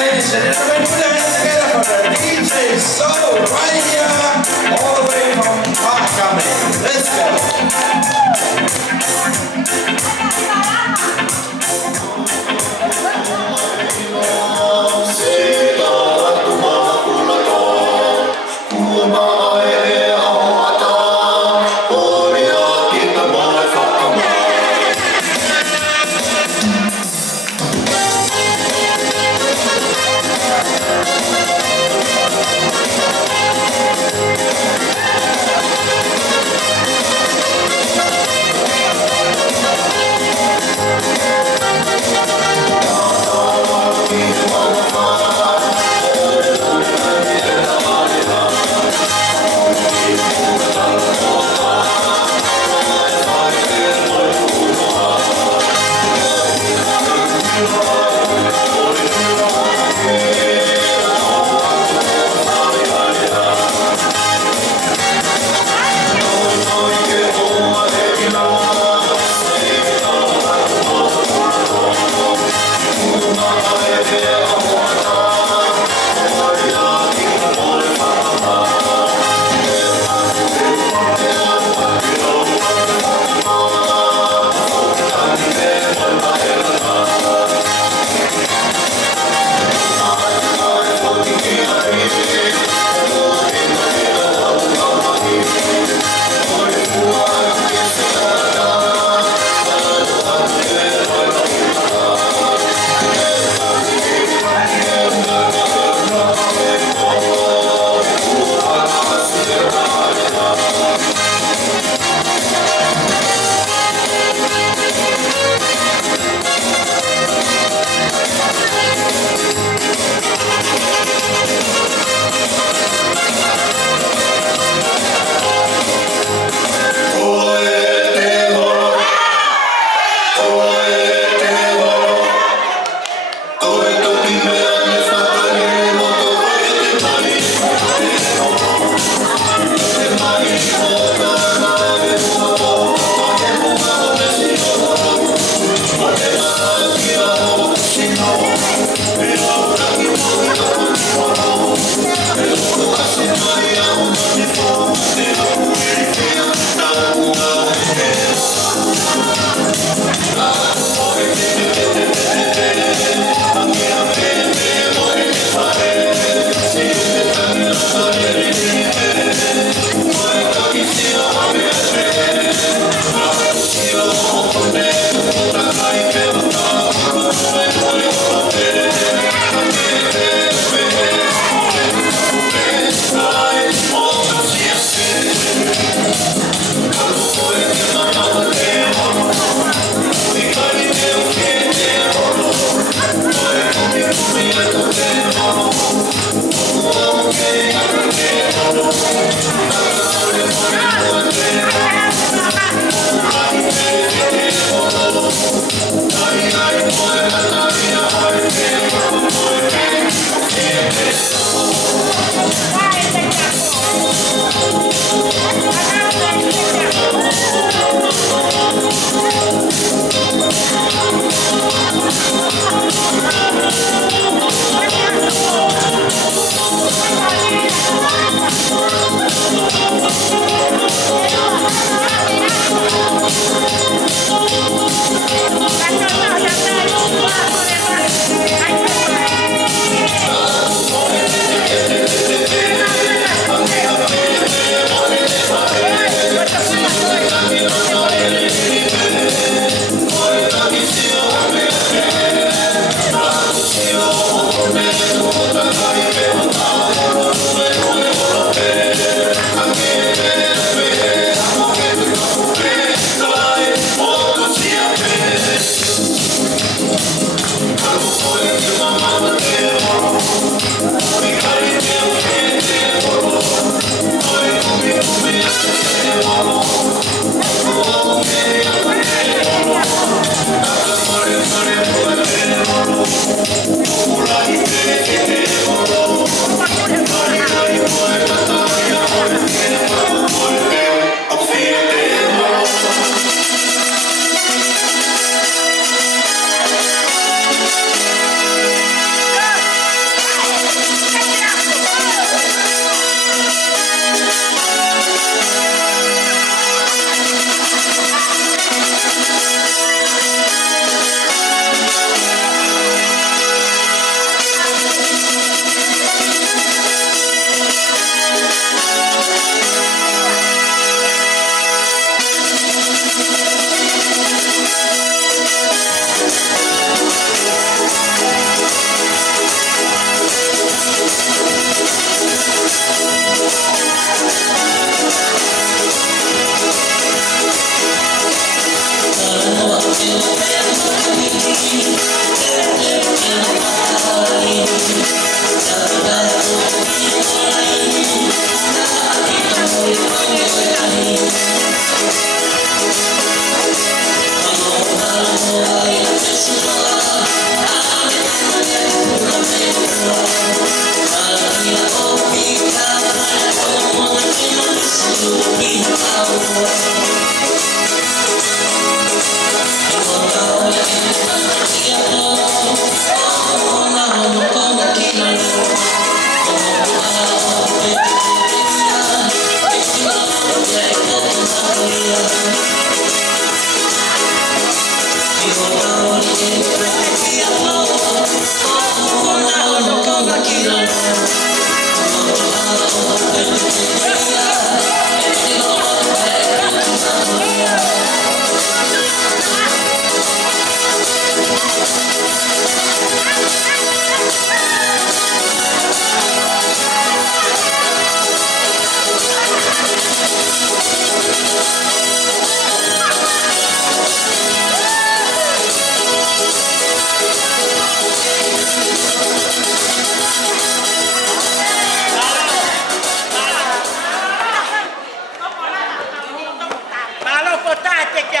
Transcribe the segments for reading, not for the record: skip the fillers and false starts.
Ladies and gentlemen, put your hands together for the DJ Soul right here, all the way from Parkame. Let's go.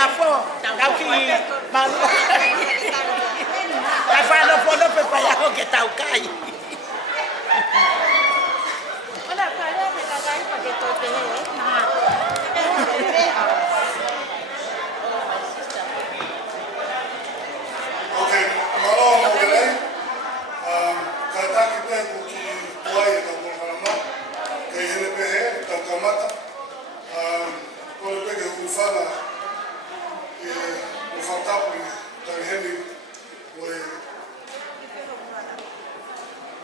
afọ kaki ma kafa no fono pepa ya ho que tau kai. Hola, para me cagai para que toque, Okay, malo mo gele. Kata kita buki tuai atau programa ke HLPH atau kamata. Kalau pergi ufana, ufatapu dari heli,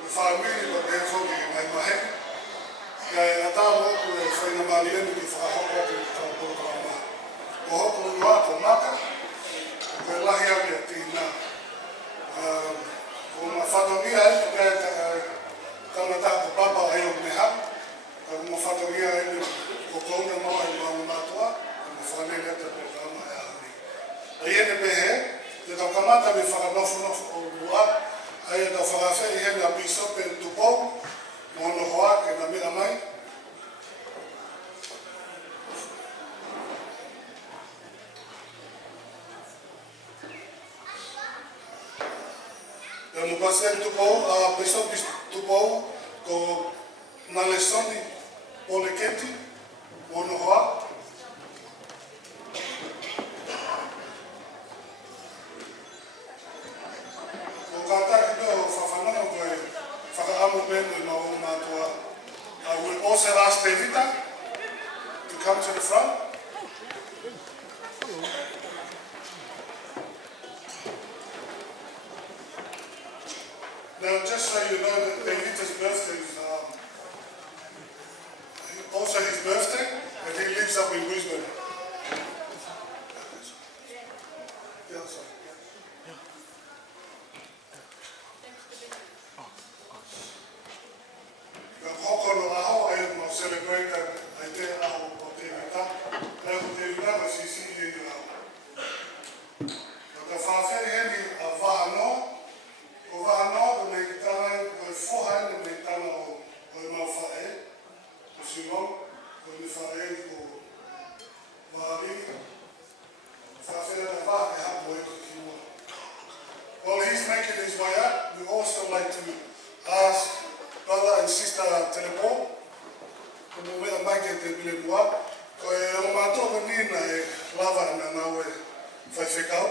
ufamili pada fogi mai mahe. Kaya tahu foi na malinha que foi a roupa do programa. O roupa do lado mata. Kaya ya tina. Uma fatoria kama tako papa ayo meha. Uma fatoria ele kokona mau mau matua. Uma família do programa é ali. Aí ele berre, de kamata me fala no lua. Aí da fala fe ele a piso per tu pau. Mono hoa que na mira mai. No passei do povo, a pessoa do povo com na lição de poliquete, monohua. O cantar que do fafana o que fazemos bem no matua. I will also ask Devita to come to the front. Now, just so you know that David's birthday is also his birthday, and he lives up in Brisbane. Yeah, sorry. Hoko no aho ai mo celebrate ai te aho o te mita. Ai o te mita ma sisi i ni aho. Ka whawheri heni a wahanoa. O wahanoa me ki tana o whohai me tana o mau whae. O Simon, o ni whae o Māori. Whawheri na wha e hapo e ki mua. While he's making his way up, we also like to ask brother and sister Telepo, como mea mai ke te pile mua, ko e o mātou nina e lava na nau e whaiwhekau.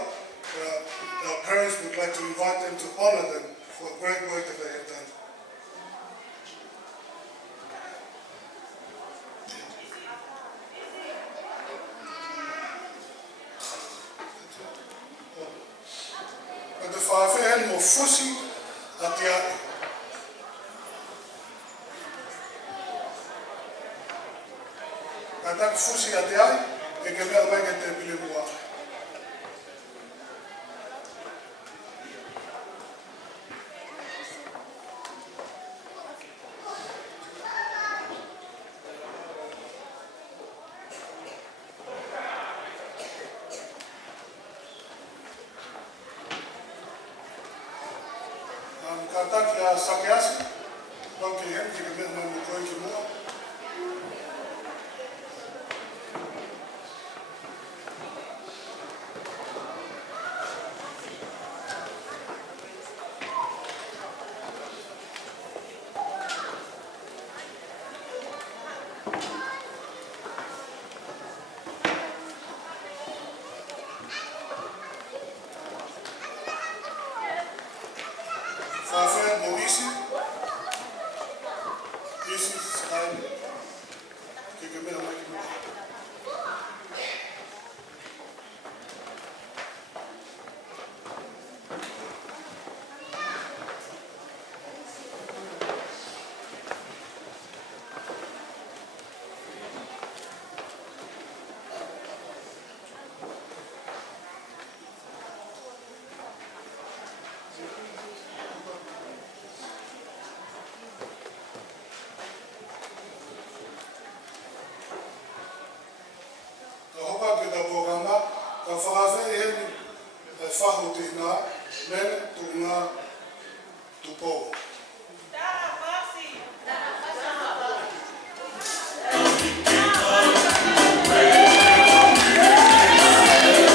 Our parents would like to invite them to honor them for the great work that they have done. But the whawheri mo fusi a te ake. Ka taku fusi a te ai, e ke mea mai ke te pile mua. Ka taki a sakeasi, donc hen ki ke mea mai mo koe ki mua. Whawheri mo isi, isi skai, ki ke mea mai ki mua. Ka hoka ke ta programa, ka whakawheri heni e whaho te ngā, mene tu ngā tupou. Hey!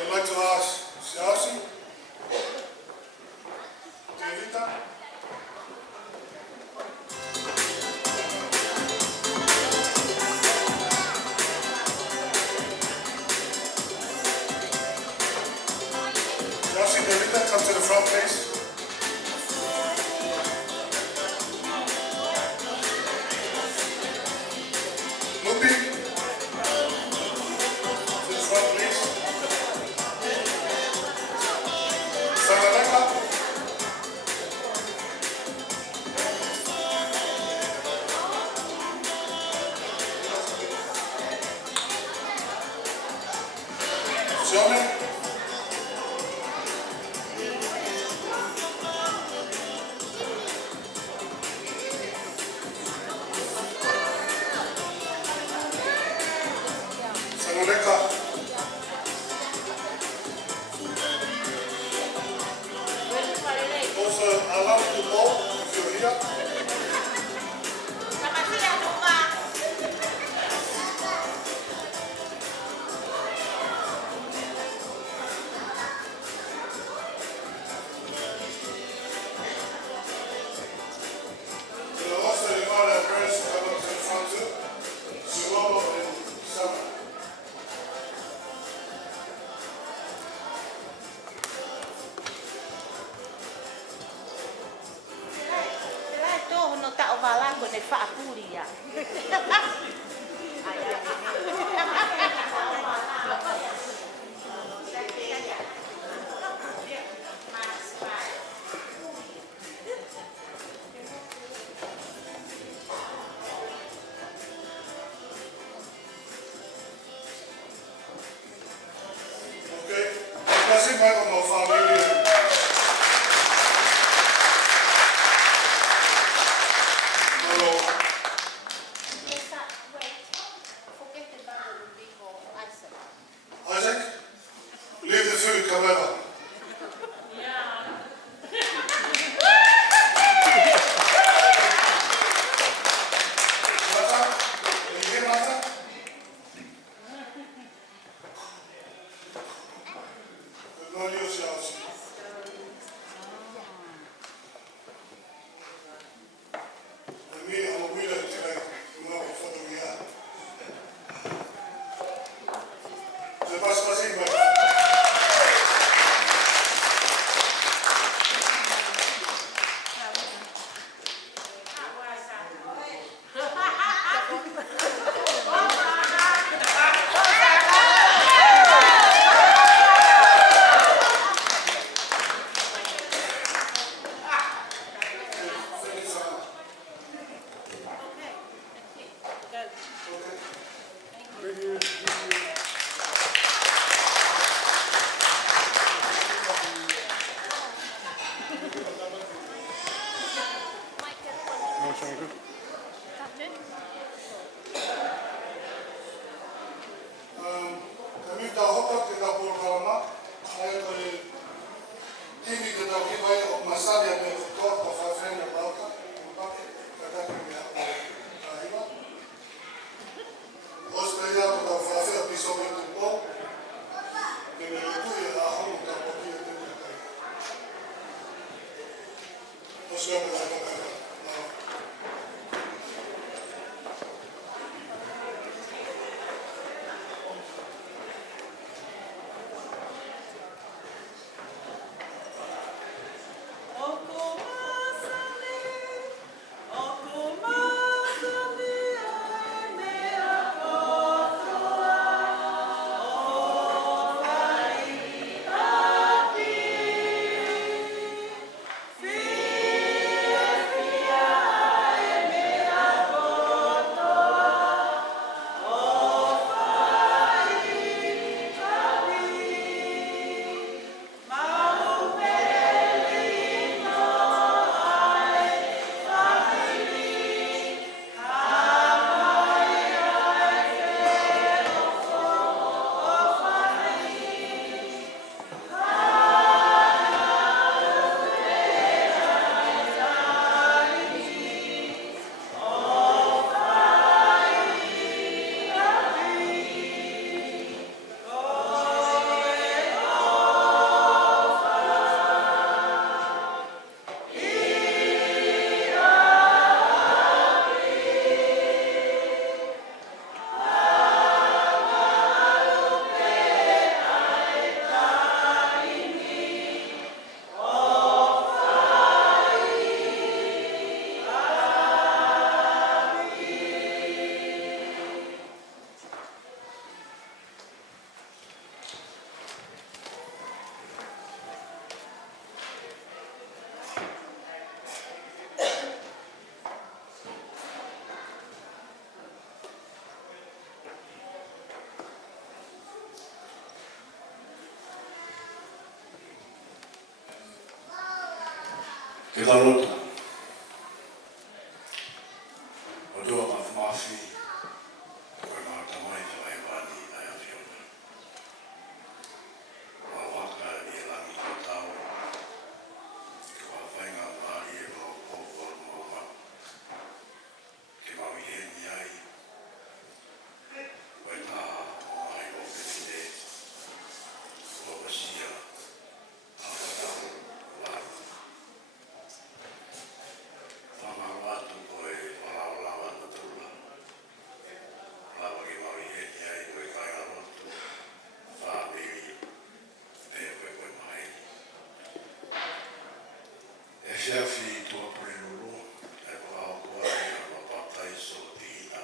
I'd like to ask Siasi, Davita, Siasi, Davita, come to the front, please. Lupi, to the front, please. Sanaleka. Sione. Sanaleka. Also, allow you to go if you're here. We'll also invite our parents to come up to the front too. Sumomo and Summer. Tuo no ta o wala ko ne wha puri ya. Okay? Kasi may mga family. Lolo. Isaac, leave the food, come over. Mata? Are you here, Mata? Good morning, yourselves. And me, I'm a widow today. I'm not for the we are. Спасибо. Kilalota. Odoa mafi. Koe matamai te ai wani ai afiona. Wawaka I langi ko tau. Ke wawhainga maari e wau mauma. Ke mawiheni ai. Koe tā o ai o petide. O pasia. A tau laru. Whamaro atu koe whalao lawa na tula. Lawa ki mawiheni ai koe kainga rotu. Whamiri. E koe koe maheni. E whiawhi tua prenuru. E whao kua e a mapatai so tina.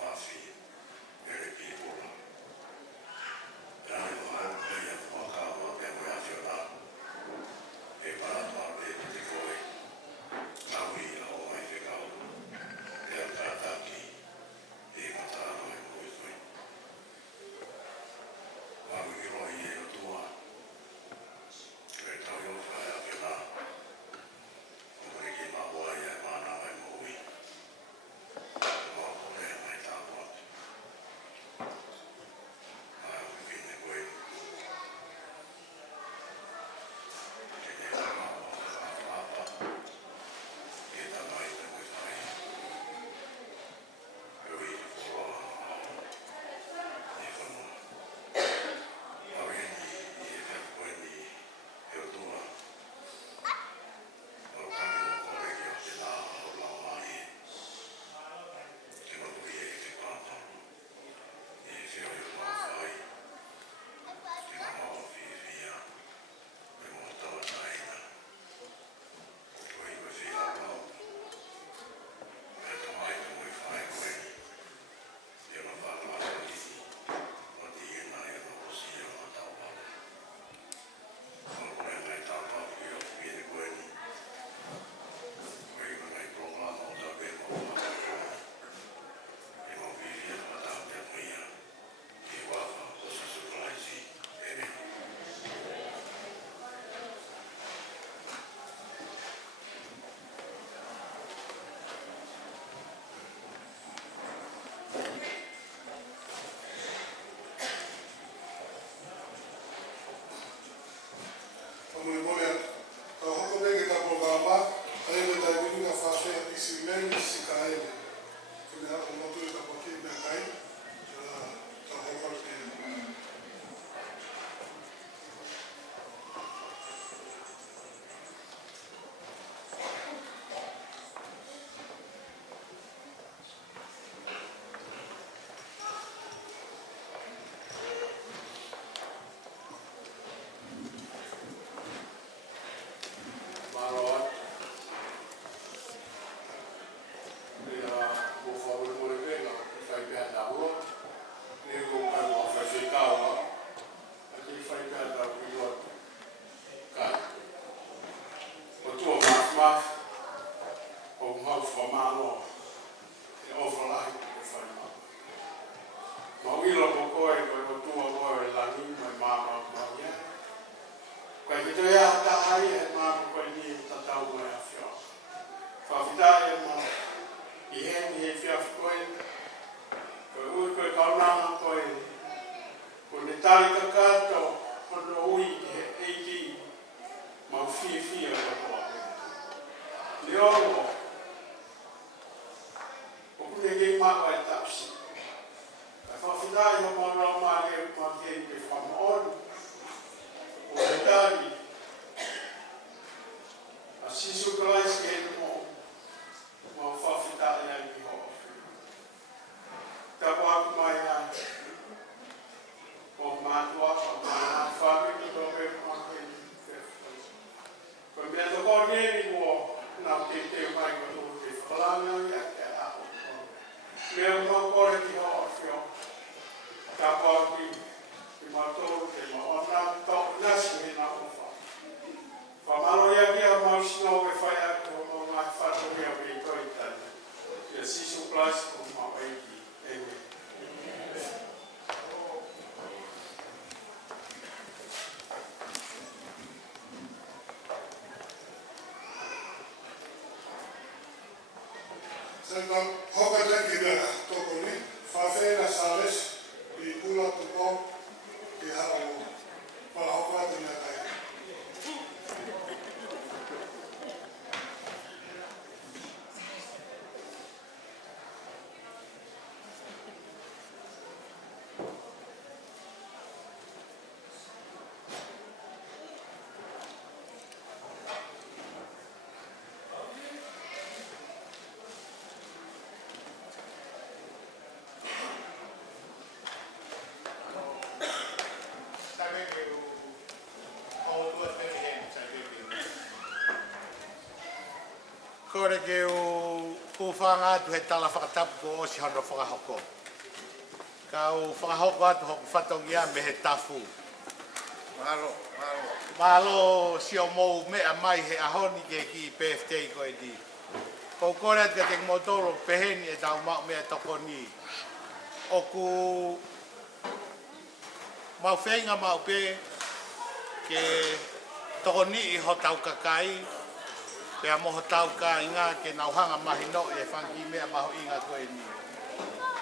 Wafi. Ere pipura. Rani whao koe a whakawa me moe a whiona. E parama e te koe. Taui a o mai whekau. E a tātaki. E matano e koe koe. Wawi ki roi e o tua. Koe tau i o whae a whiona. O kore ki maua i a mana mai moui. O mau kore a mai tāpua. Mai o whine koe. Ke ne whakapa whakapapa. Ke ta mai te koe whai. Koe i te koroa au. E whanua. Awini I e whiakueni e o tua. O tangi mo kore ki o te nā o lau mai e. Ke mapuri e te pātaru. E whio i o mau whai. Ke mamau whiwhia. Me mo tawa taina. Koe I koe whilau lau. E tamai me mo I whai koeni. E ma whakala o titi. O ti ina e no osi o ma tau papa. O koe mai tau papa ki o whine koeni. Koe I koe mai programa o tau e mo whaka koeni. E mo whiwhia o tau te muia. Ki wafa o sa supalaisi. E me. Muy buena. Trabajo con el programa. Ahí me da una fase y si ven si cae. Que me da como tú estás aquí me cae. Trabajo con el. Marot. Dia buka boleh bela. Saya biar tahu. Dia bukan operasi kau. Jadi saya biar tahu pilot. Kan. Betul mas. Mau formalo. Overlaai van maar wie loopt ook ooit door toen we ooit lang niet met mama maar ja kan je toch ja daar hij het maar kan je dat daar maar af ja van daar je maar die heeft ja verkocht hoe kan je nou kan je kon de taal kato van de oei die maar 4 dat Leo Okulege mawa etapsi. Afafidai no mama le makende from on. Okulege asisu Christ ke mo. Mo afafidai ya ni ho. Tawa mai na. O matwa o mana fabi ni do be makende. Ko me do ko ni wo na te mai Tēnā hoka teki mea toko ni, whawhena sāles I pula tupo ki hao whahoka te mea kai. Kore ke o kūwhanga atu he tala whakatapu ko osi hana whakahoko. Ka o whakahoko atu hoku whatongia me he tafu. Mahalo. Mahalo si o mou mea mai he ahoni ke ki birthday ko e di. Ko kore atu ka te motoro peheni e tau mau mea toko ni. O ku mau whenga mau pe ke toko ni I ho tau kakai. Pea moho tau ka inga ke nauhanga mahi no e whangi mea maho inga koe ni.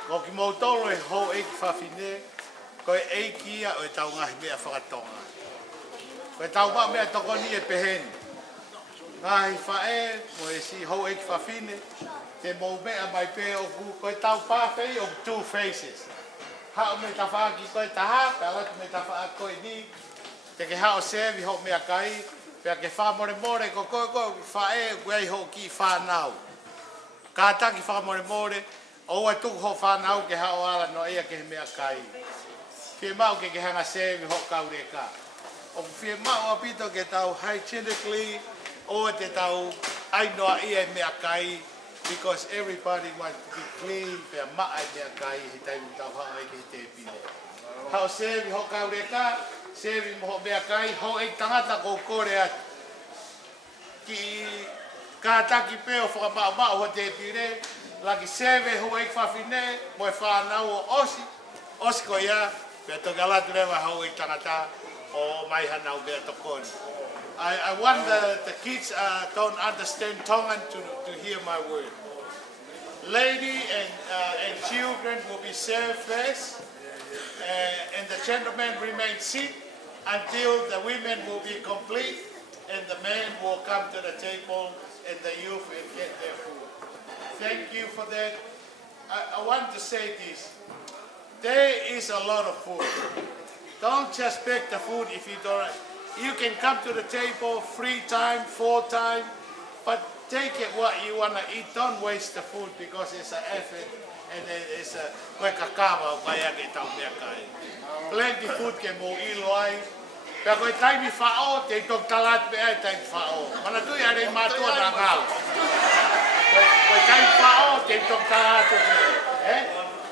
Ko ki mou tolo e ho eiki whawhine, koe eiki ia o e tau ngahi mea whakatonga. Koe tau maa mea toko ni e peheni. Ngahi whae, mo e si ho eiki whawhine, te mou mea mai pe o ku, koe tau pāwhei o two faces. Hao me ta whaaki koe taha, pea watu me ta whaaki koe ni, te ke hao sevi ho mea kai, pea ke whamore ko koe whae wei ho ki whanau. Ka taki whamore, o e tuku ho whanau ke hao ala no ea ke he mea kai. Whie mau ke hanga sevi ho kaure ka. O whie mau apito ke tau hygienically, o te tau ainoa ia mea kai, because everybody wants to be clean, pea maa mea kai, he taimu tau hanga ke te pine. Hao sevi ho kaure ka, sevi moho mea kai, ho e tangata ko kore atu. Ki kātaki peo whakamau ho te pire, laki seve ho e whawhine, mo e whanau o osi ko ia, pia toki alatu rewa ho e tangata o mai hanau mea tokoni. I wonder the kids don't understand Tongan to hear my word. Lady and children will be served first, and the gentlemen remain seated until the women will be complete and the men will come to the table and the youth will get their food. Thank you for that. I want to say this. There is a lot of food. Don't just pick the food if you don't. You can come to the table 3 times, 4 times, but take it what you want to eat. Don't waste the food because it's an effort and it's a koe kakawa o kai ake tau mea kai. Plenty food ke mo ilo ai. Pea koe taimi whao, te tok talat pe ai taimi whao. Mana tui are mātua na ngau. Koe taimi whao, te tok talat pe.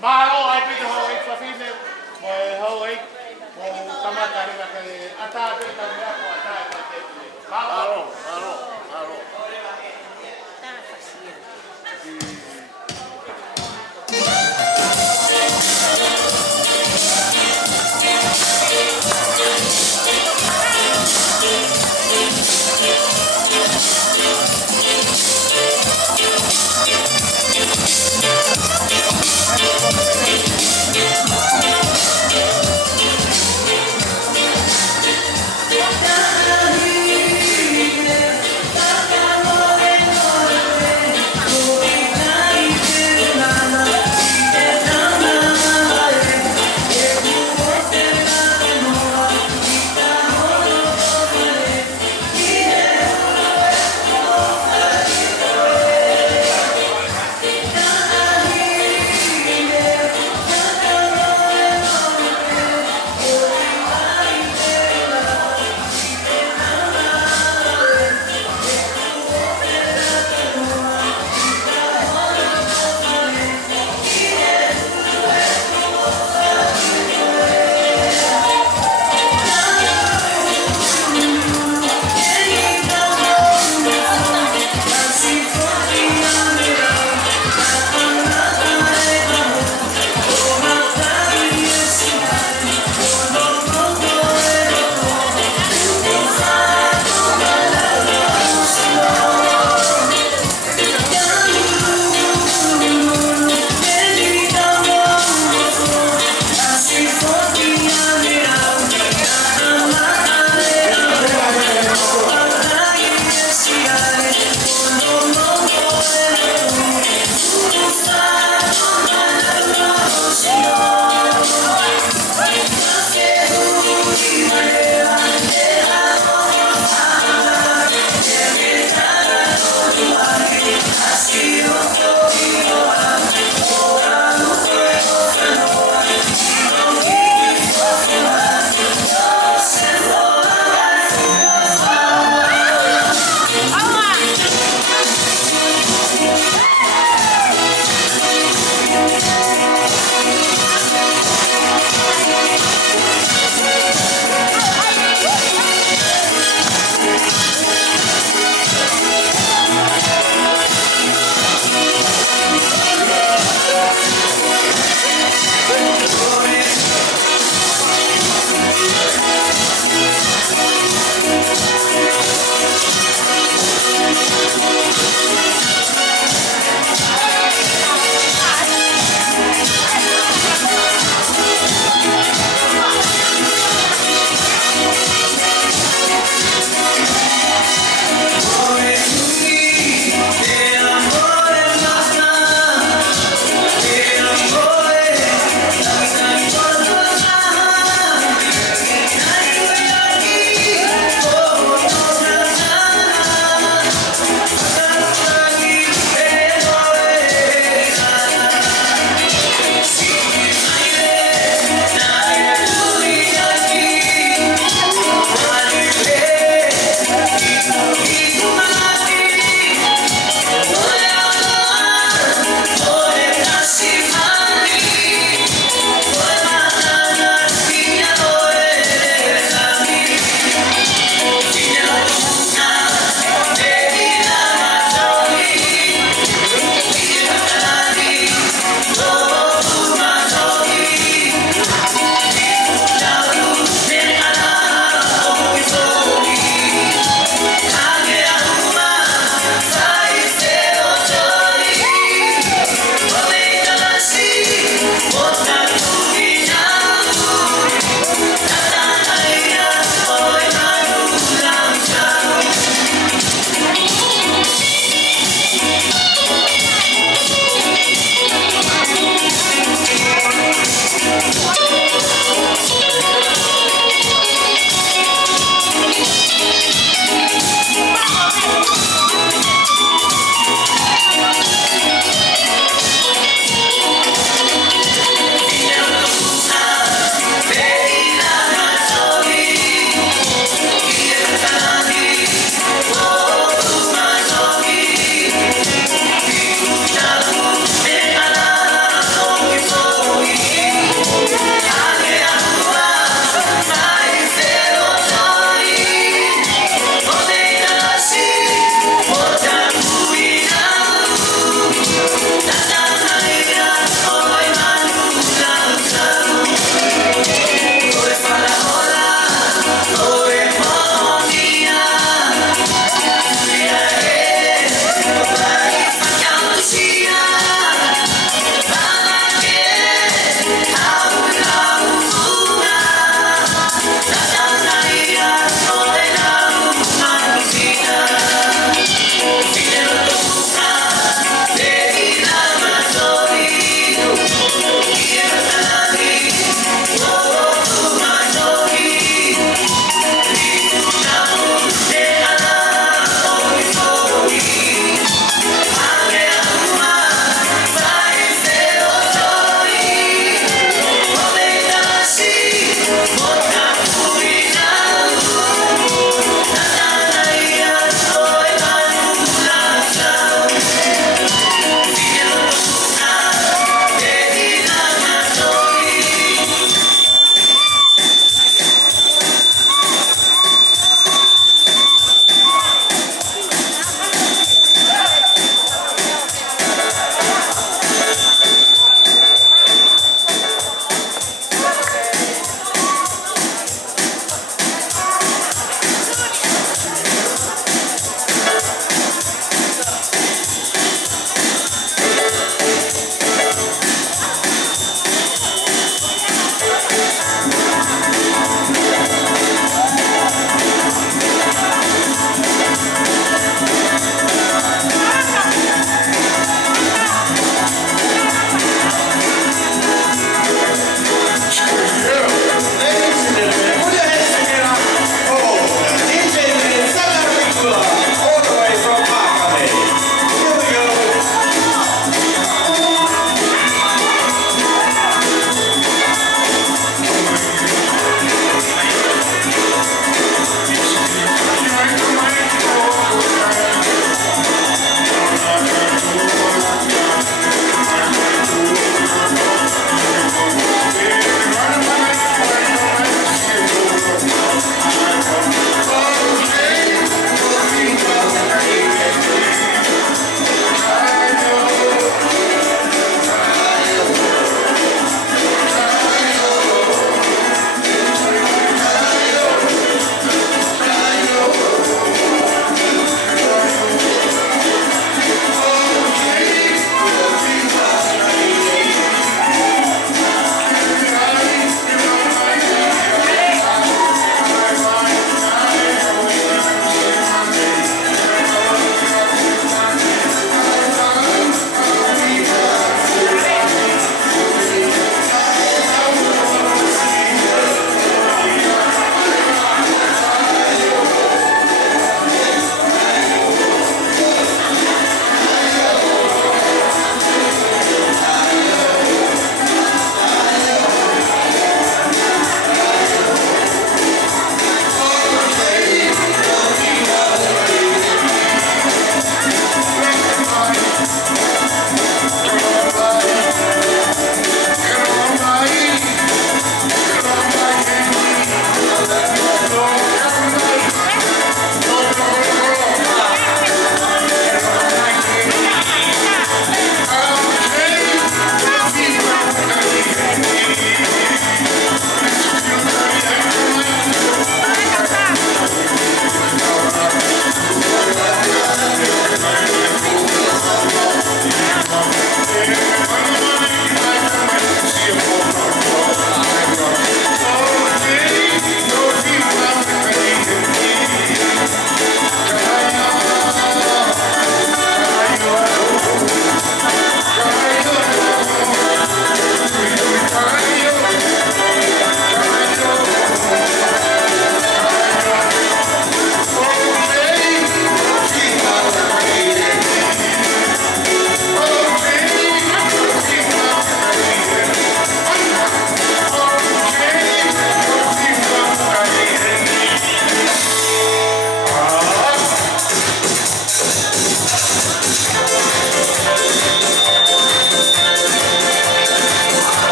Mahalo au pito ho eik whawhine, mo e ho eik, mo tamata rewa kare ata pe tau mea ko ata e pa te pile. Mahalo. Yeah.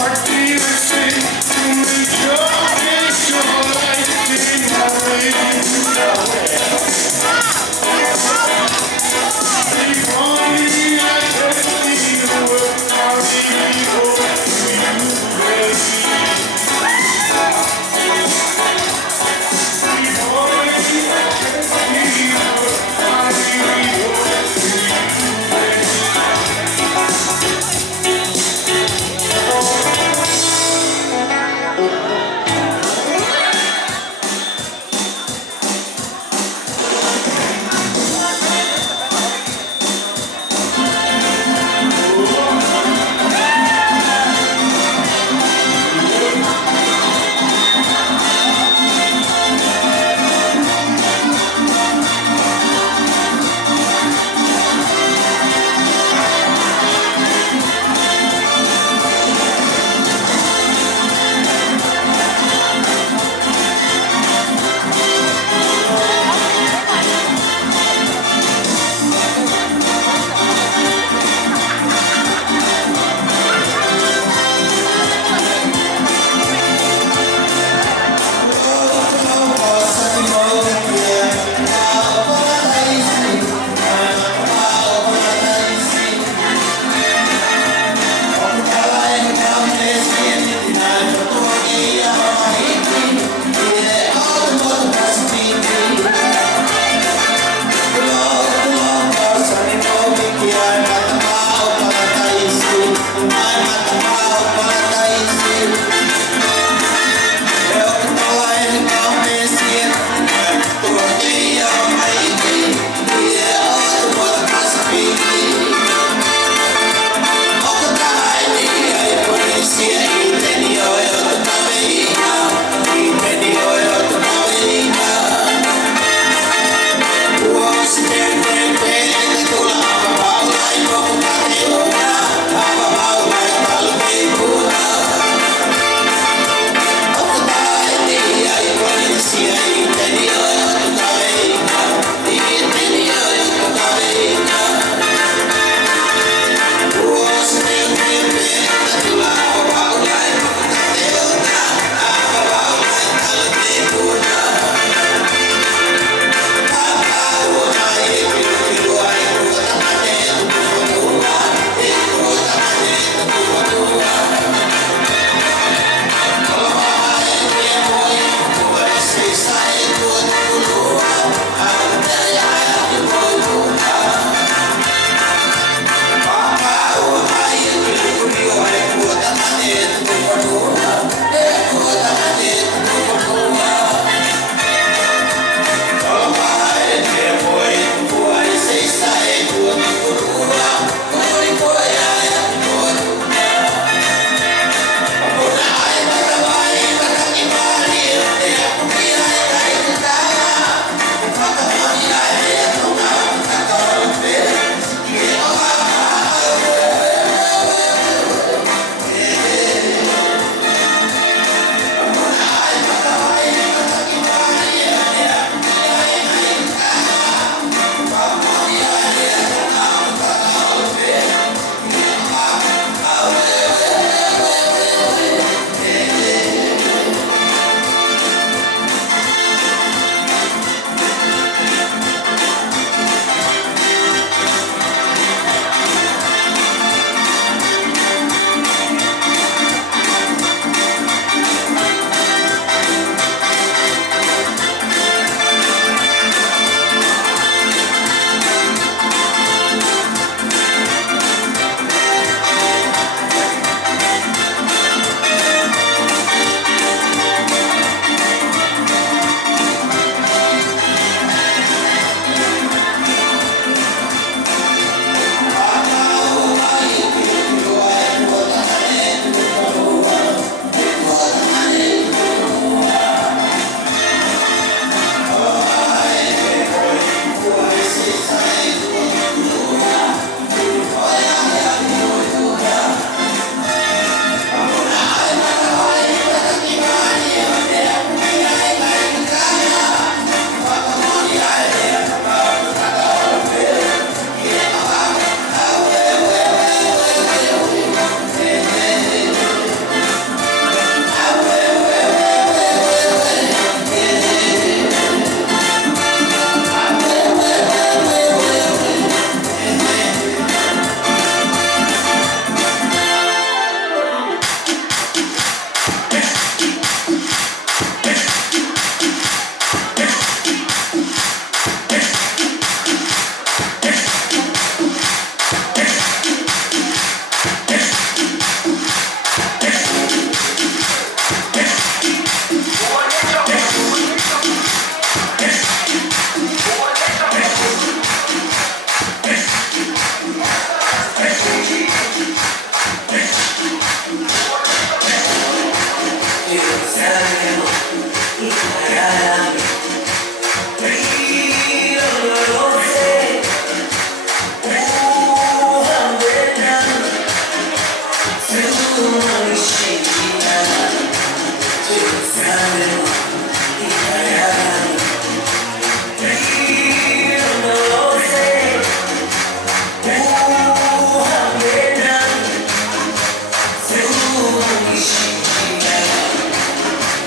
What do you say to me? Your light in my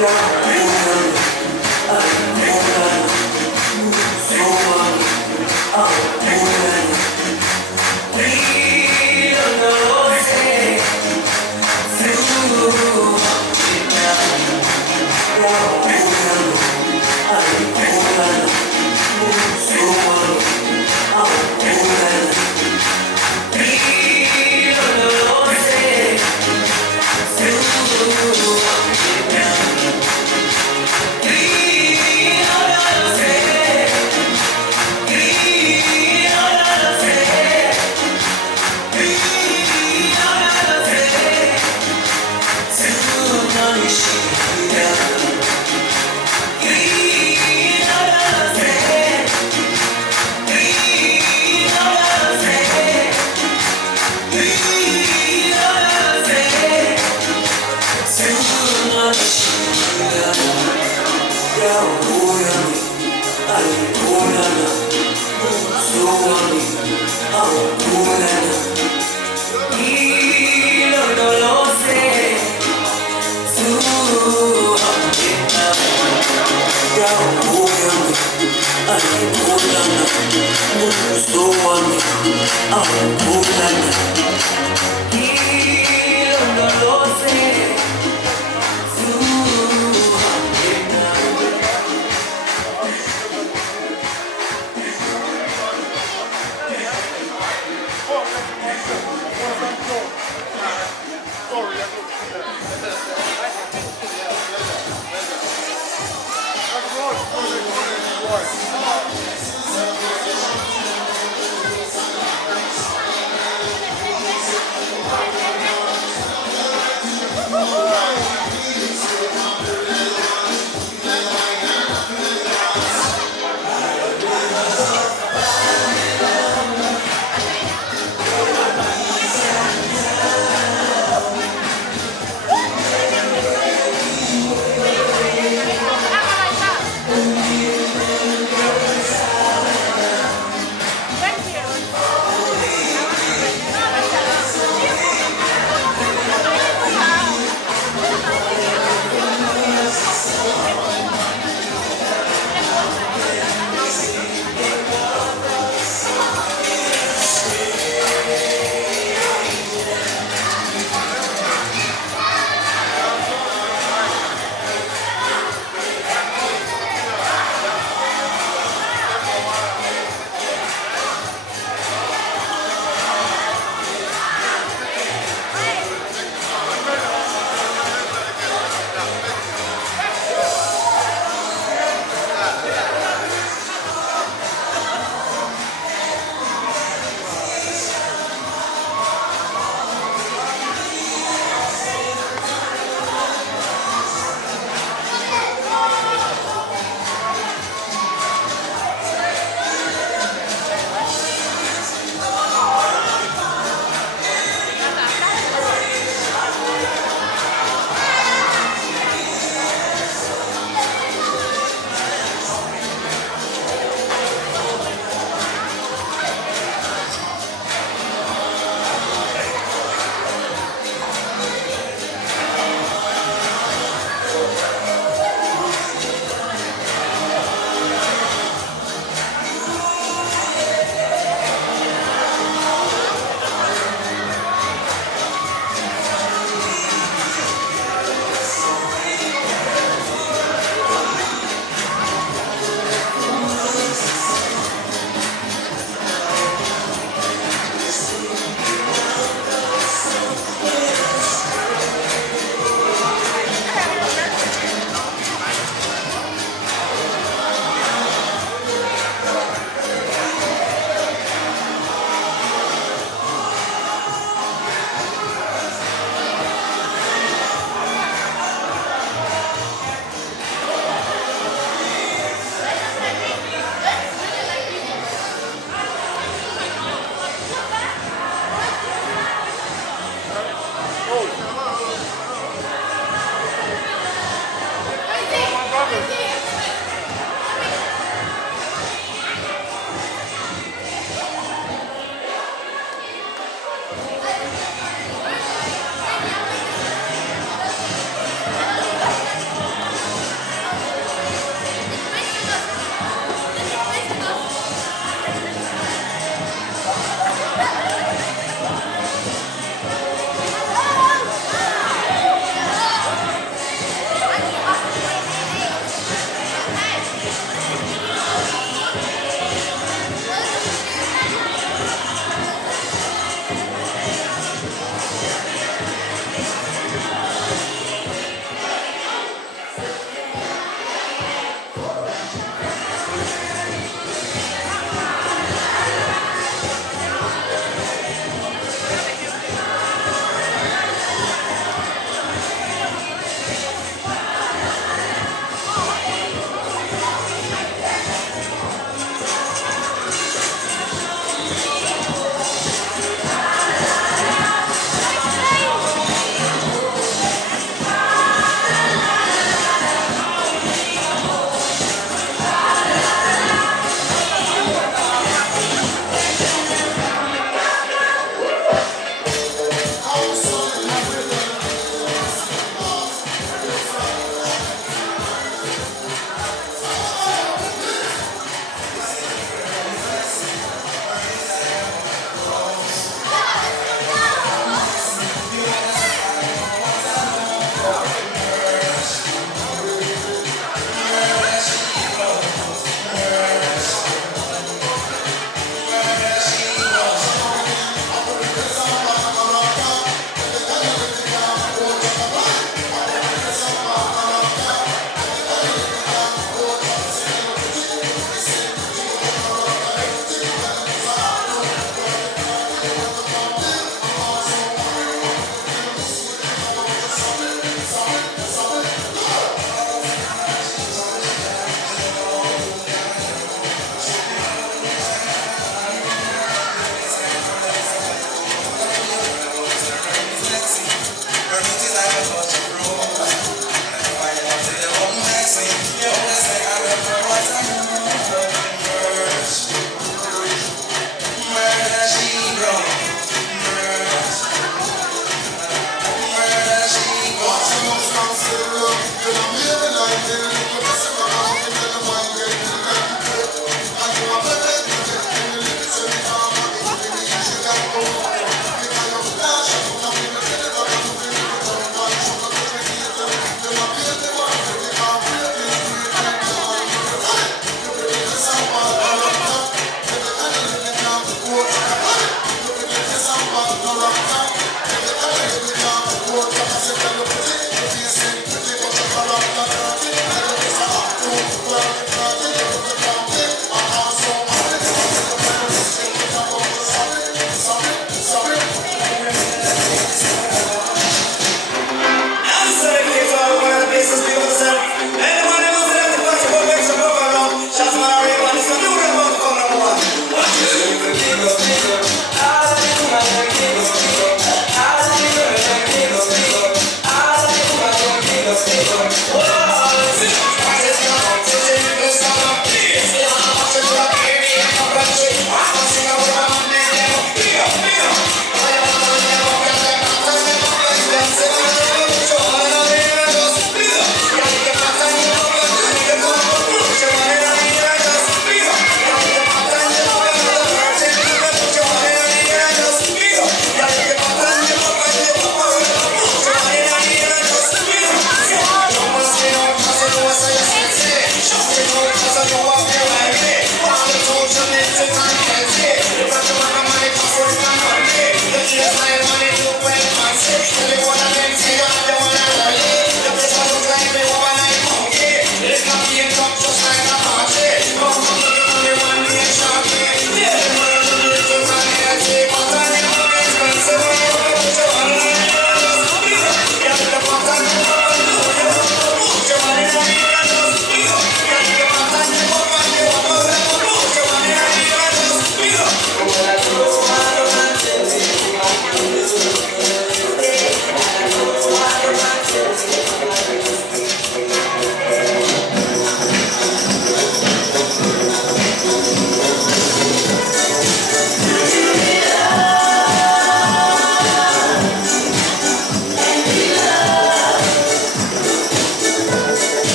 Sorry,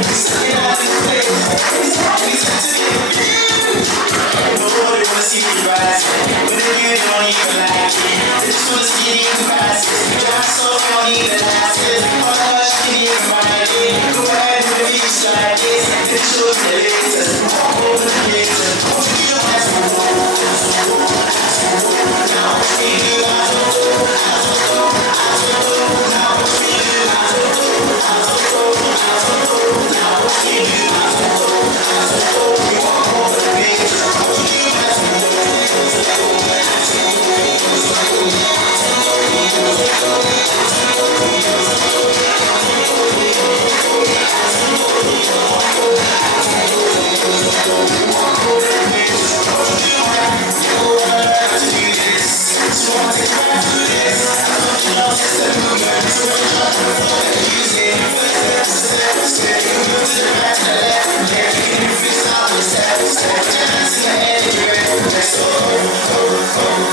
Nobody wanna see me rise, but if you don't even like it, this one's getting crisis. I'm so don't even last it. How much can you find it? Go ahead and reach like this. This shows the latest. Over the latest. You don't have to go. Now it's me, I don't know. Now it's me, I don't know. Now it's me, I don't know. You walk over the latest.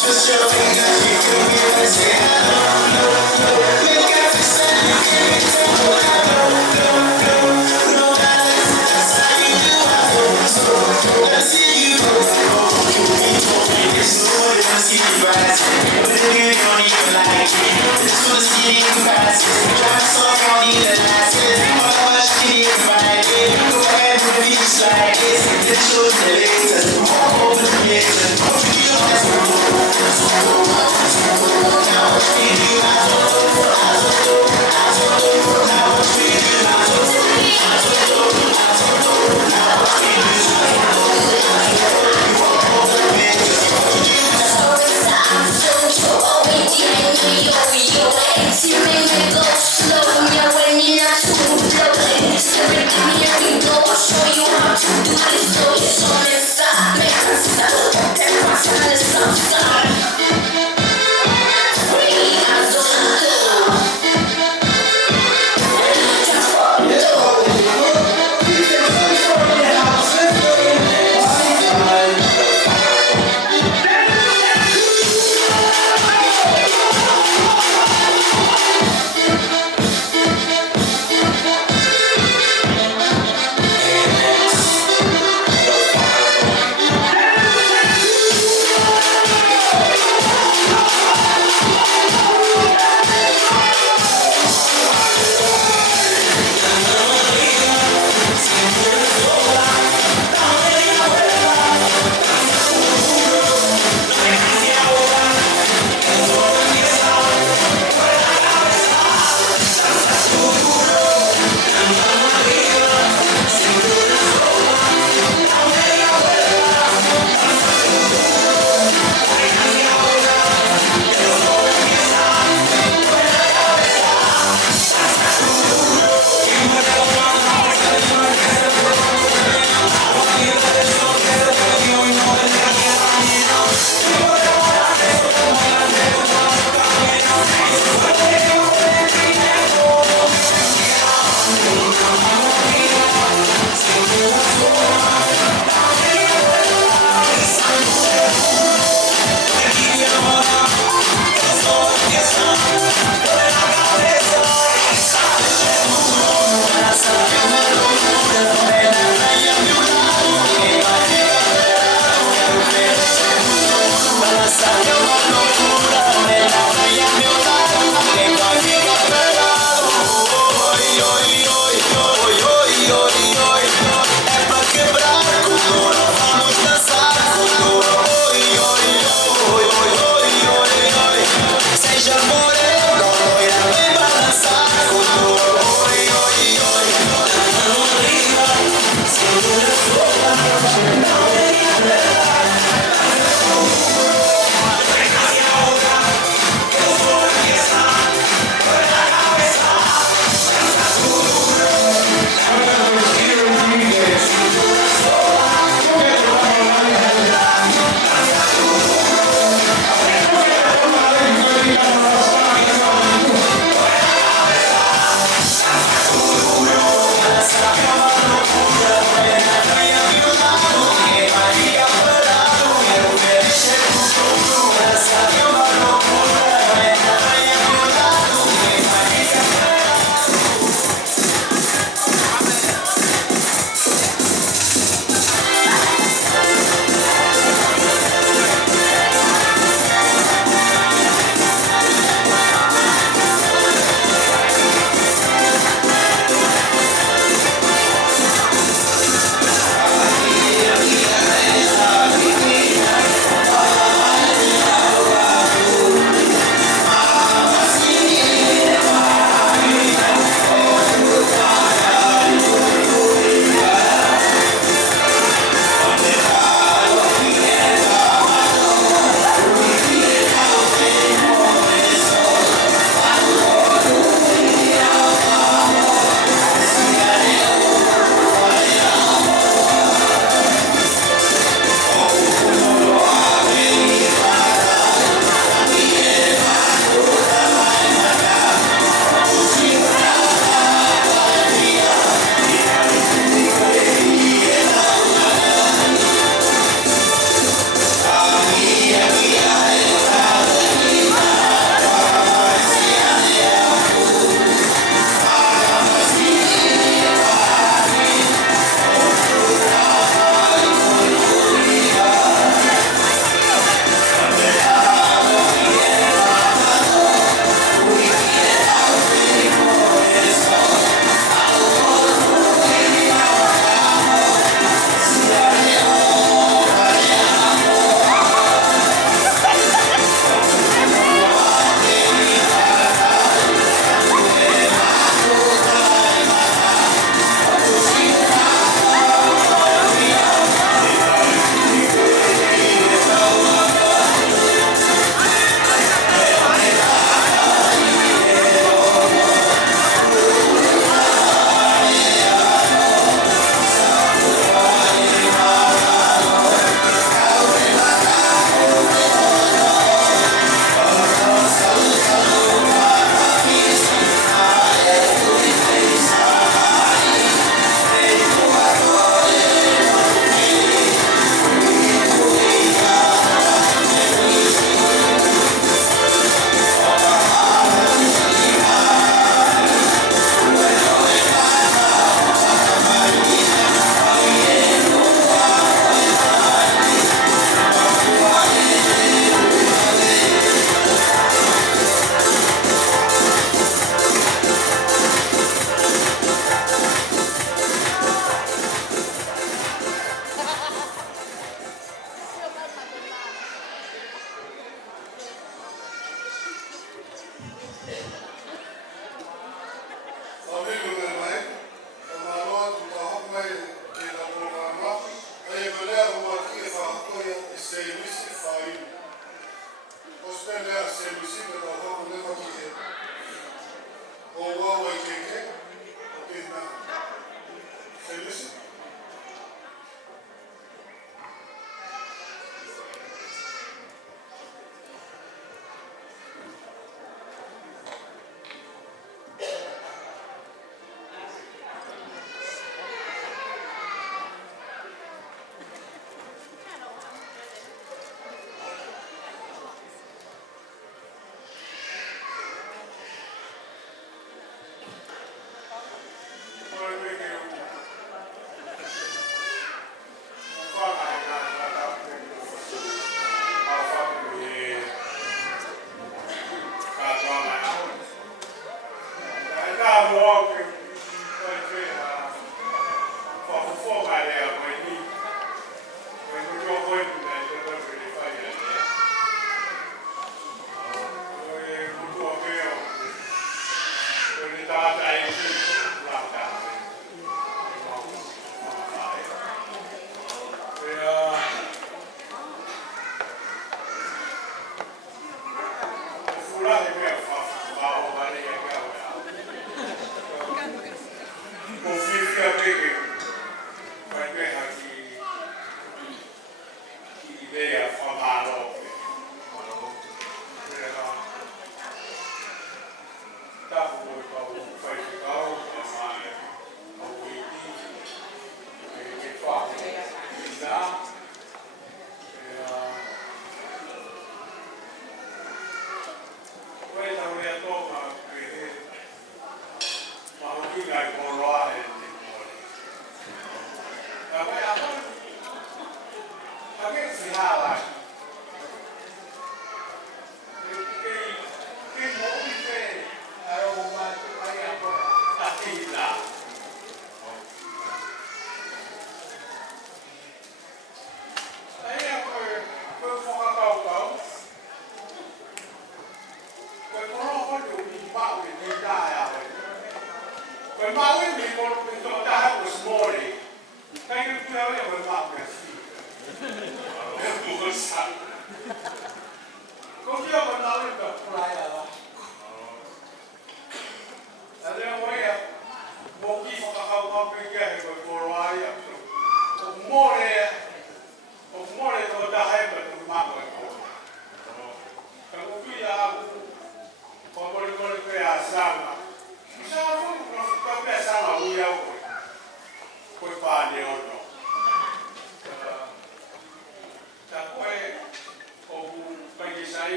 Just your fingers, you can hear me say no. Look at the sun, you can't tell what I know. No, that's how you do it. So, let's see you go. There's nobody wanna see you rise, but if you don't even like it, this one's getting crisis. Drive so far, need a license. How much can you find it? Go ahead and reach like this. This shows the latest. Walk over the latest. You don't have to go. Now it's me, I don't know. Now it's me, I don't know. Now it's me, you walk over the latest.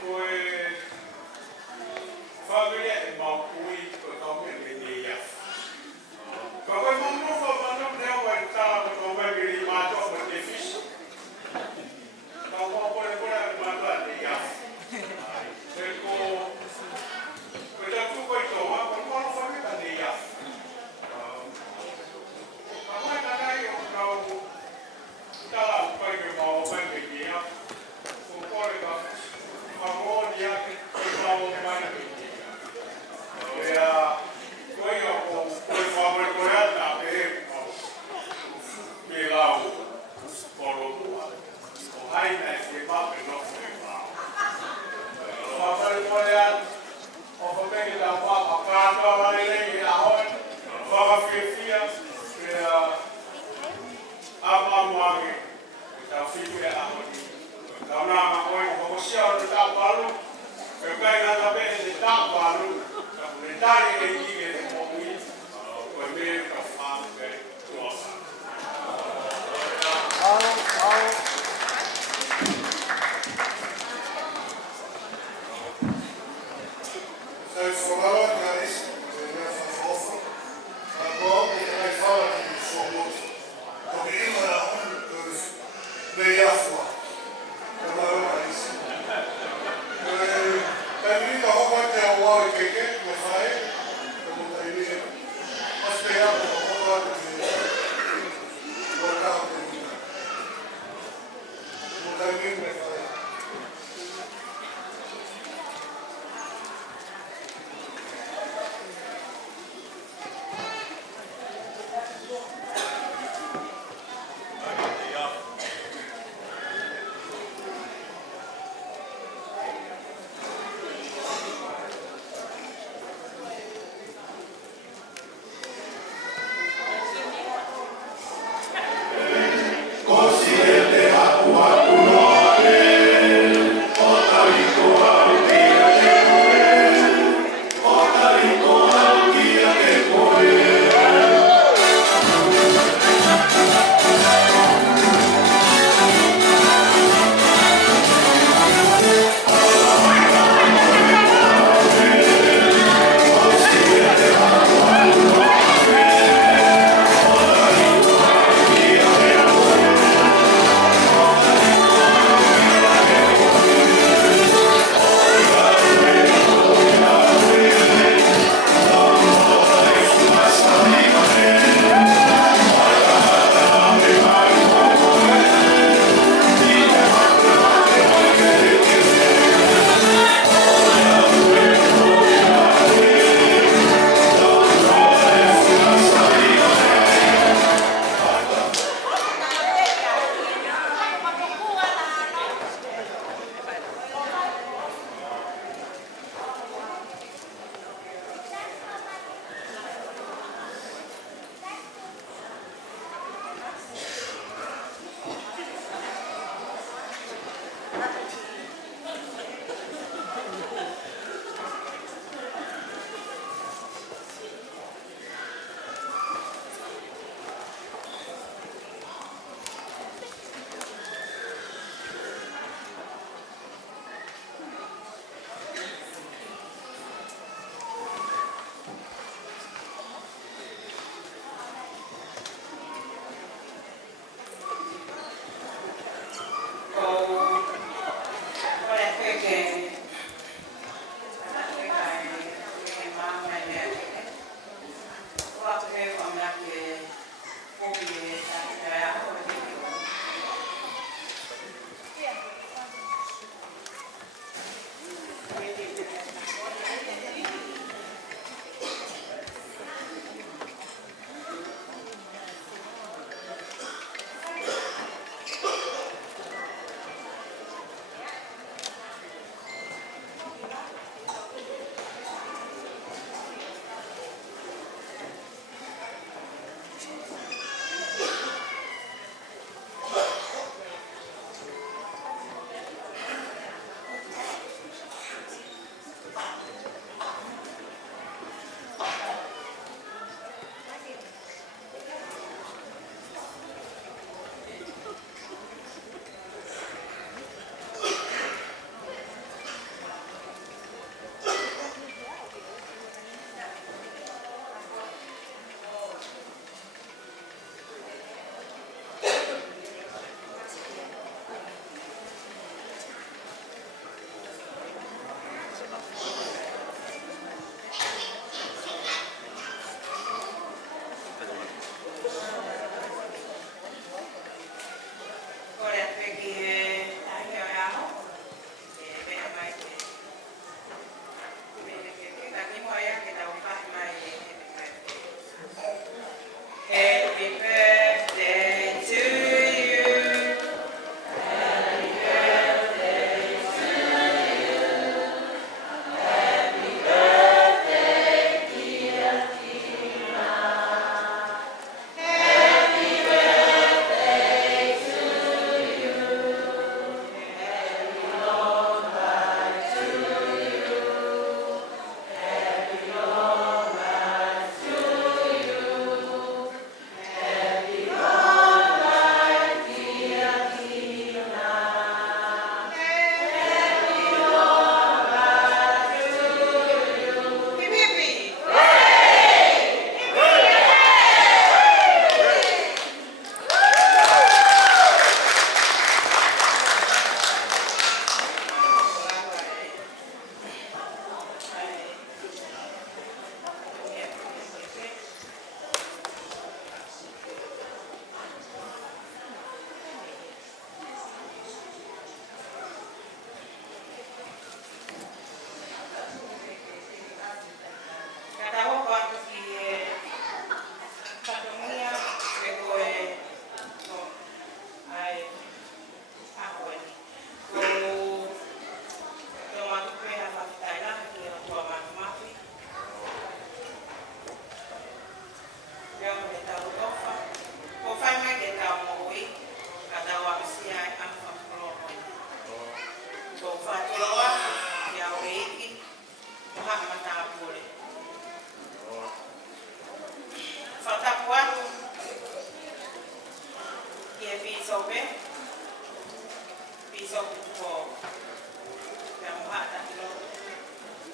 Pues Zijn vooral reis, van Hoffen, maar ook de rijvaardig voor moet. Op iedere dus ben je voor. Dat maar ook reis. En niet de hoogte der wall kijken, met vijf. Dat moet hij niet hebben. Als je ja, de hoogte wordt aan de niet. Moet hij niet met vijf.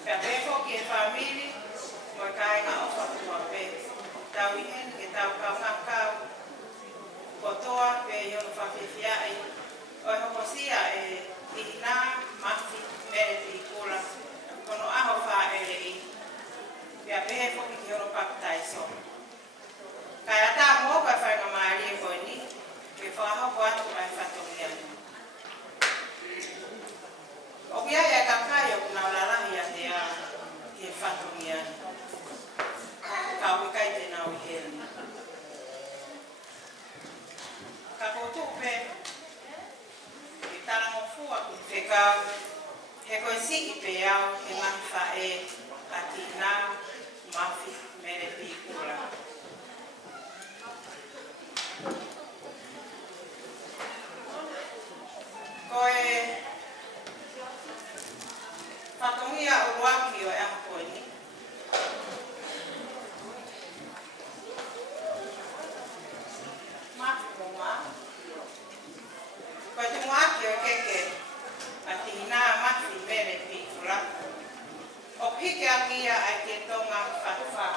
Pea pefo ki e whamiri, mo e kai ngā ofa tua pe. Tau i hen ke tau kau ngakau. Kotoa pe i ono whawhiwhia ai. O e hokosia e ina, mafi, mere ti kula. Kono aho wha ere i. Pea pefo ki ono pakutai so. Kai ata mo ka whainga maari e koe ni. Ke whaho ko atu ai whatongi anu. O kia e kakai o kuna ularahi a te a ke whatongi anu. Ka wikai te nau i heri. Ka koutou pe, i tala mo fua ku whekau, he koe si i pe au he ngawha e ati nā mafi mere pīkura. Koe whatongia o waki o e aha koe ni. Mafi ko ngā. Koe te mwaki o keke ati nā mafi mere pīkura. O pike a kia ai te tonga whatuwha.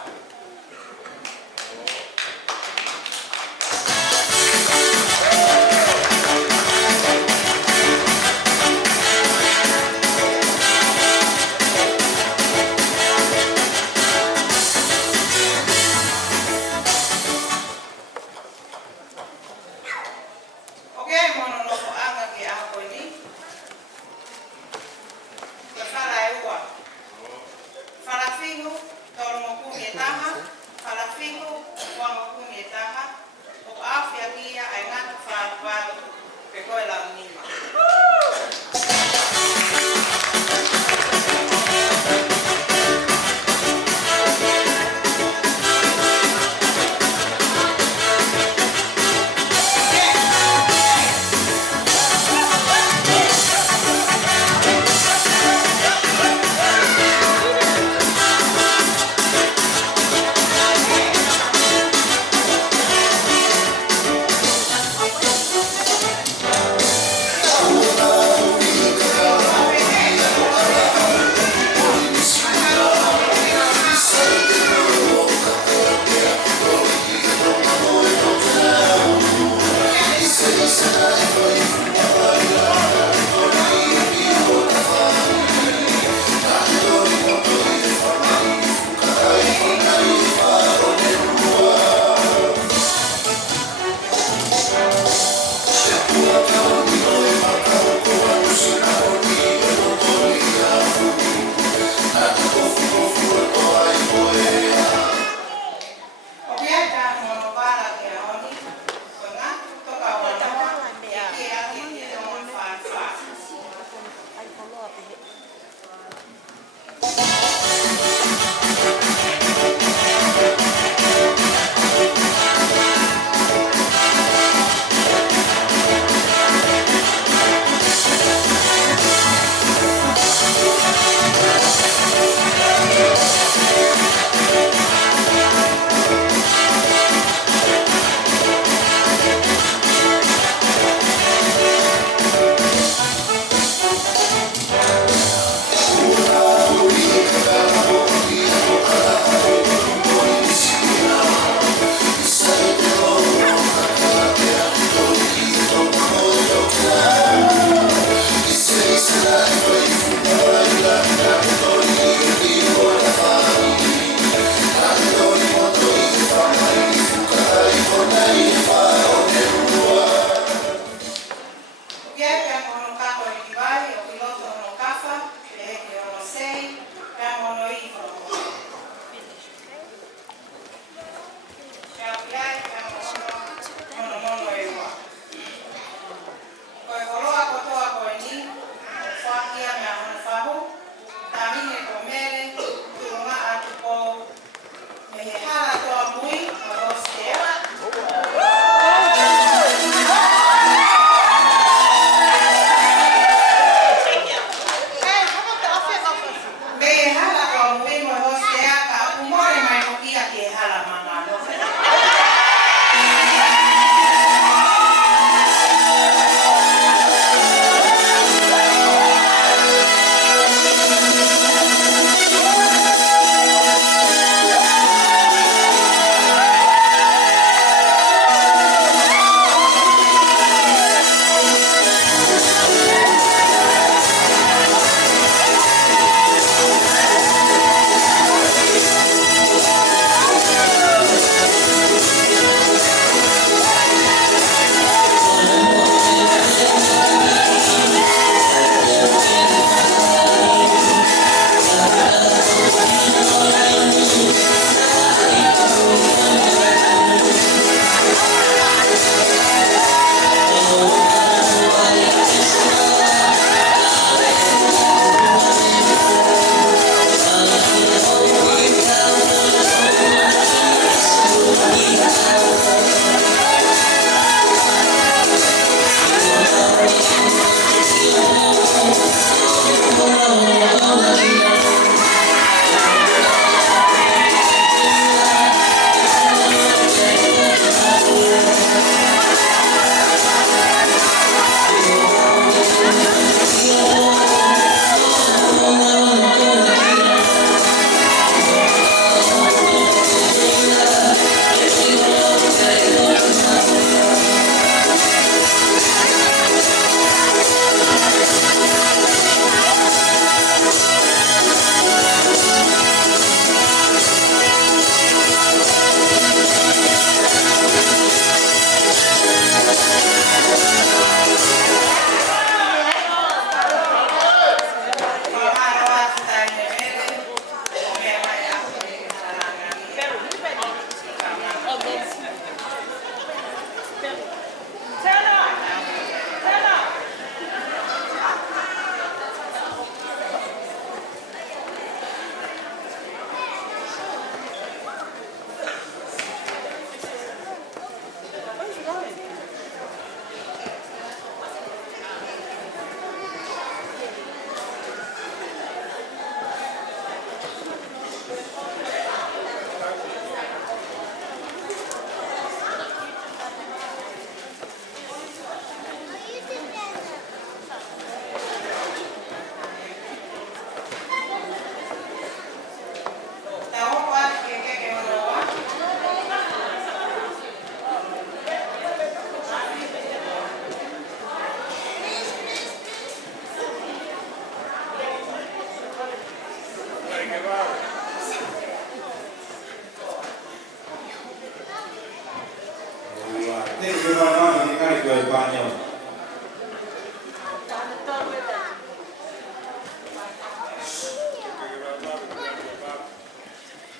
banyo.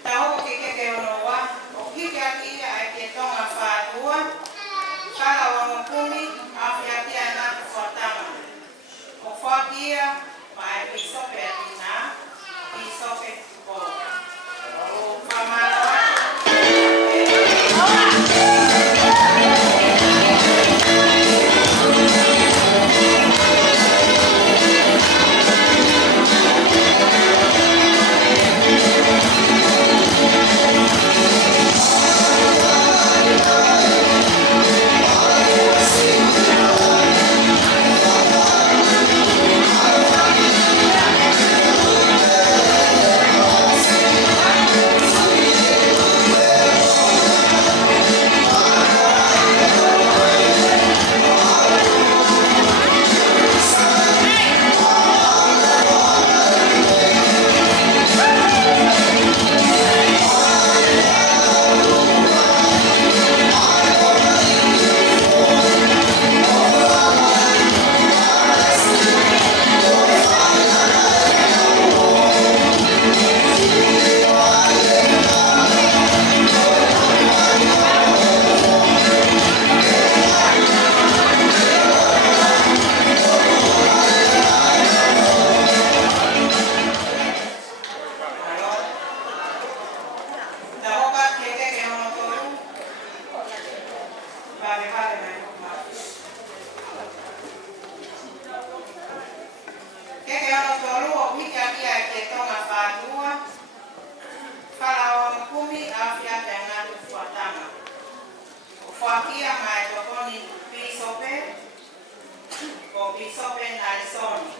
Tahu kike ono wa o kike aki ai ke tonga whātua kala wa mokumi awhia kia na whatama o whakia mai i sope atina i sope o whamara Whakia mai tokoni pisope o pisope narisoni.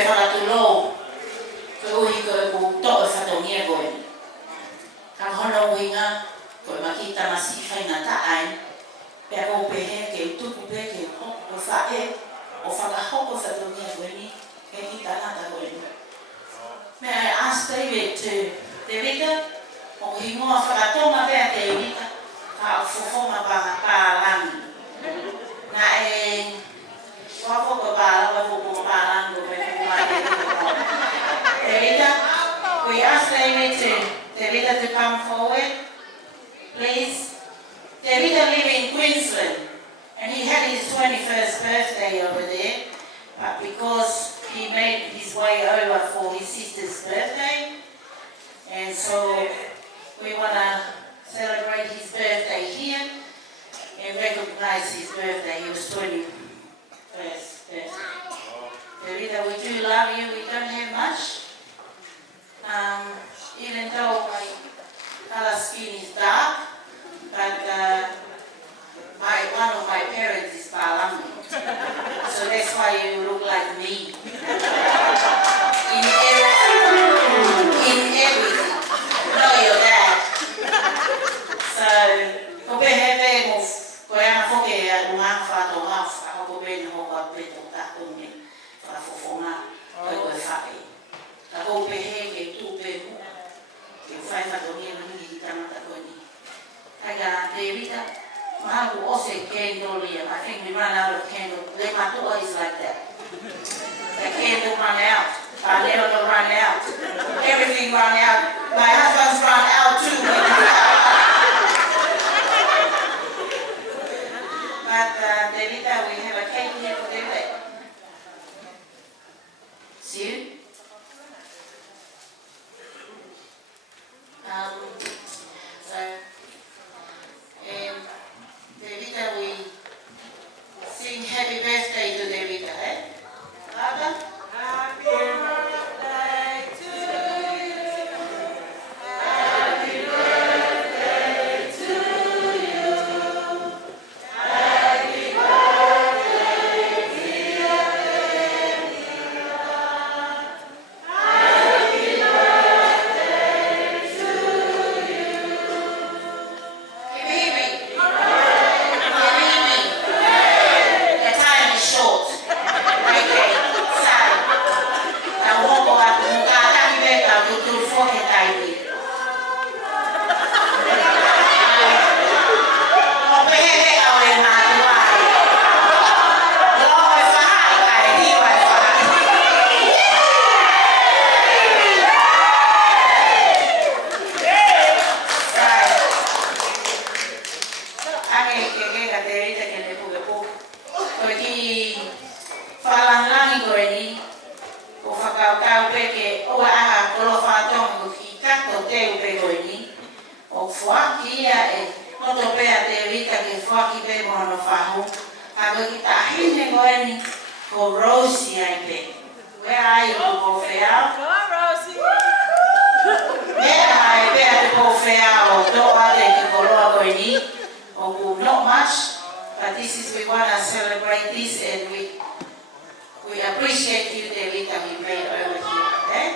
pe whakatulo, koe uhi koe ku toa whatongia koe. Ka hono uhinga, koe makita masi whainga taai, pea ko pehe ke utuku pe ke hoko whae, o whakahoko whatongia koe ni, ke ki tanata koe ni. May I ask David to, David, o hingoa whakatonga pea te urita, ka fofoma pālangi. Na e, wafoko pālangi, ko pe Terita, we ask David to come forward, please. Terita lives in Queensland, and he had his 21st birthday over there, but because he made his way over for his sister's birthday, and so we want to celebrate his birthday here and recognize his birthday. He was 21st birthday. Terita, we do love you. We don't have much. Even though my color skin is dark, but one of my parents is Palangi. So that's why you look like me. In everything. No, your dad. So, ko pehe mo ko ya foke ya lunga fa to nga fa ko be no ko pe to ta ko ni fa fofonga ko fa e. Ta ko pehe ke tu pe mo. Ke fa fa to ni no ni ta mata ko ni. Aga David, mahu ose candle here. I think we ran out of candle. Le matua is like that. The candle run out. Our never run out. Everything run out. My husband's run out too. But David, we have a cake here for David. See you? So, David, we sing happy birthday to David, eh? Father? Happy birthday to you. Happy birthday to you. Happy birthday, dear David. Happy birthday to you. Can you hear me? The time is short. Okay, sorry. I won't go up to the fucking David. Where are you, Bofea? Not much, but this is, we want to celebrate this, and we appreciate you, David, that we made over here. Okay?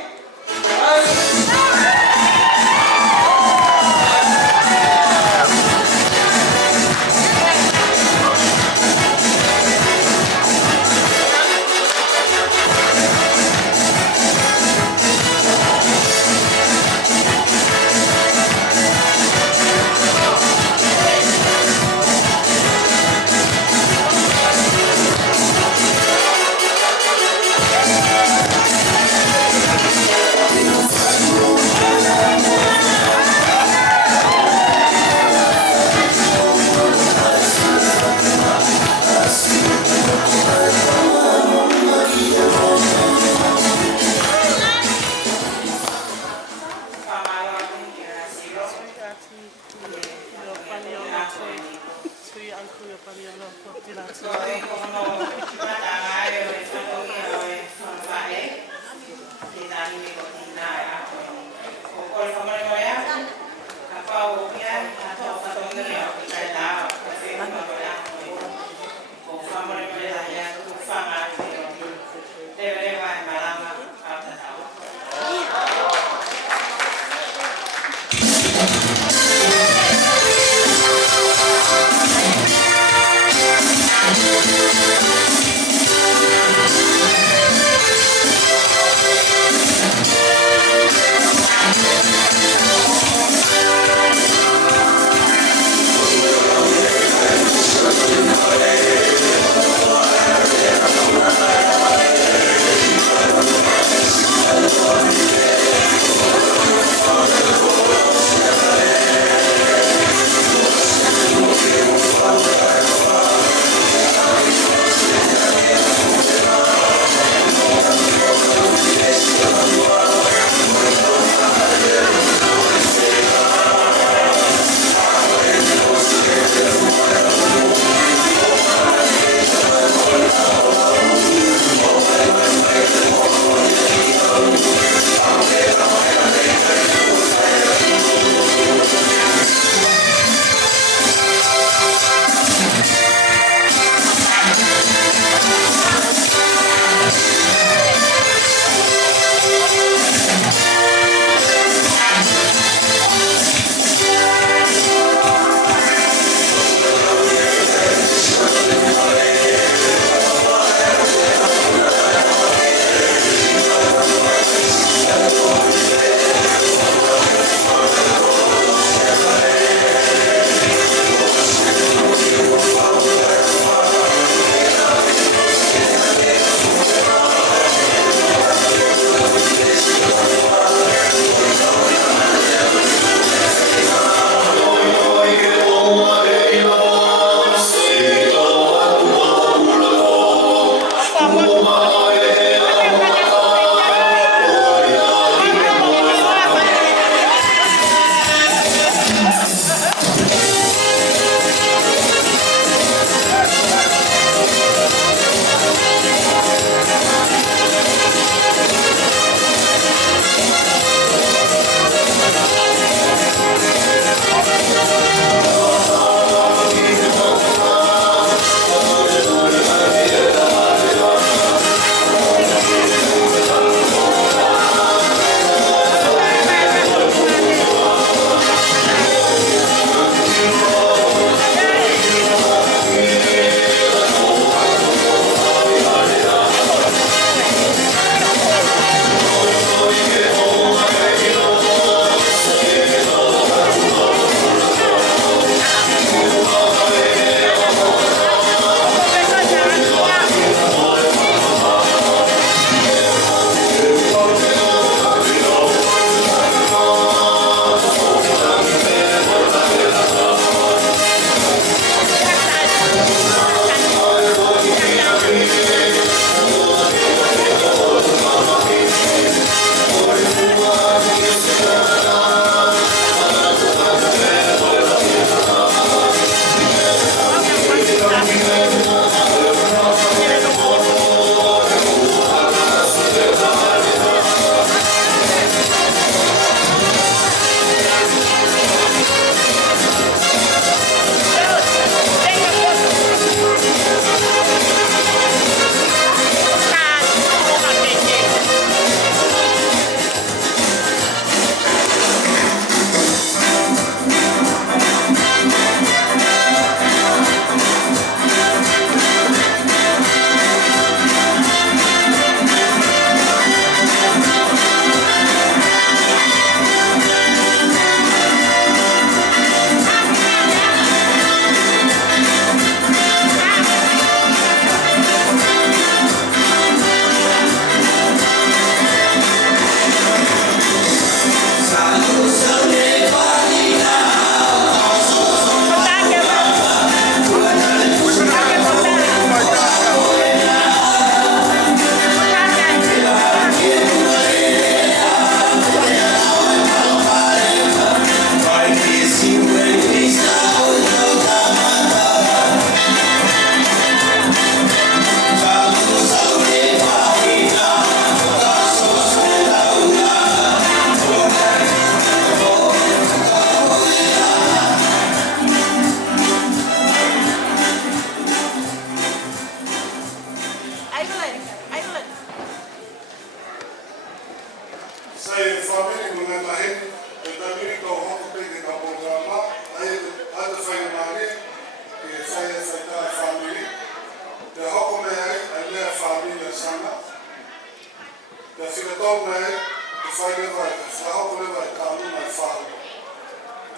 le tau me e whai le vai, e whahako le vai, ka luna e whahu.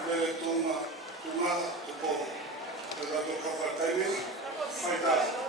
Le tūna, te pō. Le rato ka whataimi, whai tāi.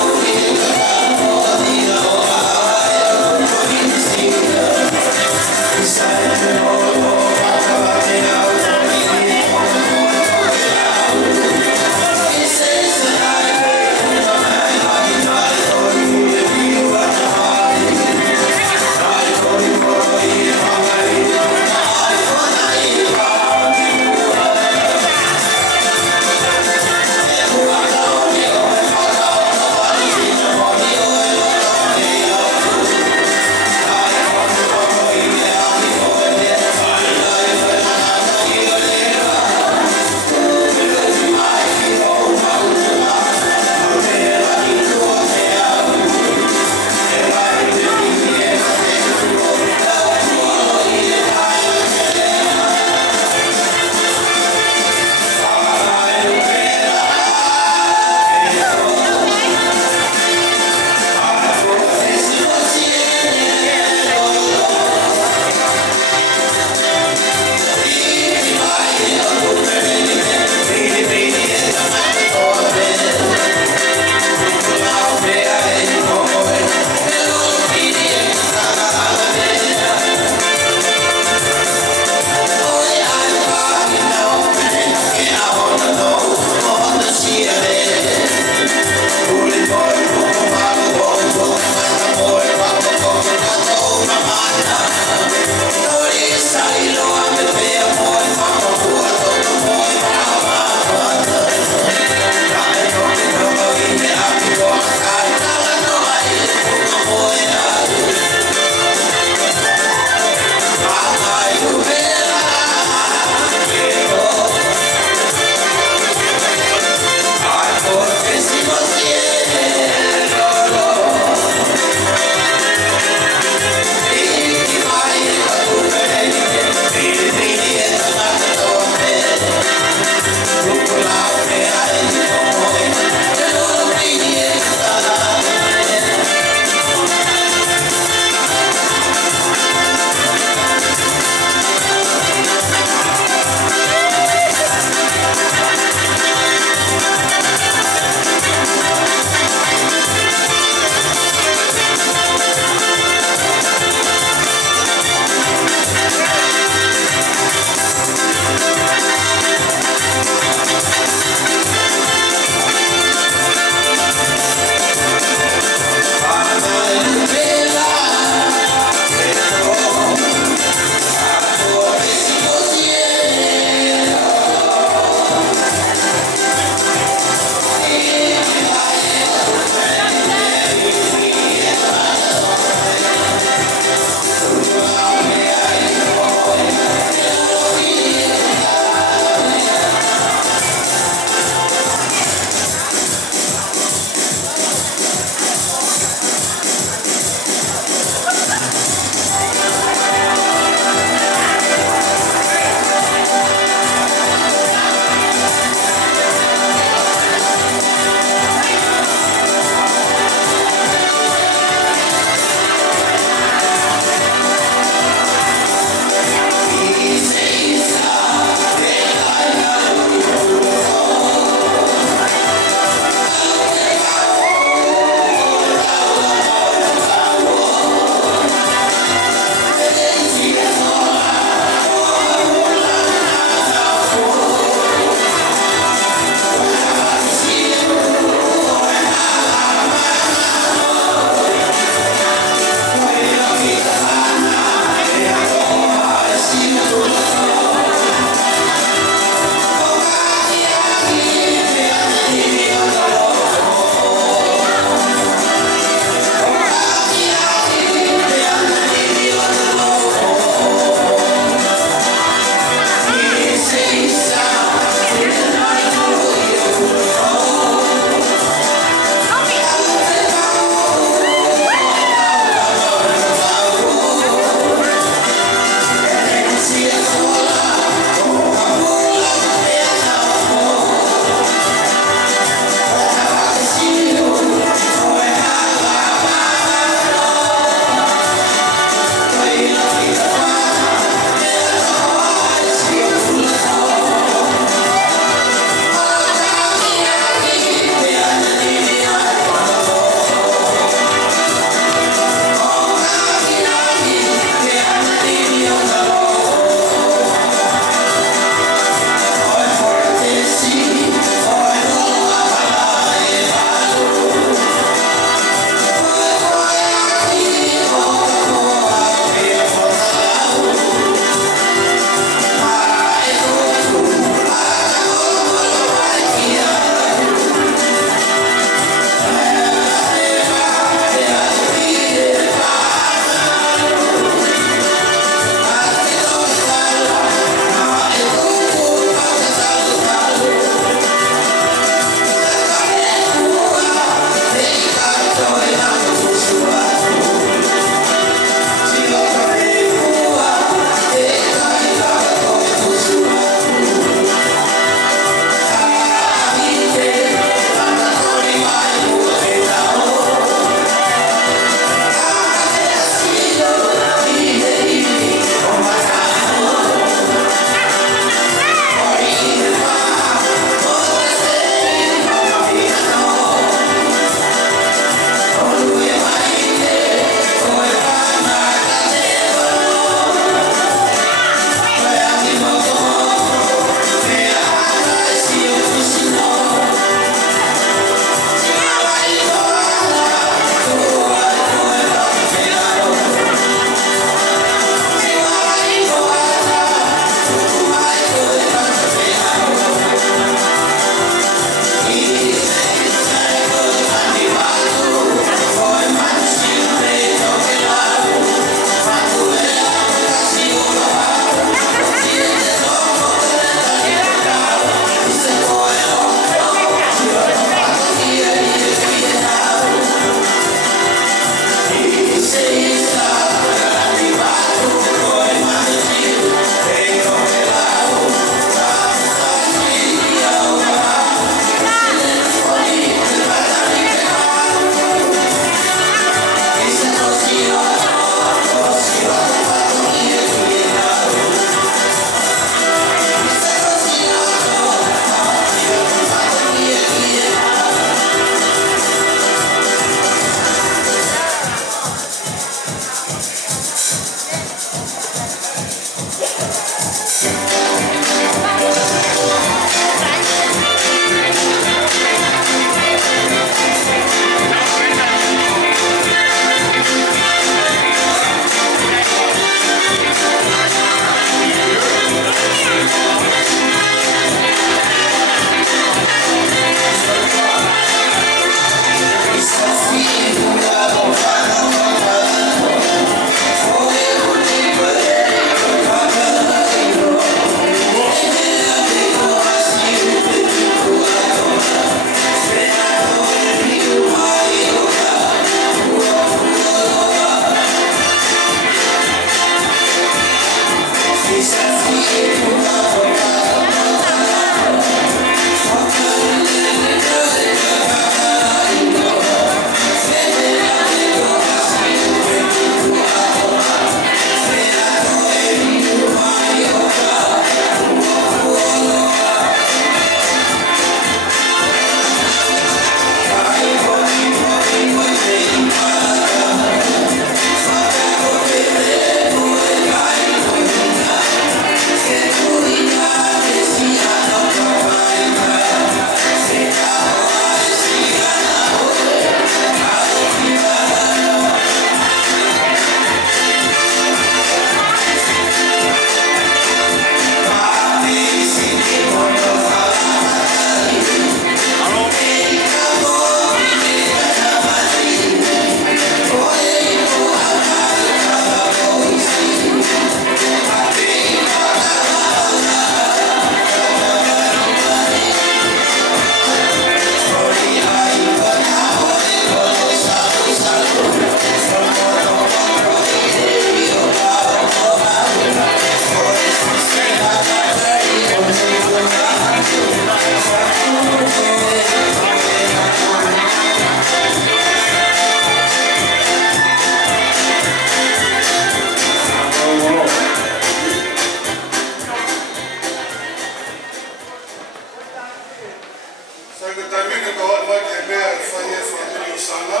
mea e whai e whaneri i sanga.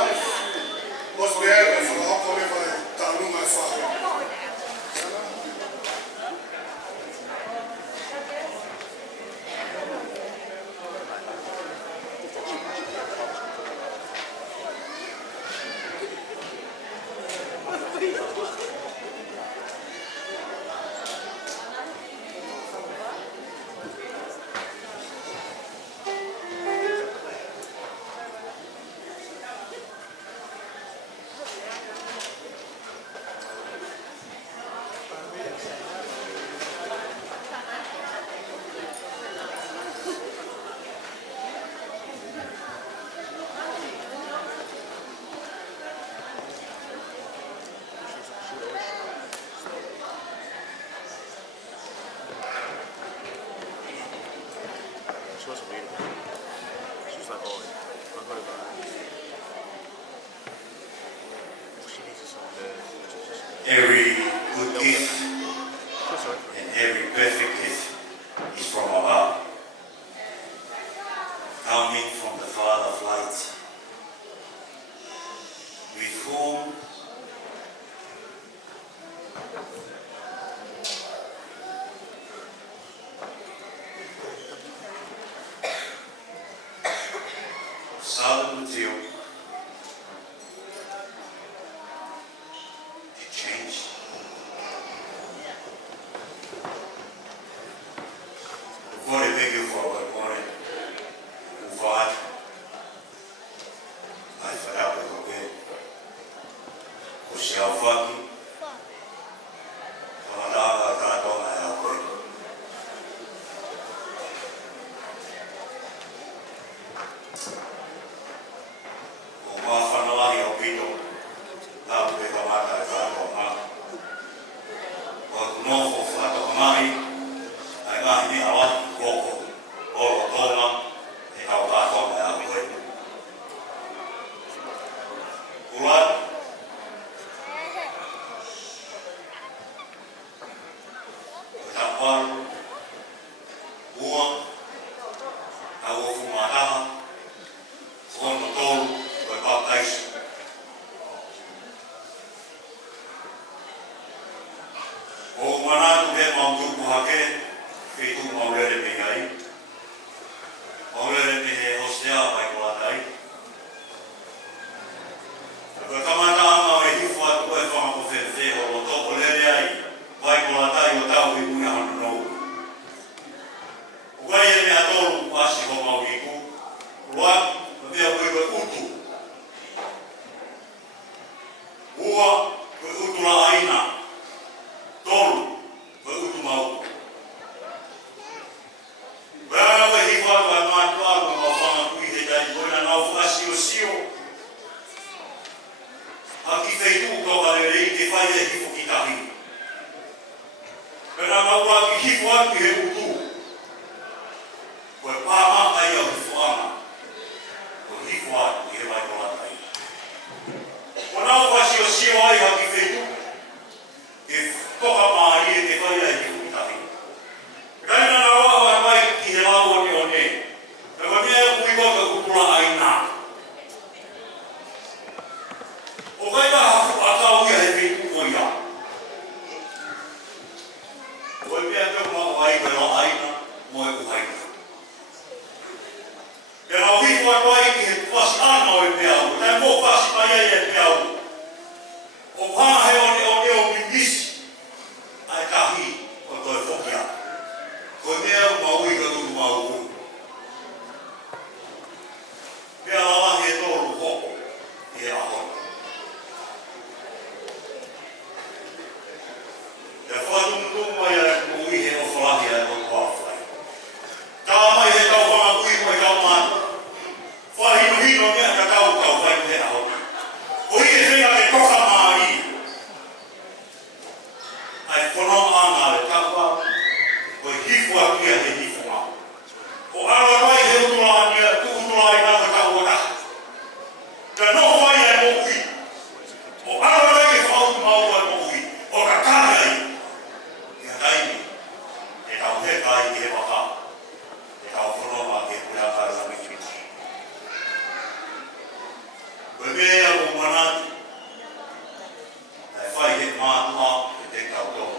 Os mea e whakahoko le vai tālunga e whaho. She wasn't reading it. She was like, oh, I'm going to buy it. She needs a song there. Every good gift Feel sorry for her. and every perfect gift is from above, coming from the Father of lights, with whom Salve o teu to change. Before I beg you for what morning, move on. I fed up with the way. O shall fuck you. O manatu he mautuku hake, whitu maurere me ai. Maurere me he hostea mai kulatai. Ka kamata ama o hifu atu e whamako whewhe o lo toko lere ai, mai kulatai o tau i muna hanu nou. Ugai e mea tolu kuasi ho mauiku, ruak, mea koe utu. Ua, koe utu la aina. Tolu, koe utu mau. Wera koe hifu atu ai mātu alu ma whanga kui he tai koina nau whakasi o sio. Haki wheitu toka lere i te whai e hifu ki tahi. Wera maua ki hifu atu he utu. Koe pāmaka ia hifu ana. Koe hifu atu i he mai kolatai. Ko nau whakasi o sio ai haki wheitu. Ke toka maari e te whai e hifu ki tahi. Raina na roa wa mai ki he lau o ne o ne. Naka mea kui waka upura aina. O kai ka hafu atau ia he whitu o ia. Koe mea te uma o ai koe o mea o manatu. Ai whai he mātua e te kautau.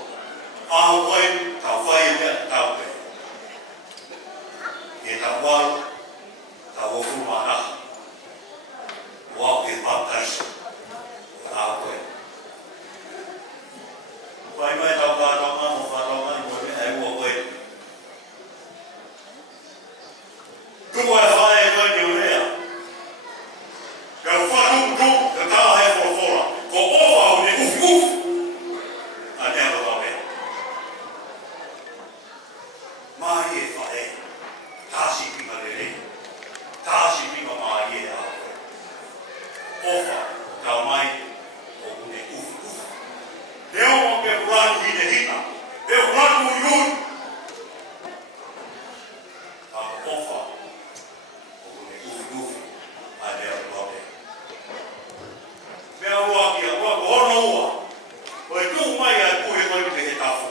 Aho koe, tau whai e mea tau koe. E tau waru, tau o furumanaha. Wau e baptaisa. Aho koe. Whai mai tau kātau ngā mo whātau ngā mo mea e ua koe. Tua e whae e koe ni urea. Ka whatuku, ka tāhe whorofora. Ko ofa o ne ufi. A nea ko tau mea. Mai e whae. Tāsi pinga le rei. Tāsi pinga mai e a koe. Ofa, tau mai o ne ufi. Leo mo pe kuranu hine hina. Pe kuranu uyun. A ofa o ne ufi. A nea ko tau mea. Mea ua kia, ua ko hono ua. Oi tuhu mai ai puhe koe te he tafu.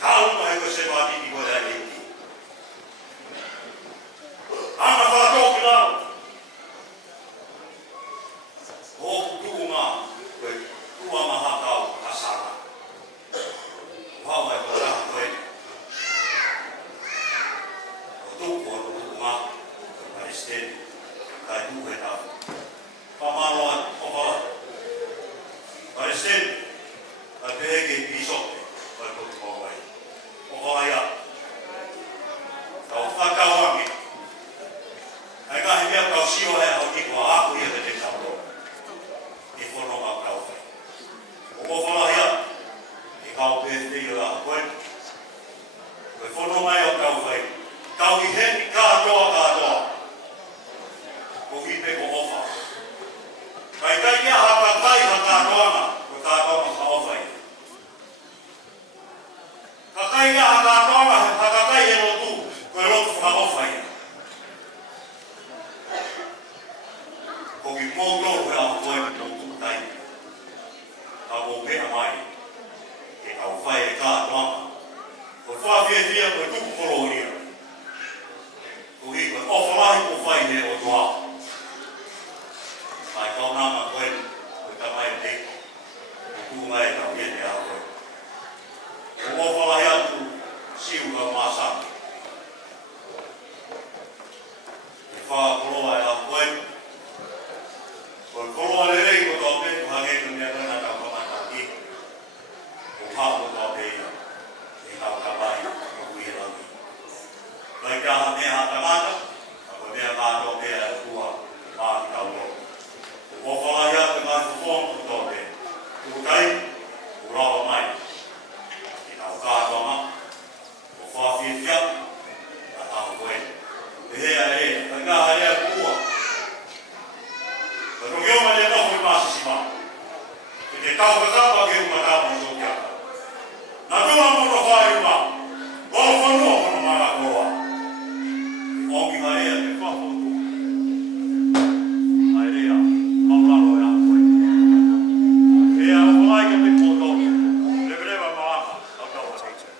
Taunga he ko se mātiki koe ai eki. Ana whātau ki lau. Hoku tuku ngā, koe tua maha kau asara. Whau ai koe raha koe. O tuku ngā, koe Palestine, kai tuku he tafu. Pamaloa o whala. Palestine, kai peheke pisote, kai tuku mawai. O whala ia. Kau whakauangi. Ai kahi mea kau sio hea hau ki kua aku ia te te kau. E whono au kau whai. O whala ia. E kau pēwhei o la koe. Koe whono mai o kau whai. Kau i heni kātoa. Ko hipe ko ofa. Kai kai kia haka kai haka toanga. Ko kātoanga ka ofai. Ka kai kia haka toanga haka kai he rotu. Koe rotu ka ofai. Ko ki mōtoro he au koe ki tō tūtai. Ka mō pēha mai. E kau whai e kātoanga. Ko whawhiawhia koe tuku korohia. Ko hi koe ofalahi ko whai he o tua. Mai kau nāma koe, koe ta mai o teiko. Ko tūnga e kau iene a koe. Ko ofalahi atu siu ka māsaki. E whakoroa e a koe. Koe koroa le rei ko tō pe, ko hangenu mea kona kau kamataki. Ko hāko tō pe ia. E kau kapai, ko hui rangi. Kai kia ha mea tamata, a koe mea kātō pe a tua, māki kau tō. Ko whalaia te mai whawhongu tō pe. Tukutai, ko rawa mai. E kau kātonga, ko whawhiawhia, a tahu koe. Te hea e, kai ngaha rea kua. Ka tongioma le noho i māsisima. Ke te kaupatapa ke umatapa i sokiaka. Nā tua mono whai uma, kolo whanua kono mara koa. E ongi harea te whahotu. Ai rea, mauraro e ako koe. E a whalai ka te kōtō. Leberewa maama, au tau a teacher.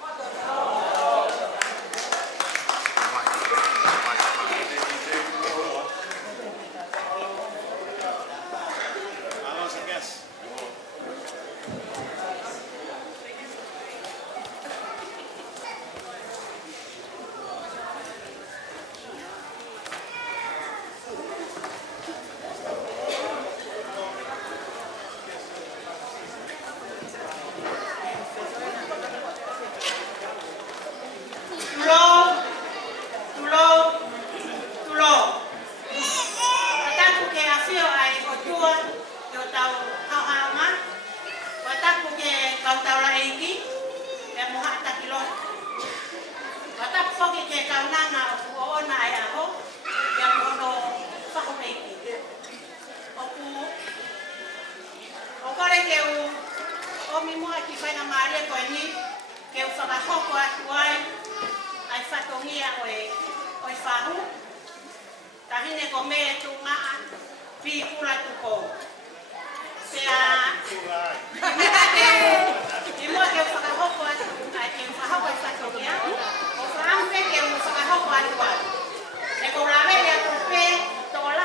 Ko la vele a pe, to la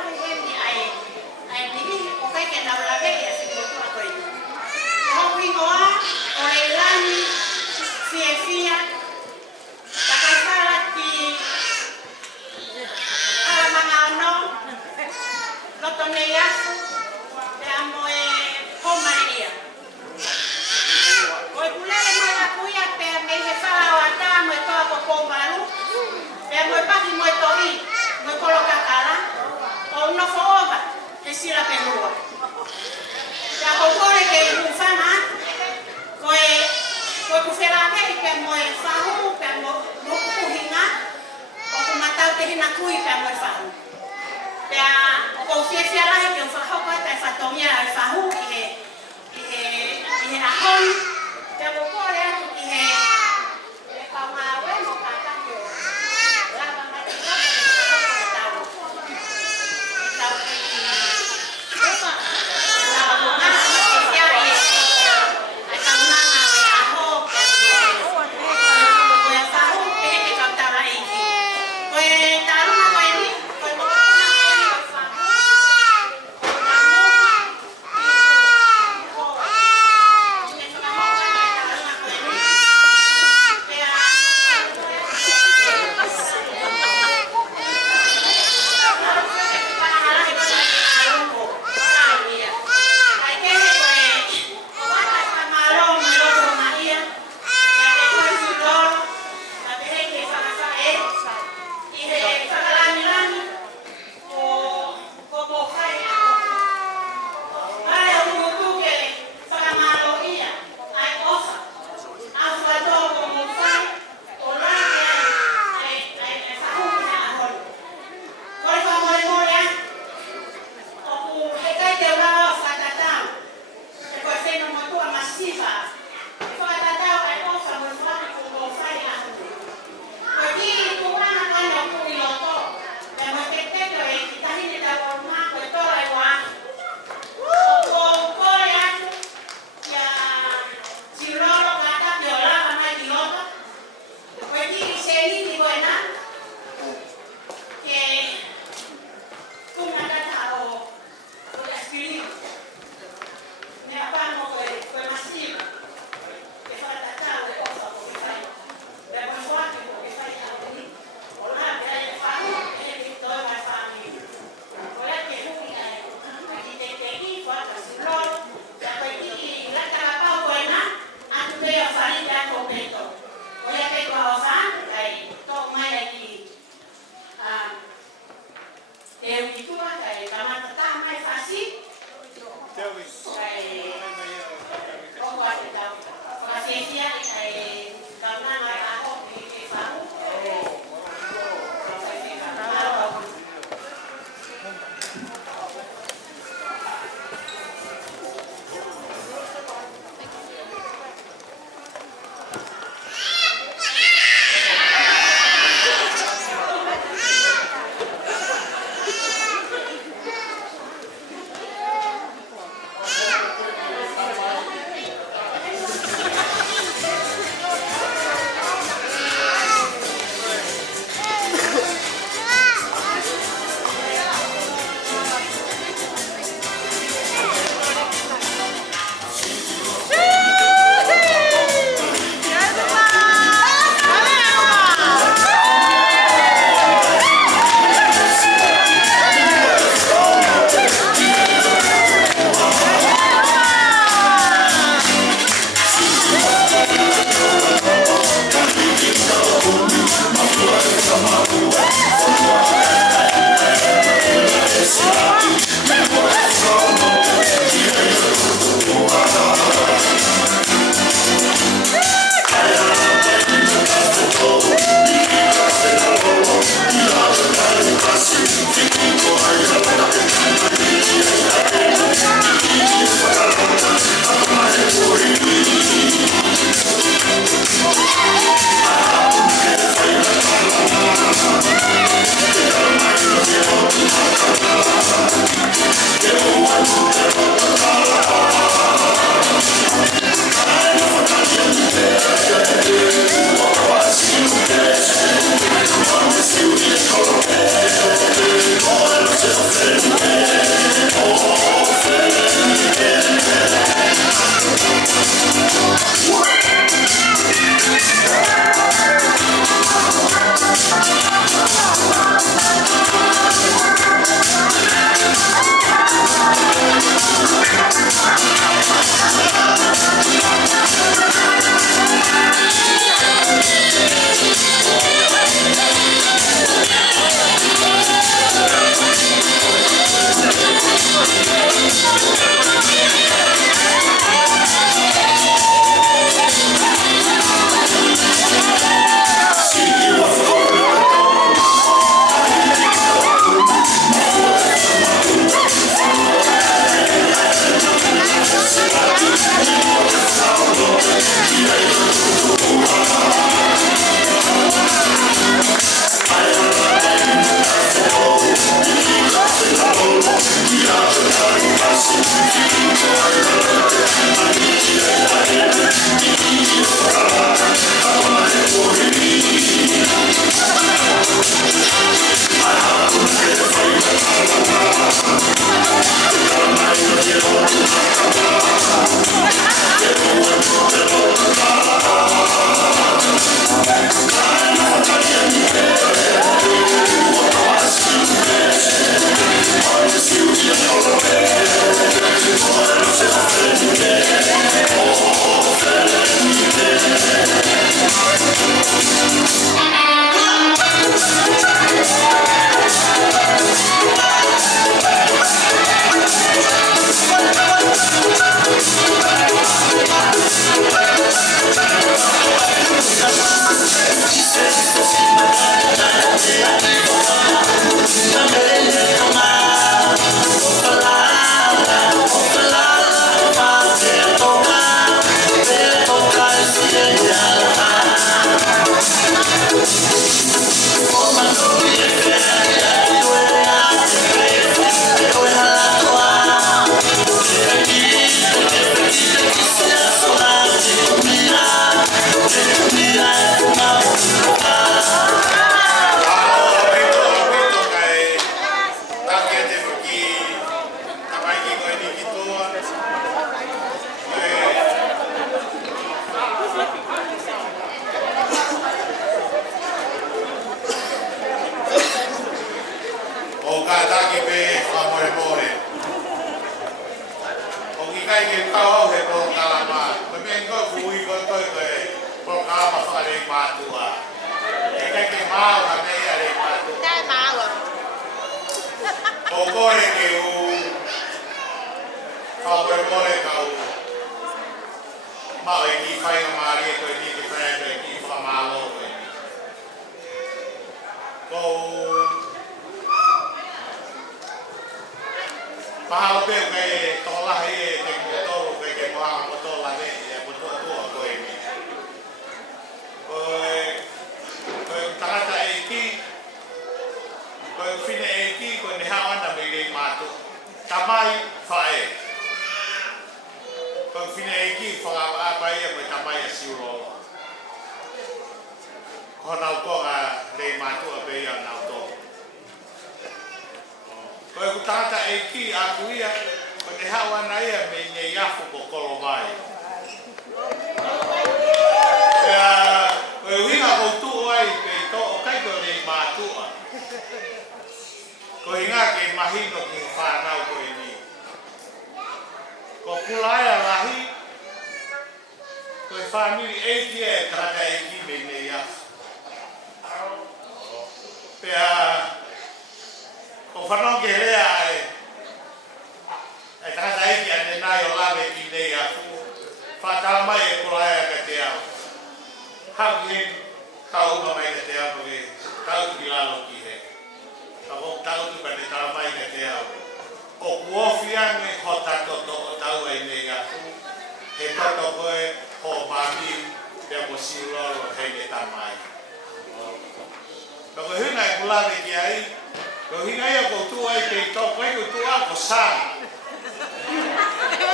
te sila pelua. Ya kokore ke ufana koe kuferake pe moe fahu pe mo kuhinga o kumatau te hina kui pe moe fahu. Pea ko fia lahi ke ufaho koe tai fatongia ai fahu ihe ahon pe kokore atu ihe kaumawe mo katakio. Lava mati tau. Tau kataki pe whamore. O ki kai ke kau he po kalama. Ko me ko fui ko toi ko po kalama whare mātua. E kai ke māu ha mei are mātua. Dai mau. O kore ke u whamore kau. Mau e ki whai o maari ko e ni ke whare e ki whamalo ko e ni. Ko mahalo pe ke tola he ke motor ke moha motor la ne e motor tu ko e ni. Ko tangata e ki ko fine e ki ko ne hawa na me le matu. Tamai fae. Ko fine e ki fa apa ia me tamai e siuro. Ko nau ko a le matu a pe ia nau to. Ko e kutata e ki a kuia, ko ne hawa na ia me ne iafu ko kolo vai. Ko e winga ko tu ai pe to o kai ko ne matua. Ko inga ke mahino ki whanau ko e ni. Ko kulaia lahi, ko e whanui e ki e kata e ki me ne iafu. Pea, ko whanau ke rea e tangata eki ane nai o lawe ki nei a fu. Whatala mai e kuraia ka te au. Hau hen, kau uma mai ka te au ke tau ki lalo ki he. Ka wong tau tu ka te tala mai ka te au. O kuofi ane ho tato to o tau e nei a fu. He toto koe ho mami pea mo siulolo hei ke tamai. Ka ko hina e kulawe ki ai. Ko hina ia ko tu ai pe to koe ko tu a ko sa.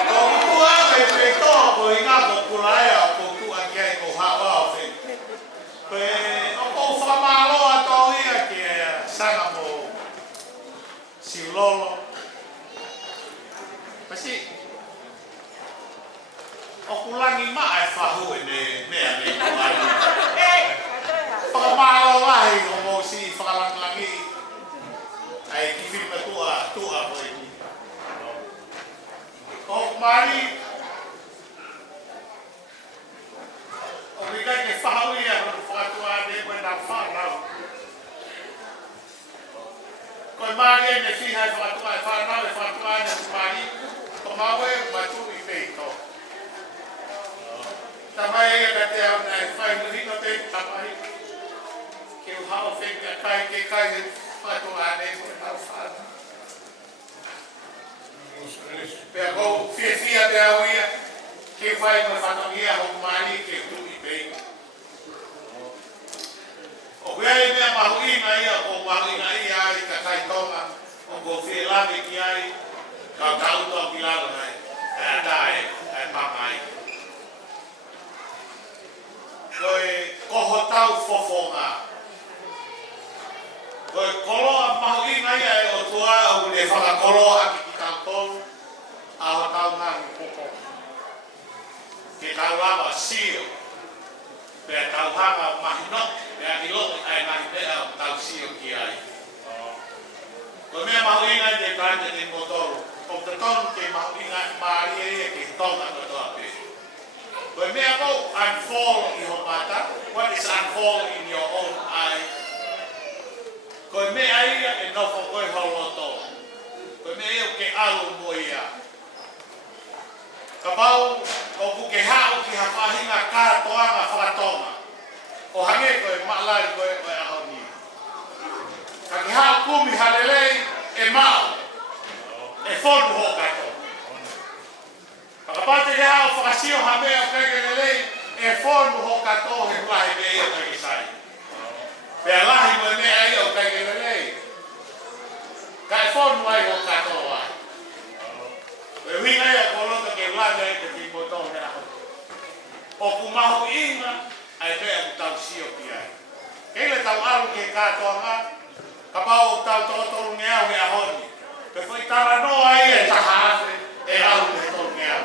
Ko tu a pe to ko hina ko kulaia ko tu a ki ai ko hawa o fe. Ko o ko whamalo a to ia ki sana mo siulolo. Pasi o kulangi maa e whahu e mea me kulangi. Whakamalo lahi o mo si whakalangi. Ai ki whima tua ko e ni. O mari o rika ke whahau ia o whakatua ne koe nā whanau. Koe mari e ne whiha e whakatua e whanau e whakatua ne mari. Ko maue matu i peito. Tamai e ka te au nei whai muhino te tamai. Ke uhao whenka kai ke kai he whakatua ne koe nā whanau. Pea kou whia te au ia, ke whai koe whanongia ho mari ke tu i pei. O whea e mea mahuina ia, o mahuina ia ai ka kai tonga, o ko whia lame ki ai, ka tauto ki lalo nei, e atae, e pamai. Koe koho tau fofonga. Koe koloa mahuina ia e o tua au ne whakakoloa ki ki tautonu, aho tau ngangu poko. Ke tau lawa sio, pea tau hanga mahino, pea ni loki ai mahimea o tau sio ki ai. Koe mea mahuina te prante te motoru, o te tonu ke mahuina maari e ke tonga ko toa pe. Koe mea kou unfold i ho mata, what is unfold in your own eye? Koe mea ia e nofo koe holoto. Koe mea ia ke alu mo ia. Ka pau o kuke hao ki hawhahinga kātoanga whakatonga. O hange koe maalai koe koe ahoni. Ka ki hao kumi halelei e mau. E whonu ho kato. Ka pate ki hao whakasio hamea o kege lelei e whonu ho kato he hlahi me ia kage sai. Pea lahi mo mea ia o kage lelei. Ka e whonu ai ho kato ai. E winga ia kolota ke vlaga e te timoto he aho. O kumaho inga ai pea ku tau sio ki ai. Keile tau alu ke kātoanga, ka pau tau tōtoru ngeau he ahoni. Pe whai tara noa ia e tahaafe e alu he toru ngeau.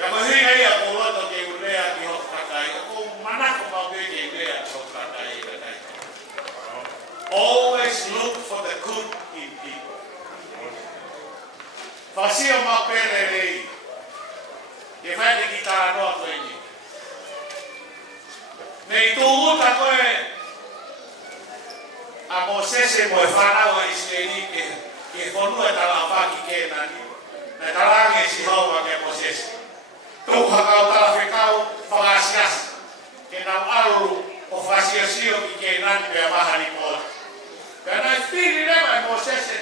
Ka mahinga ia kolota ke ulea ki ho kakai. O manako mau ke ulea ki ho kakai e kakai. O Always look for the good in people. Fasio mapele rei. E vai te kita no koe ni. Nei tuuta koe a Mosese mo e whanau a Israeli ke whanua tala whaki ke nani. Na talange si haua ke Mosese. Tuha kau tala whekau whakasiasa. Ke nau alu o whakasiasio ki ke nani pia mahani pota. Pea nai whiri rewa e Mosese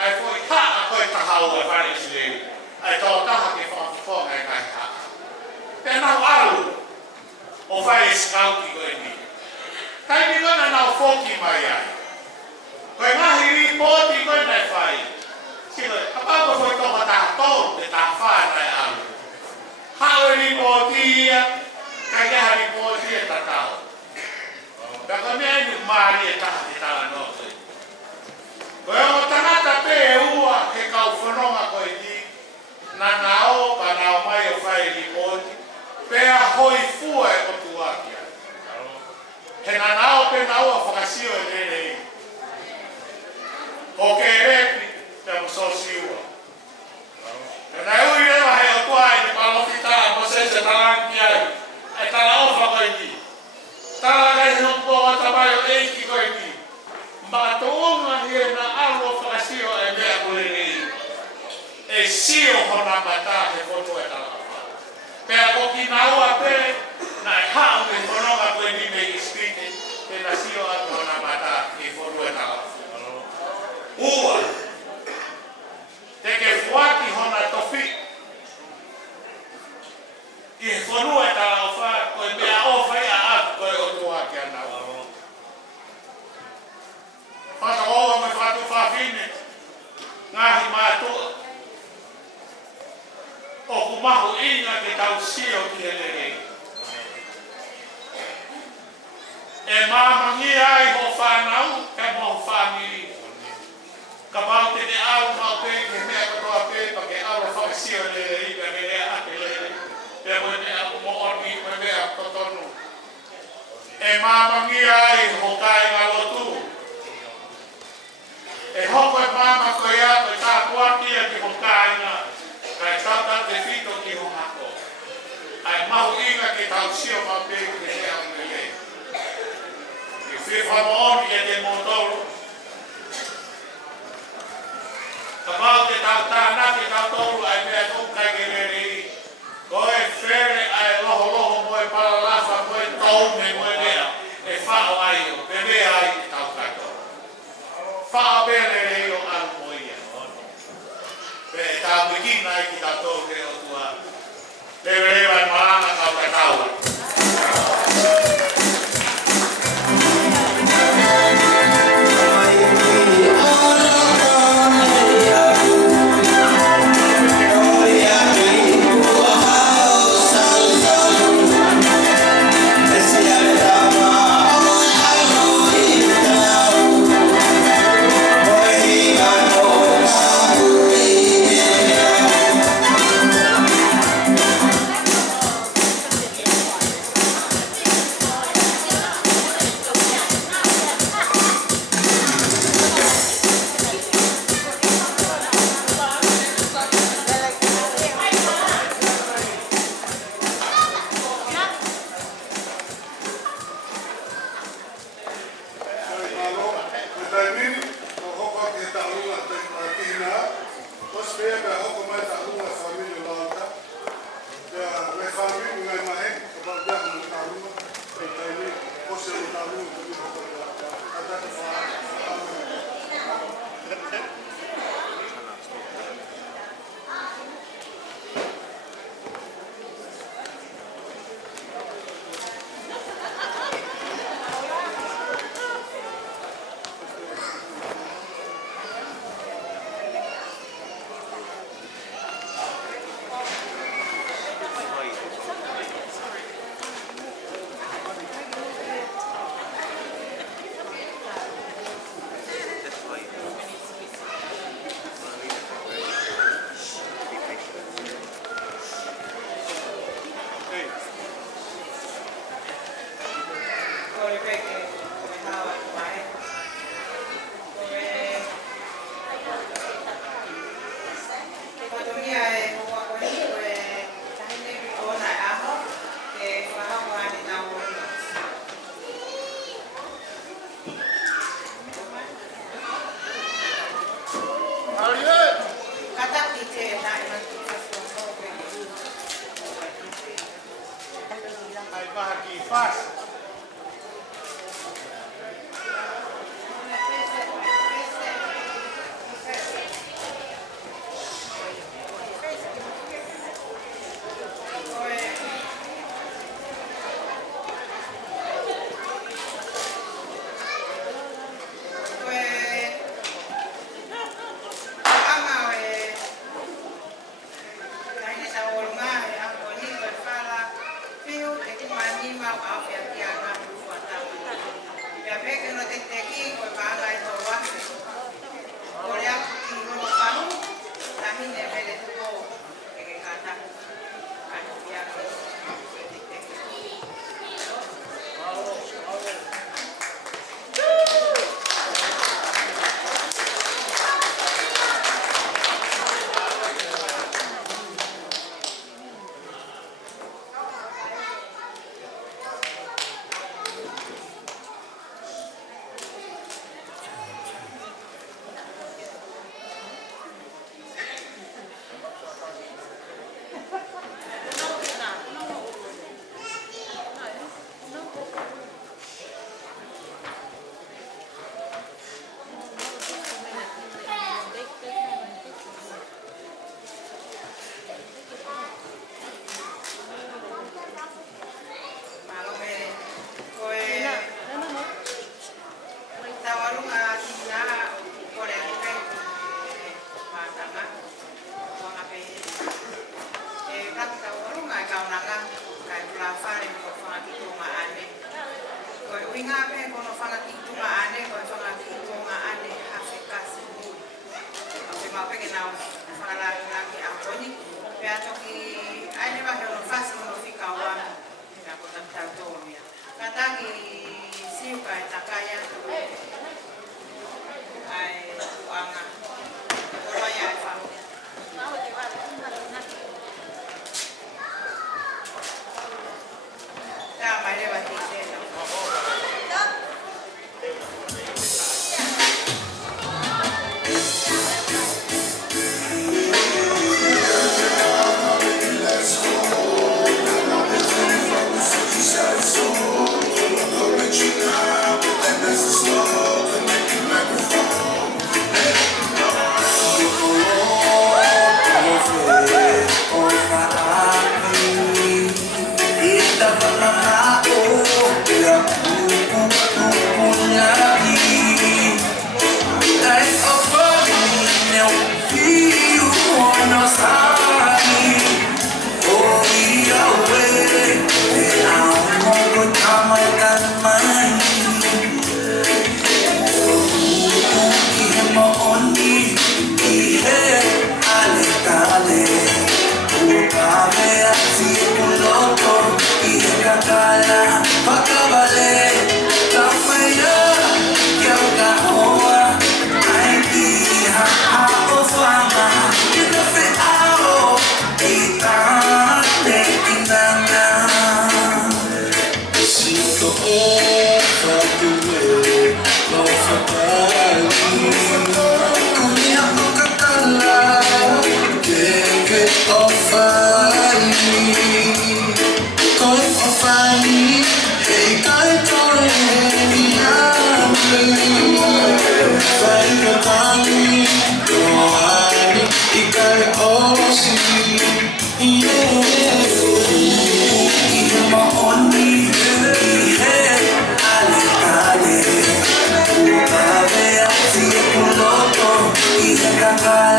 ai fwoi haa koe tahau e whare Israeli. Ai tau taha ke whawhifonga e kai haa. Pea nau alu o whare skauti koe ni. Tai ni kona nau whoki mai ai. Koe ngahi ripoti koe nai whai. Silo, apako foi toka taha tolu te taha whae nai alu. Hao e ripotia, kai keha ripotia tatau. Pea koe mea inu maari e taha te tala noto. Koe o tangata pe e ua ke kau whanonga koe ni. Na nao pa nao mai o whai ripoti. Pea hoi fua e o tuakia. He na nao pe nao a whakasio e rei. O ke repi te msosiua. E na ui rewa he o tuai ni palofita Mosese talangi ai. E tala ofa koe ni. Tala kai hongpo o tabai o eiki koe ni. Ma toonga he na alo whakasio e mea kule rei. E sio hona mata he foto e tala ofa. Pea ko ki naua pe na e hao me whanonga koe ni me ispite. Te na sio atu hona mata he foto e tala ofa. Ua, te ke fuaki hona tofi. I he whanua e tala ofa, koe mea ofa ia atu koe o tuaki ana ua. Whata oa me whatu whawhine, ngahi mātua. O kumahu inga ke tau sio ki he lerei. E māmangi ai ho whanau, ke mo whaniri. Ka pau te au mau pe ke mea katoa pe pa ke au whakasio le rika me rea ake le pe mo ne au mo ormi me mea kotonu. E māmangi ai ho kai ngalotu. E hoko e māma koe a koe tā kuakia ki ho kai ngā. Kai tata te whito ki ho hako. Ai mahu inga ki tau sio mau pe ke mea me le. I whiwha mo oni e te motoro. Ka pau te tau tāna ki tau tolu ai mea tau kai ke rei. Koe where ai loho moe paralafa moe taume moe rea. E whao ai o, pe mea ai ki tau kai tolu. Whao pere rei o alu moia. Pe e tā mwikina ai ki tau tolu ke o tua. Te rei vai maranga tau kai taua. Thank you.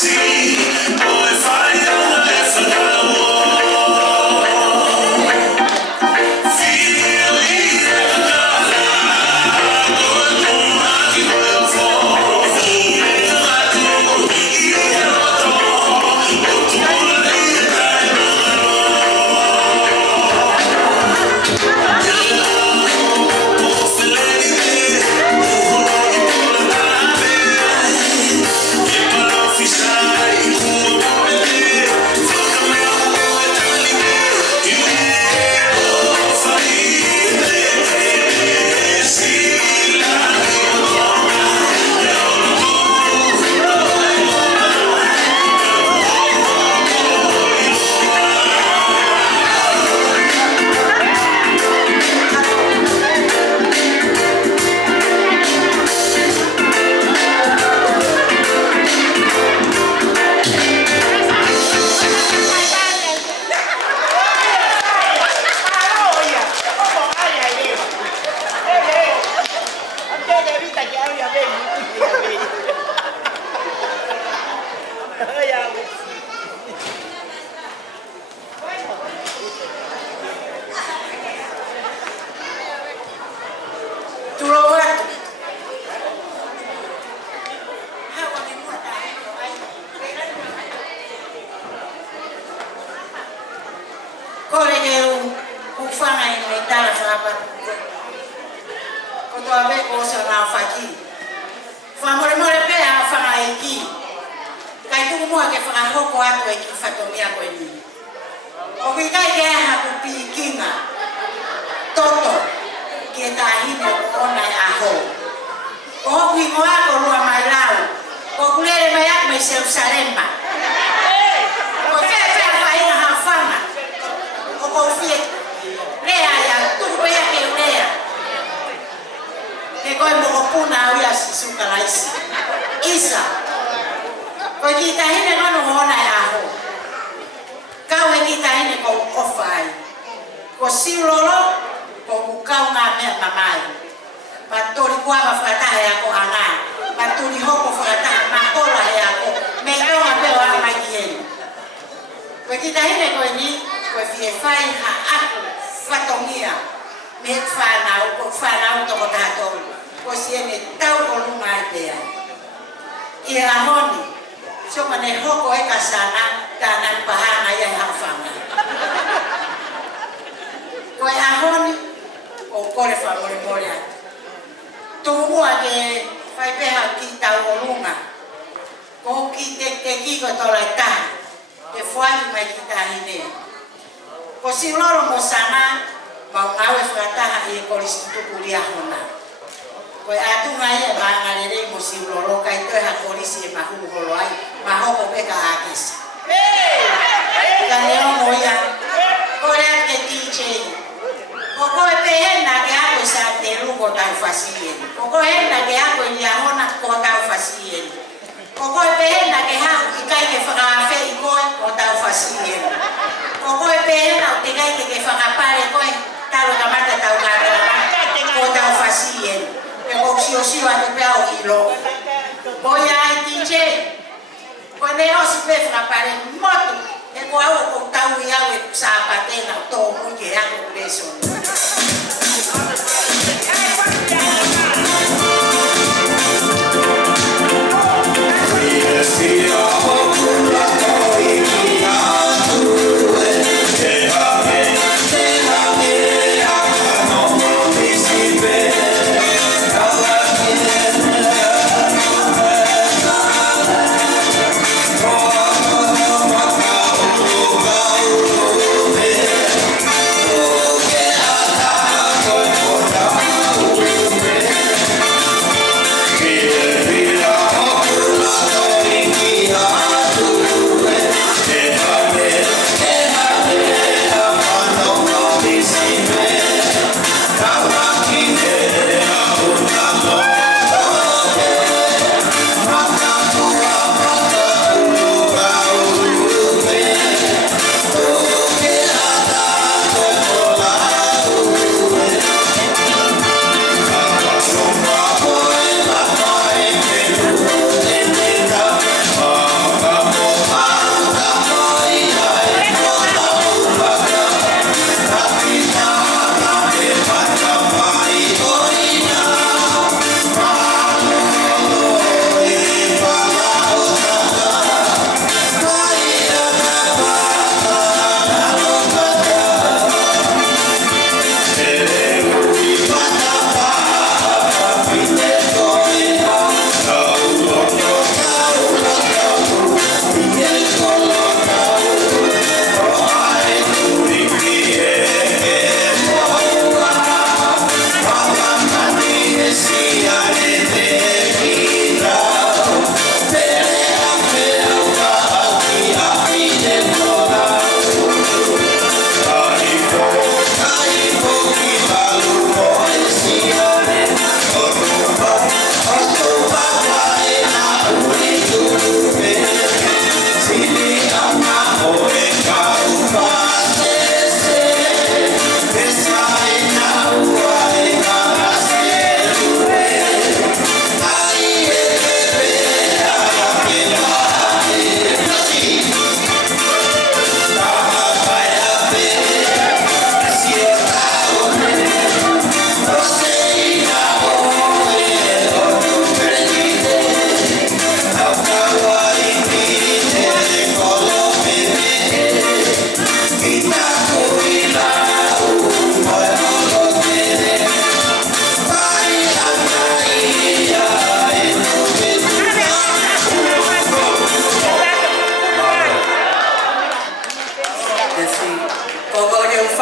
Thank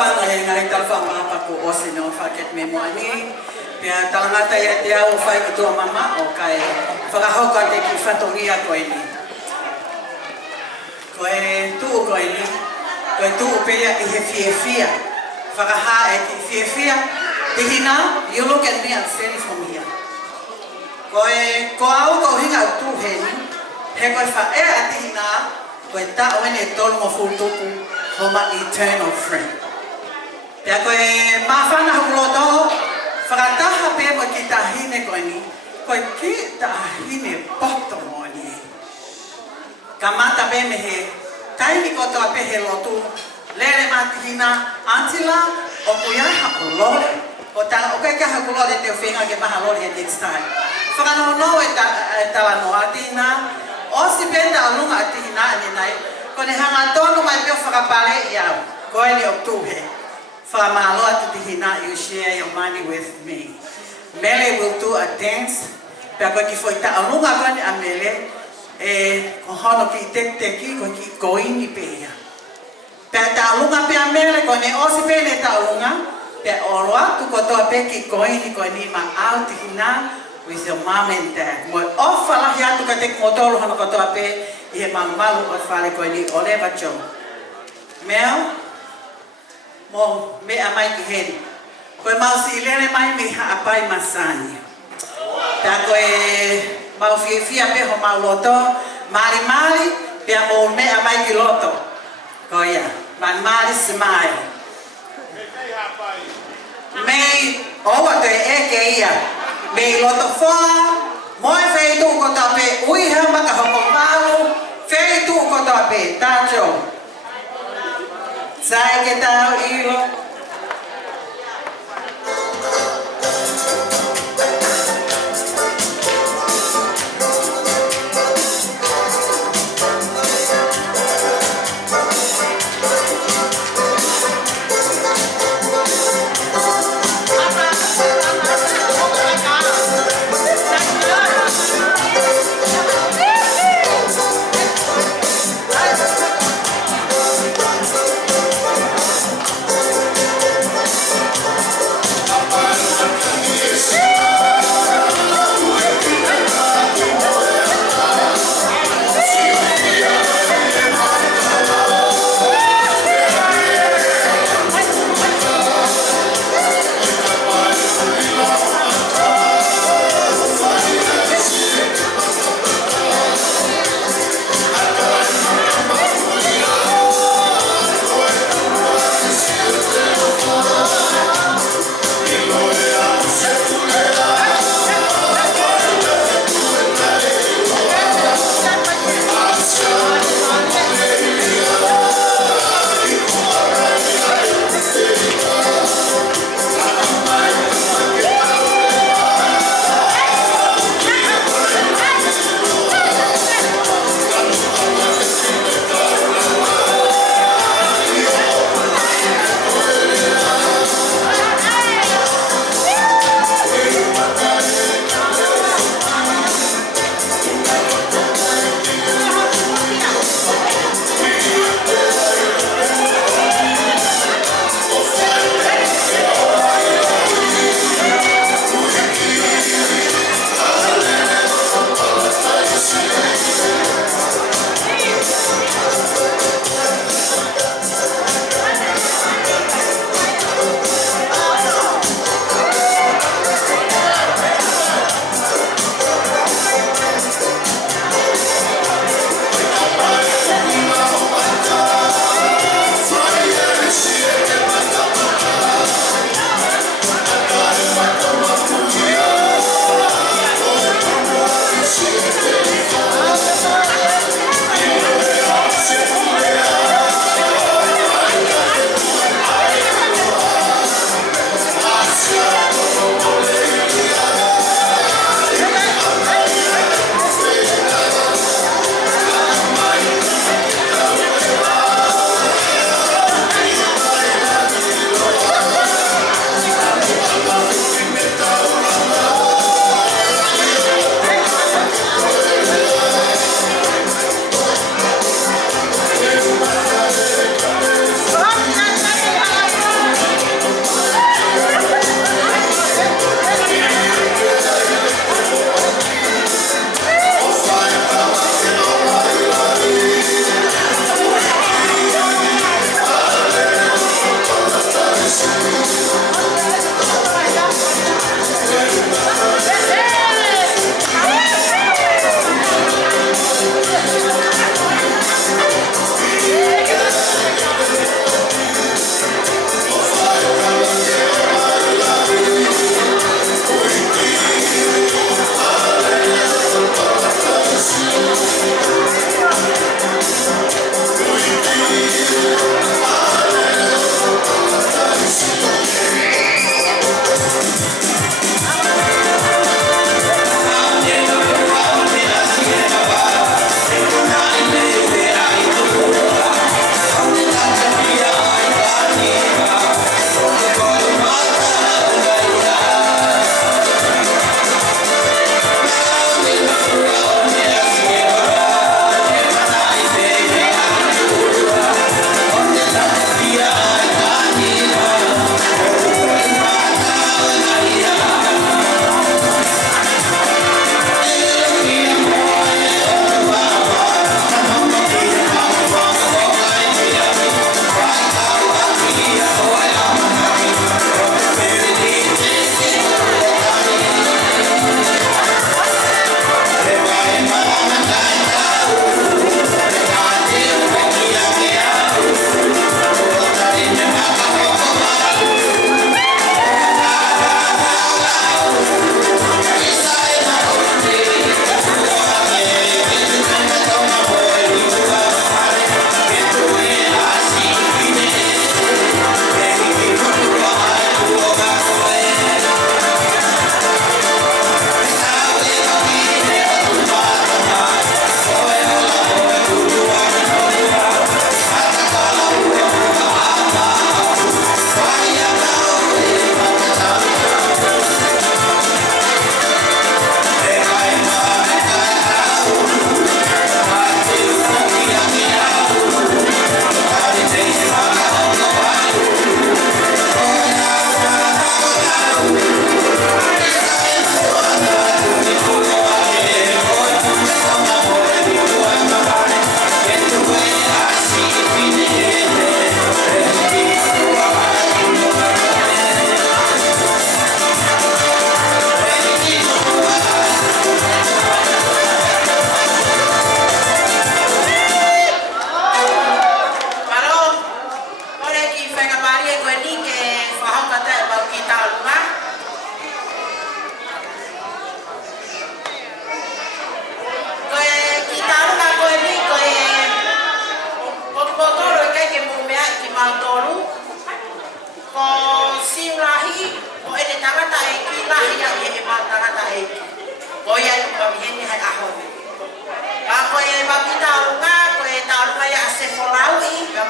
whanga he ngari tala whamapa ko ose no whaket me mo ani. Pea talangata ia te au whai ki tua mama o kai whakahoka te ki whatongia koe ni. Koe tuu koe ni, koe tuu pea i he fia. Whakaha e ki fia. Te hina, you look at me, I'm standing from here. Koe au ko hinga tu he ni, he koe wha ea te hina, koe ta oene e tolu mo futuku homa eternal friend. Pea koe mawhana hakuloto, whakataha pe mo ki tahine koe ni, koe ki tahine poto mo ni. Ka mata pe me he, taimi kotoa pe he lotu, lele matihina, antila, o kuyaha o lore. O tanga o kai ka hakulore te whenga ke maha lore he next time. Whakano no e tala no atina, o si penta alunga atina ane nai, kone hanga tonu mai peo whakapale iau, koe ni o tuhe. Whakamalo atu tihina, you share your money with me. Mele will do a dance, pea koe ki fwoi ta alunga kone a mele, e kohono ki teki, koe ki koini pea. Pea ta alunga pea mele, kone o si pene ta alunga, pe oroa tu kotoa pe ki koini koini ma au tihina with your mom and dad. Mo ofa la hia tu ka te motolo hana kotoa pe i he malu o fale koini o lewa cho. Mel, mo me a mai ki hen. Koe mau si ilene mai me ha apai masani. Ta koe mau fia pe ho mau loto, mari, pe a mo me a mai ki loto. Koia, mari smile. Mei owa te eke ia. Mei loto whaa, moe whei tū ko tape uiha maka hoko malu, whei tū ko tape tācho. Sai ke tau ilo.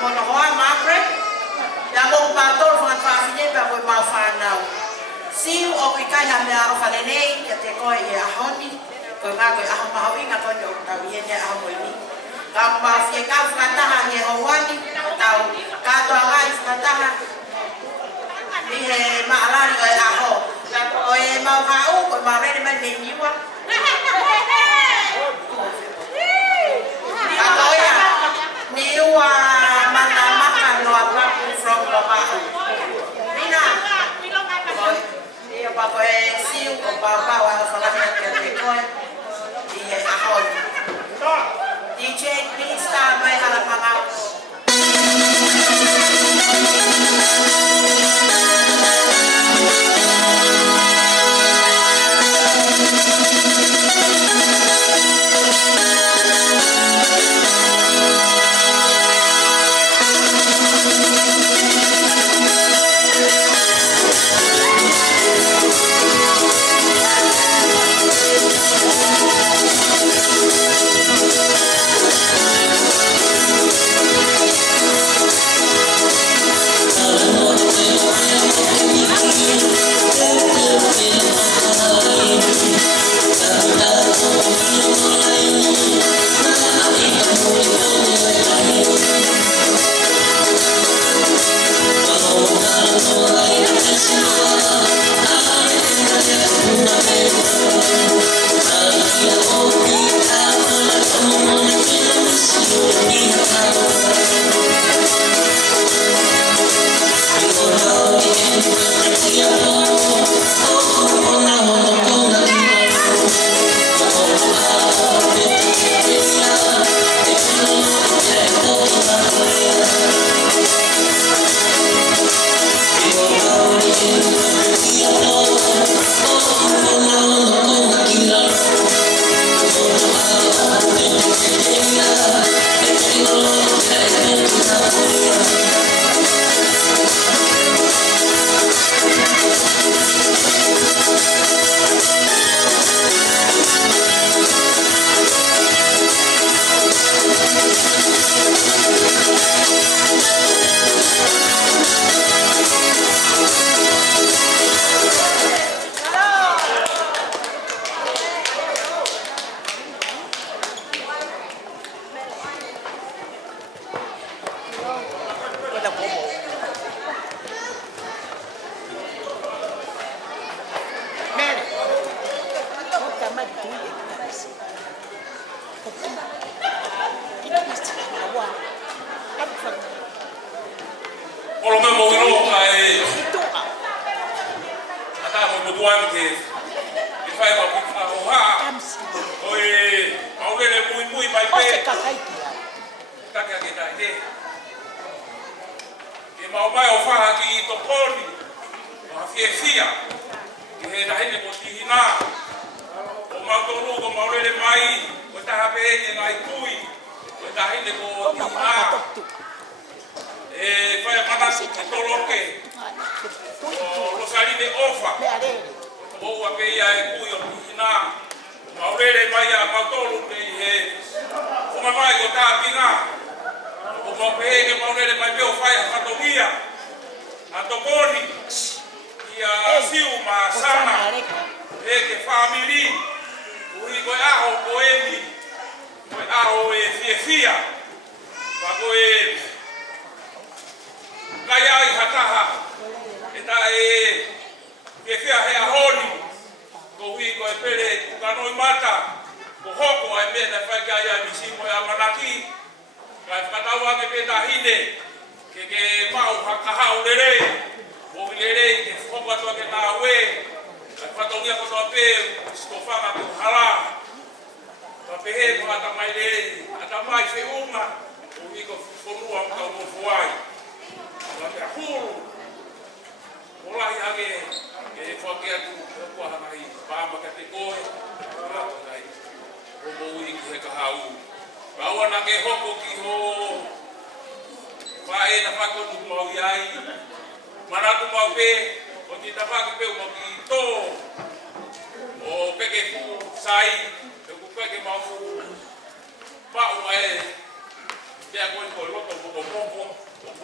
mono hoa Margaret. Ya mo pator fa fafinye pa ko ma fanau. Si o kai ha me a fanene ya te ko e ahoni ko nga ko a ma hawinga ko no ta wiene a mo ni. Ka ma fie ka fata ha he hawani tau ka to ai fata ha. Ni he ma ala ni a ho. La ko e ma ha u ko ma re ma ni ni wa. Ako ya ni wa mana makan no apa from baba. Nina. Dia bapa siu ko baba wa fala ya ke ko. Dia ahon. DJ please start by ala mama. Dia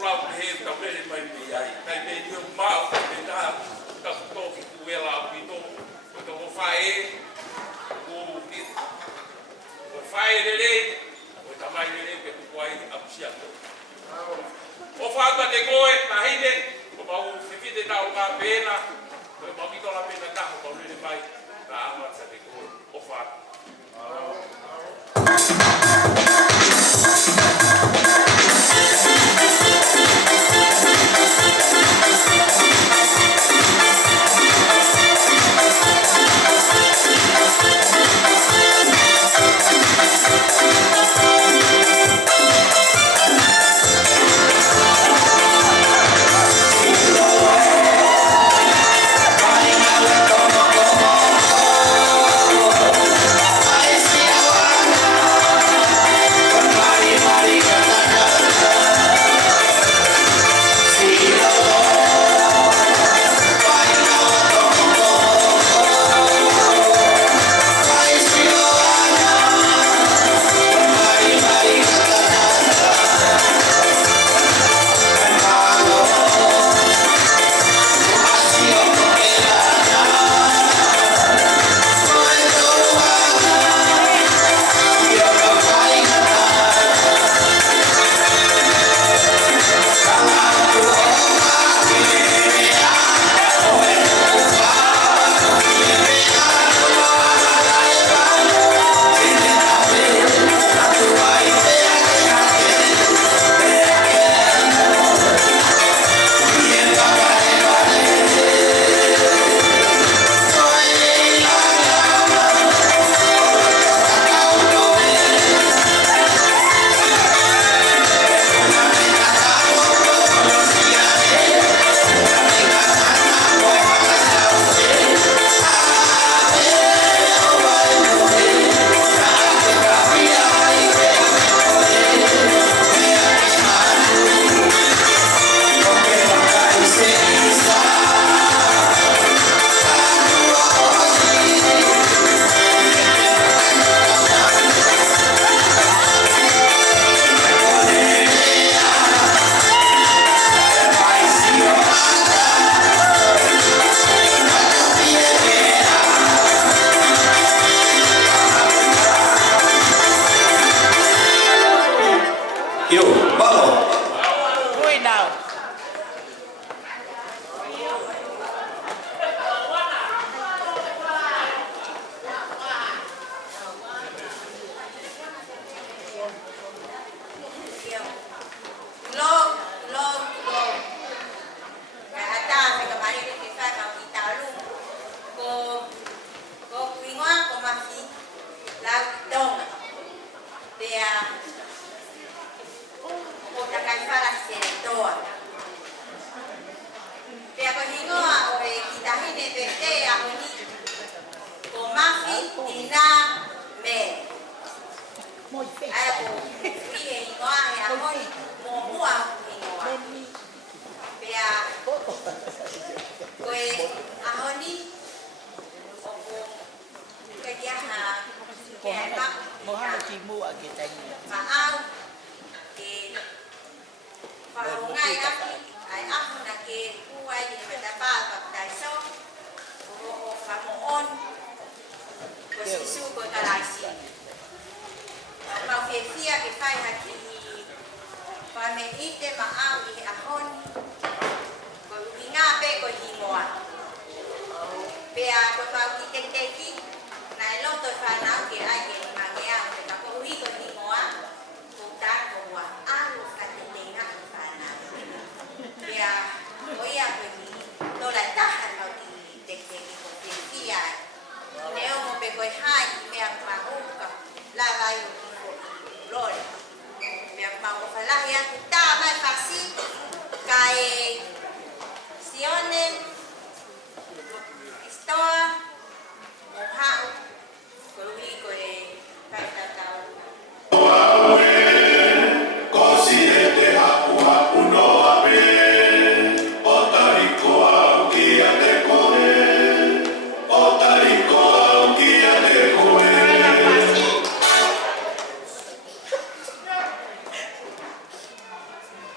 pulau he tau lele mai me ai. Kai me ni o mau me ta ka to ki kuela pito. Ko o fae o fae lele o tamai lele pe ku ai apsia. O faga de goe na hine o mau fifide na o ka pena. O mau ki tola pena ka o lele mai na ama sa de goe. O faga.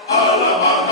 Alabama.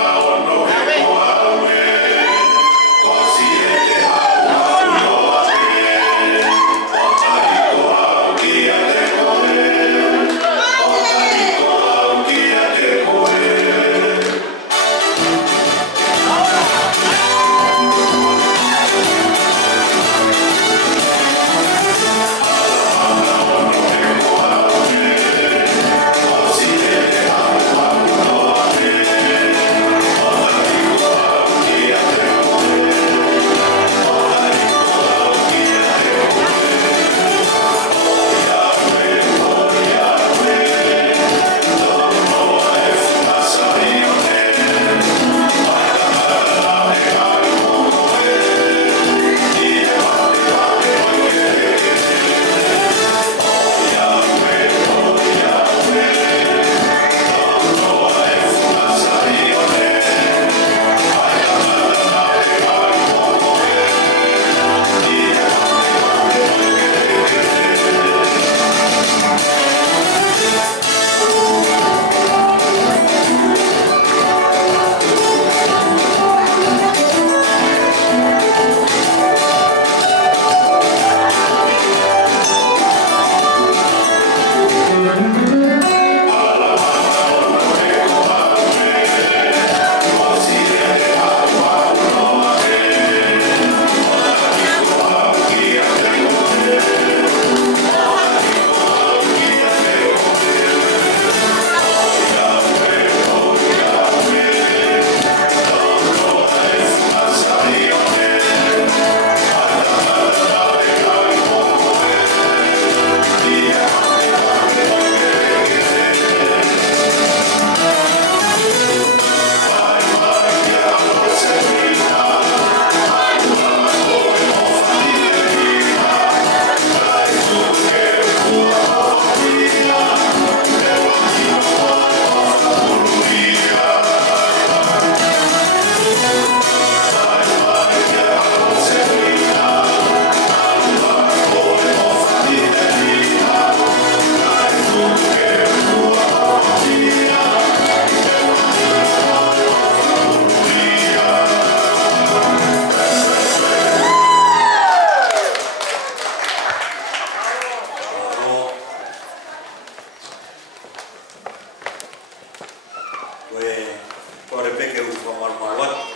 Ko re peke u whamarmawat.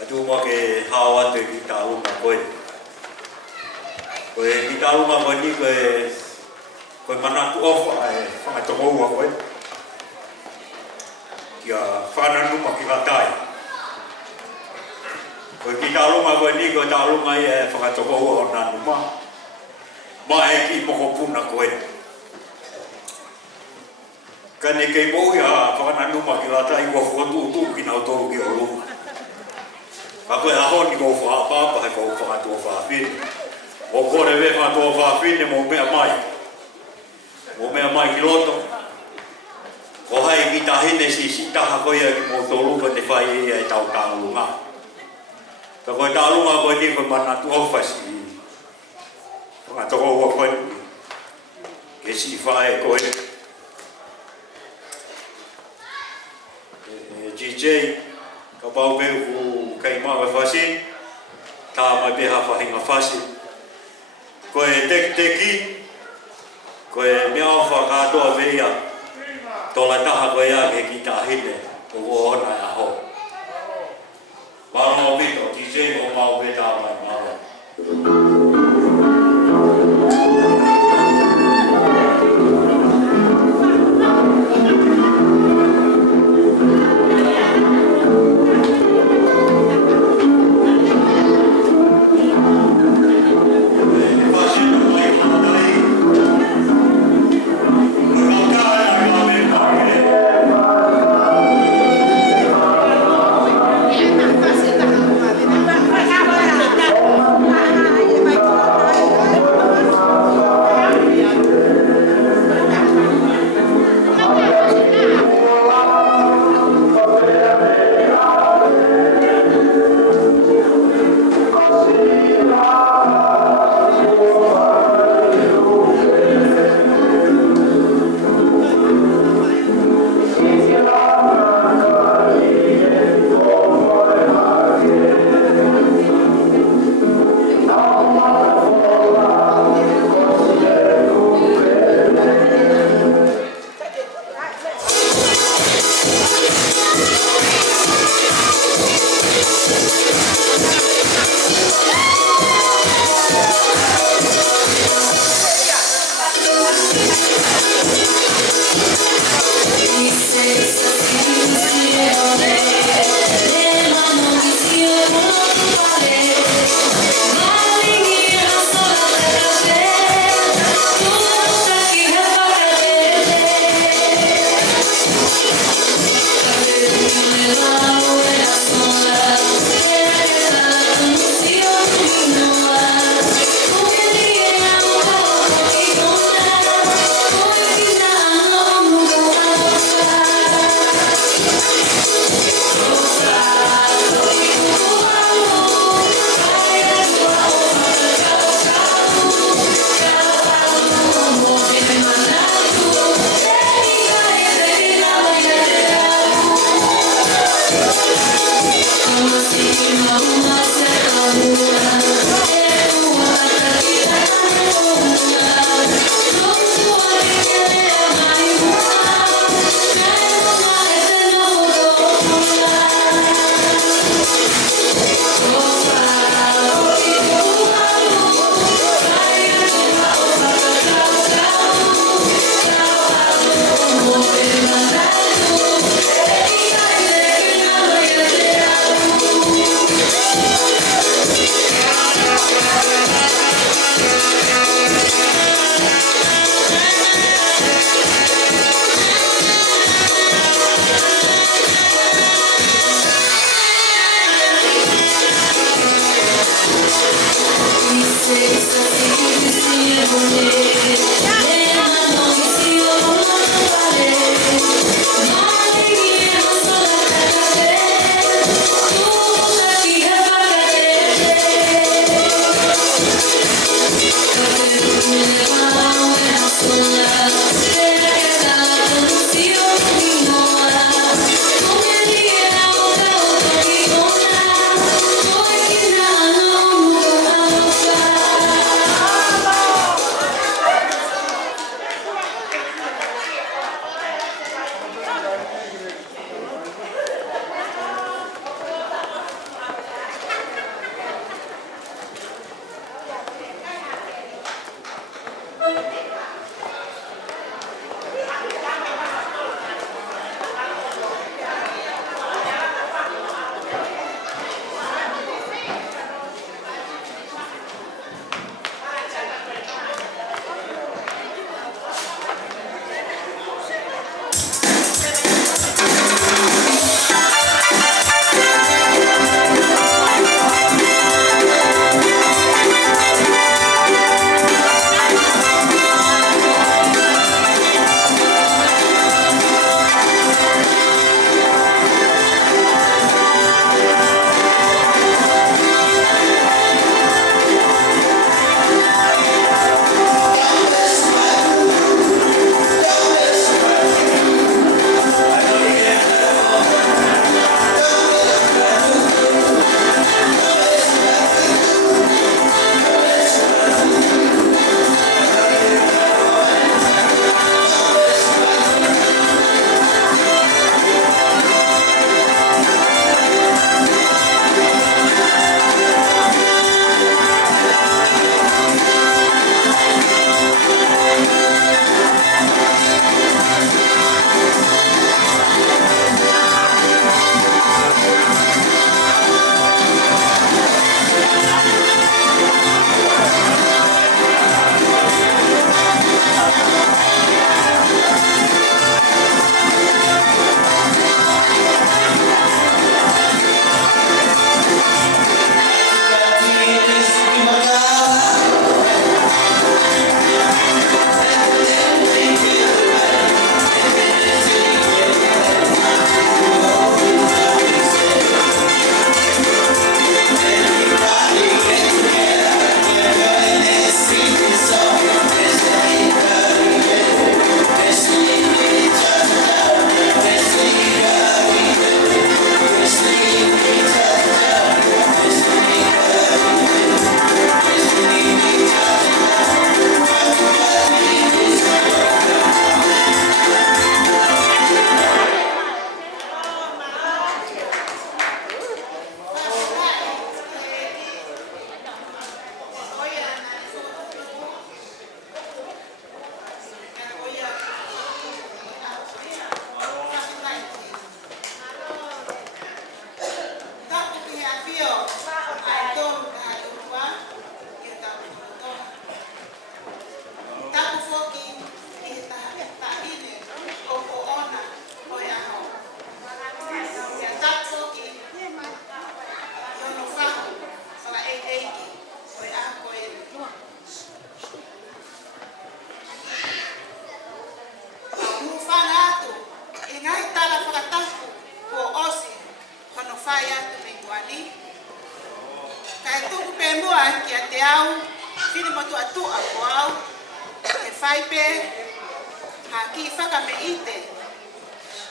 Atu mo ke hawa te ki taunga koe. Koe ki taunga koe ni koe manaku ofa e whakatongo ua koe. Kia whananuma ki watai. Koe ki taunga koe ni koe taunga i e whakatongo ua o nanuma. Ma e ki moko puna koe. Kane kei mo ia whakananuma ki rata i kua whakatu ki nau tolu ki o lunga. A koe ahoni ko whaapapa he ko whakatua whaapine. O kore we whakatua whaapine mo mea mai. Mo mea mai ki loto. Ko hai ki tahine si taha koe ki mo tolu ka te whai e tau tālunga. Ka koe tālunga koe ni koe mana tu ofasi. Whakatoko ua koe. Ke si whae koe. DJ, ka pau peu ku kai mawe whasi, tā mai peha whahinga whasi. Koe teki, koe mea whakatoa veia, tola taha koe ake ki tā hine, o ona e aho. Wāno pito, DJ o mau pe tā mai mawe. Vai ni. Kai tuku pe mua kia te au, whini motu atu a ko au, he whai pe, ha ki whaka me ite,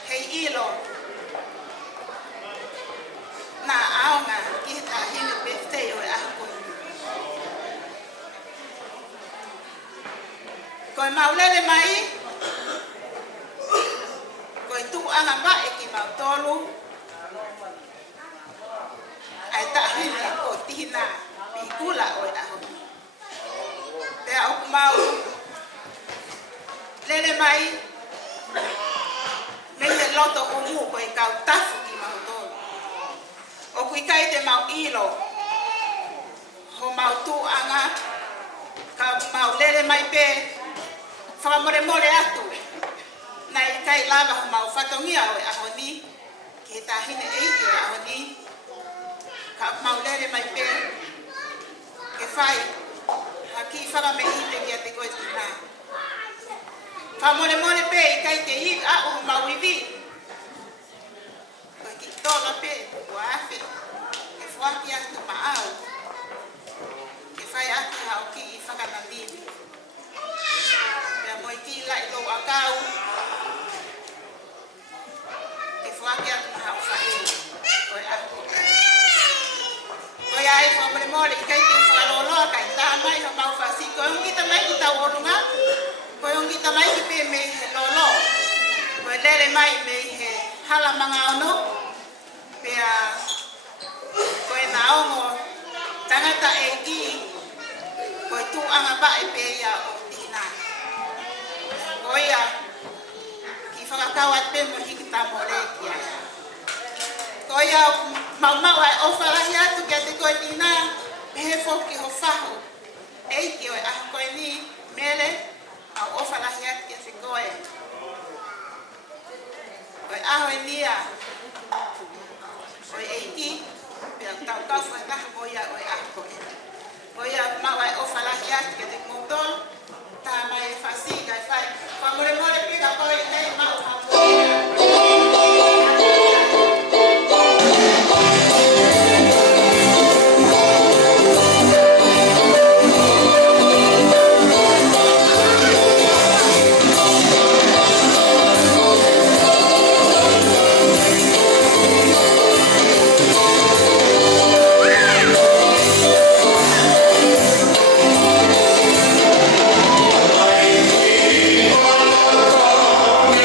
hei ilo, nā aonga ki he tahine birthday o e ako. Koe maulele mai, koe tuku anga wae ki mautolu, ai tahine ko tihina pikula o e ako. Pea oku mau, lele mai, me he loto umu koe kau tafu ki mautolu. O kui kai te mau ilo, ho mau tu anga, ka mau lele mai pe, whakamore more atu, nai kai lava ho mau whatongia o e aho ni, ki he tahine eike o e aho ni, ka mau lele mai pe, ke whai, ha ki whakame ite ki a te koe tina. Whakamore more pe, i kai te i a o mau iwi, tola pe, wafe, ke whaki atu maau, ke whai atu hao ki I whakanandini. Pea moi ki lai lo akau, ke whaki atu hao whae, koe aku. Koe ai whamore more I kai te whaloloa kai tā mai ho mau whasi, koe ungi ta mai ki tau orunga, koe ungi ta mai ki pe me he lolo, koe lere mai me he hala manga ono, pea koe na ongo tangata e ki koe tu anga bae pe ia o tina. Koe ia ki whakakawat pe mo hiki tamo rekia. Koe ia mau ai ofarahi atu kia te koe tina pe he whoki ho whahu. Eiki oi aho koe ni mele au ofarahi atu kia te koe. Koe aho e nia oi eiki, pia tau tau whakaha koia oi ako e. Koia mawai o whalahi ati ke te kutol, tā mai e whasi kai whai. Whamore more pika koi hei mau hamoia. Thank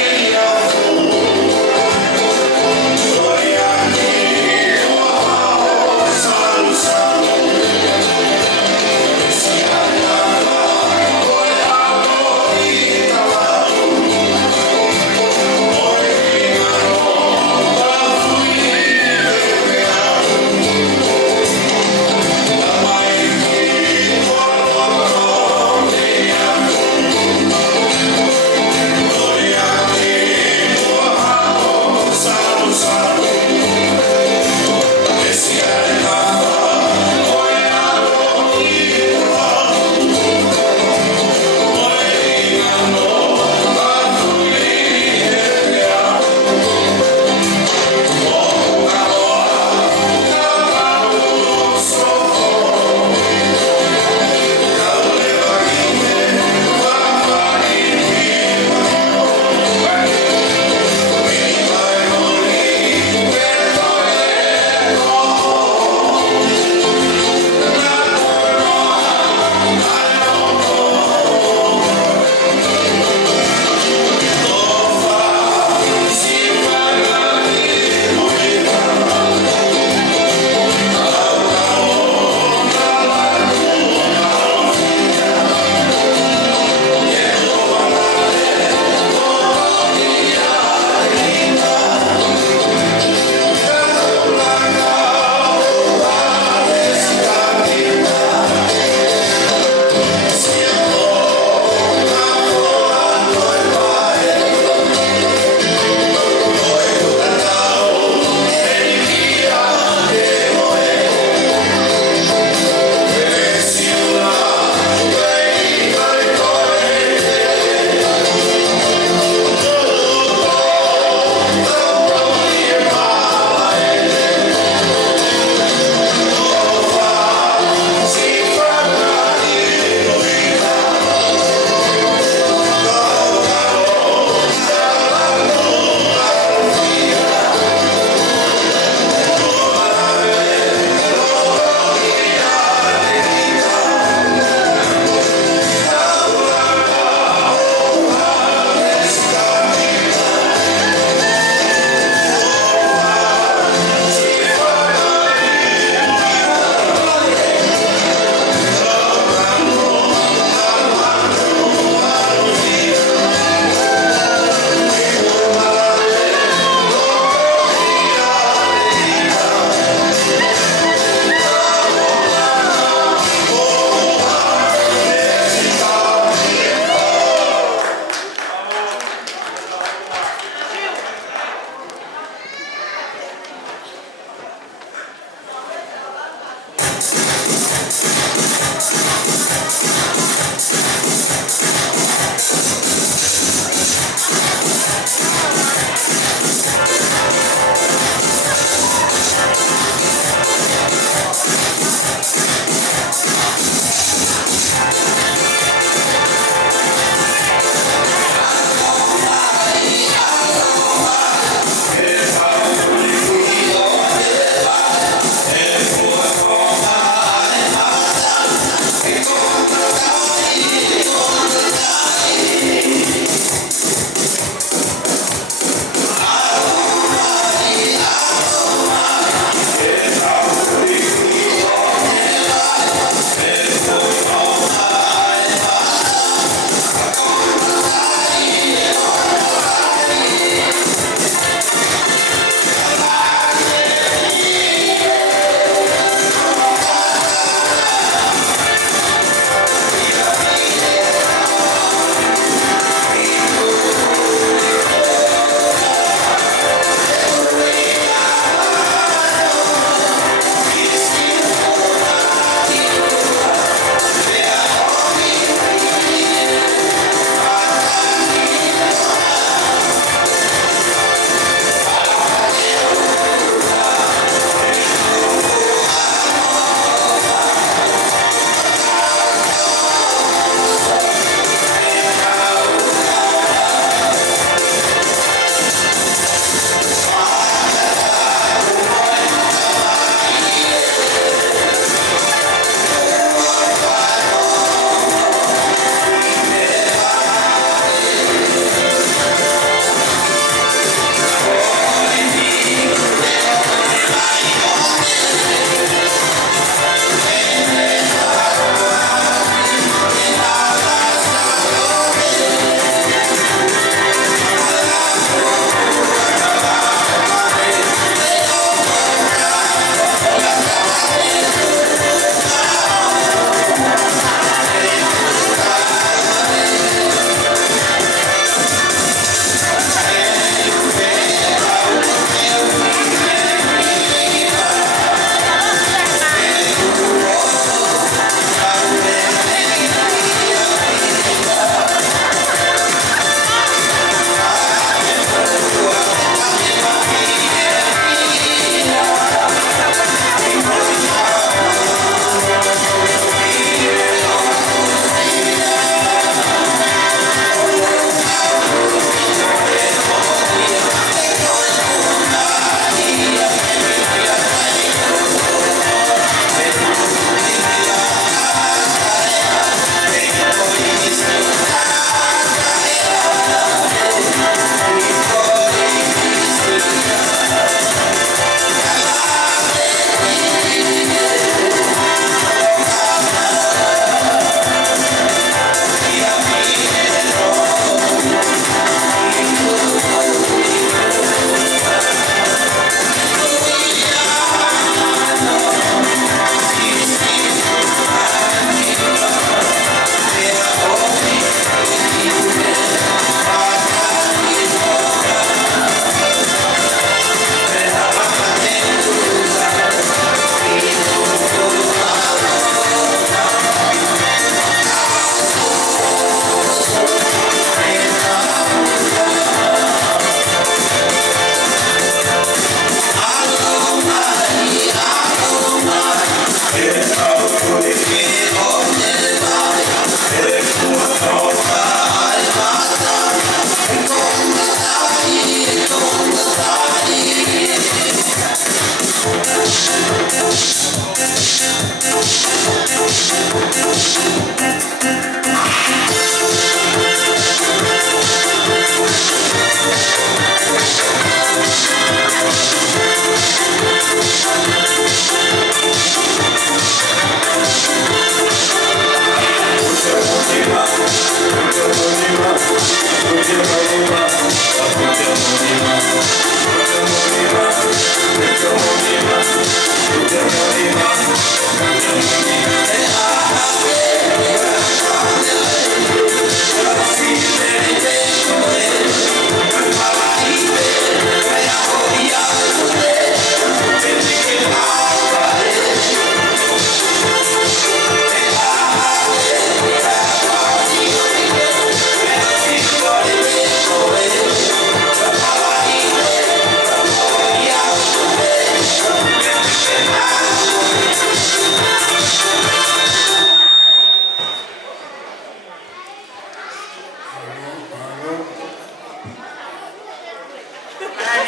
Thank you.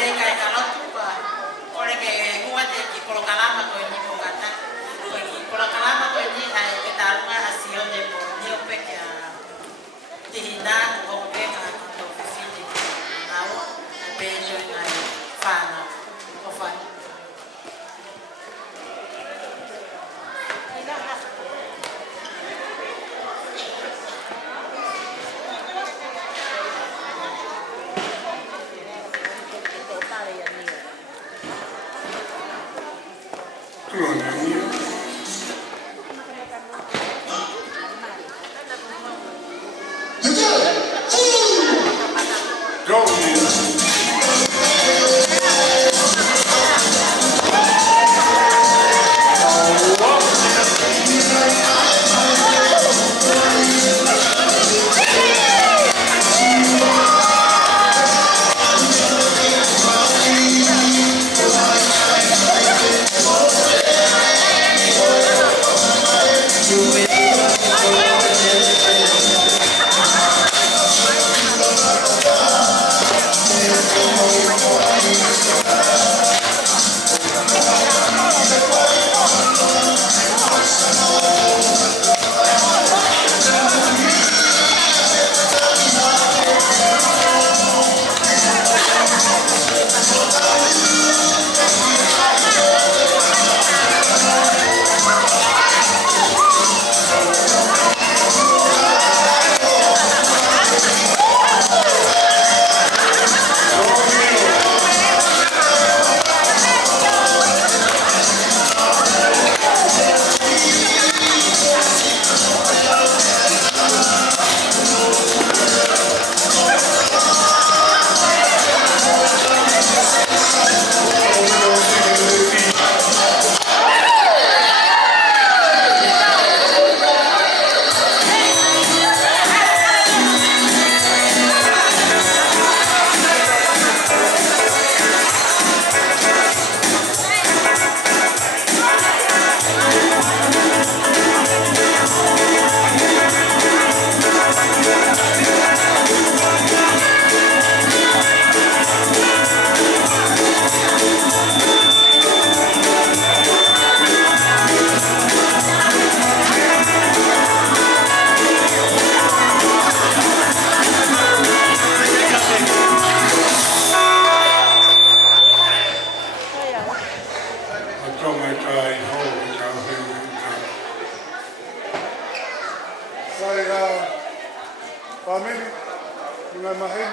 Nei kai kalotu pa. Ore ke kua te ki polokalama ko ni kongata. Ko ki polokalama ko ni ai ke talma asio de po ni ope ke tihina o ke ka to fisiti nau pe jo ngai fana o fana. Family, nga mahin,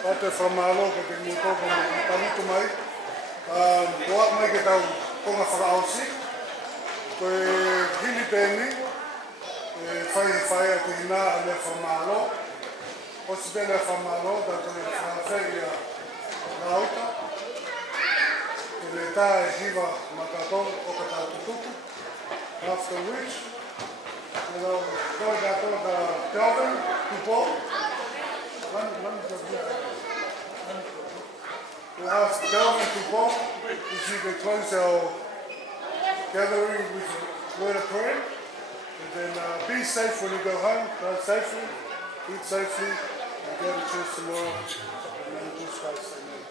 pate famalo ke muto ko tani tumai. Buat mai kita ko nga whakaausi. Ko hili peni, whai ati hina ale famalo. O si pene famalo, da ko whawhai a rauta. Ko le tae hiva matato o katatutuku. After which, going back to Kelvin, Tupo. We'll ask Kelvin Tupo if you can close our gathering with a word of prayer. And then be safe when you go home, drive safely, eat safely, and go to church tomorrow. And then do Christ. Amen.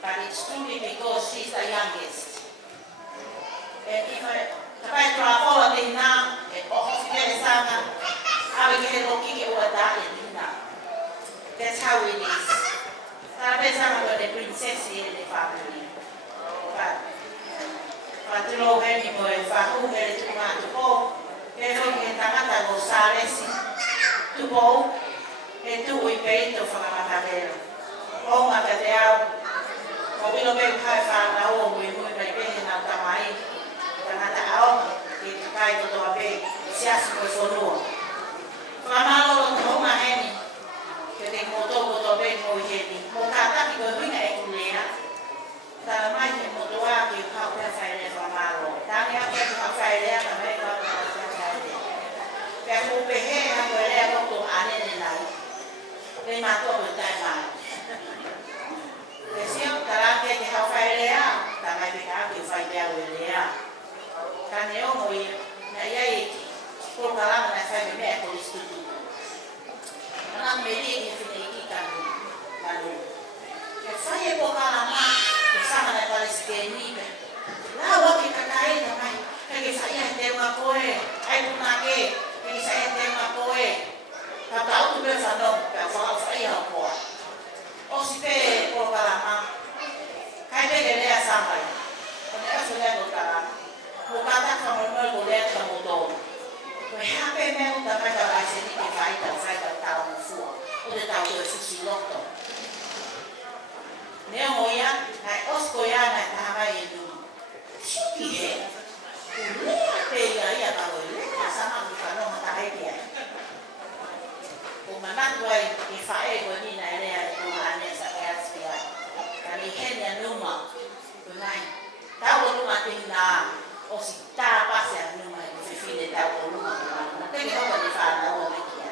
But it's truly because she's the youngest. And if I follow the now, that's how it is. The princess in the family. But the law very boy, Fahu, very to go. Pero que Tamata González to go and to we pay to Famamadero. Oh, Magadeo, or we don't pay Pai now, we move by paying out the money. Tamata out, it's kind of a big. asu koe whanua. Whamalo o honga heni, ke te moto ben mo i heni. Mo kātaki koe winga e kulea, tara mai te motoa ki kau pia whaerea whamalo. Tāne a kia tuha whaerea, ka mei kau pia whaerea. Pia kupe he ha koe rea koto anene nai. Rei mātua koe tai mai. Ke sio, tara kia te hau whaerea, ta mai pika aki whaerea ue lea. Ka ne o moi, na iai koro karama na whae me mea kore stutu. Ana meri e whine i ki kanu. Ke whae e po karama, ke sama na pare si ke nipe. La waki kakai na mai, ke whae e te unga koe, ai puna ke whae e te unga koe. Ka tau tu me whanau, ka whae hau koa. O si pe koro karama, kai pe ke lea samai. Kone asu lea koro karama. Mukata kamu mau lihat kamu tahu. Kau hape mau dapat dapat sini ke faida tahu musuh. Udah tahu tu susi lokto. Nih moya, naik os koya naik tahama itu. Siki he. Lihat dia ya tahu. Lihat sama bukan orang tahu dia. Kumanan tuai ke faida kau ni naik dia Tuhan yang saya sekian. Kali ini yang rumah, tunai. Tahu rumah tinggal. O si tā pasi a numa i whiwhine tau o numa ki mana. Tenge hoka ni whāna o me kia.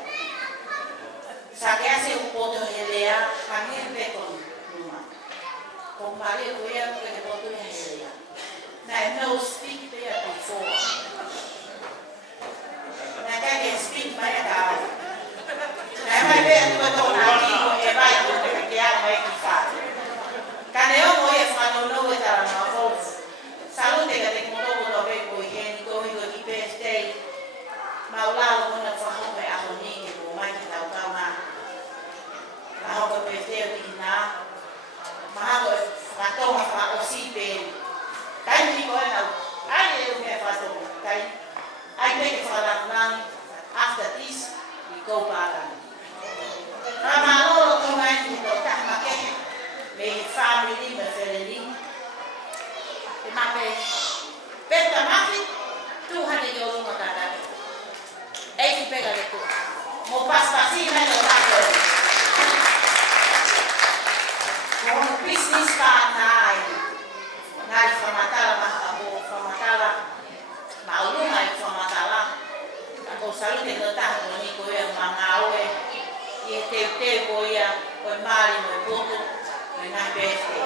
Sa ke ase upoto he lea, ka ngere pe kon numa. Ko mare o ea ke te poto he lea. Na e no speak there before. Na ka ke speak mai a tau. Na e mai pea tua tōna ki ko e vai ko te ke a mai ki whāna. Ka ne o mo e whāna no e tara ma whōfu. Salute ka te kumoto ko pe ko hen ko hi ko ki birthday. Maulalo ko na whahome a honi ke ko mai ki tau tau ma. Ma hoko birthday o ki na. Ma hako e whatonga wha o si pe. Kai ni ko e nau. Ai e ume whatonga. Kai. Ai pe ke whalangang. After this, we go back. Ka malolo ko mai ki to tahma ke. Me family, me whereni. Mape peta mafi tu hane yo lunga kata ei ki pega le tu mo pasi me no taco mo business pa nai famatala ma abo famatala ma ulunga i famatala ako salute no taco ni ko ya mangawe e te ko ya ko mari no poto no na peste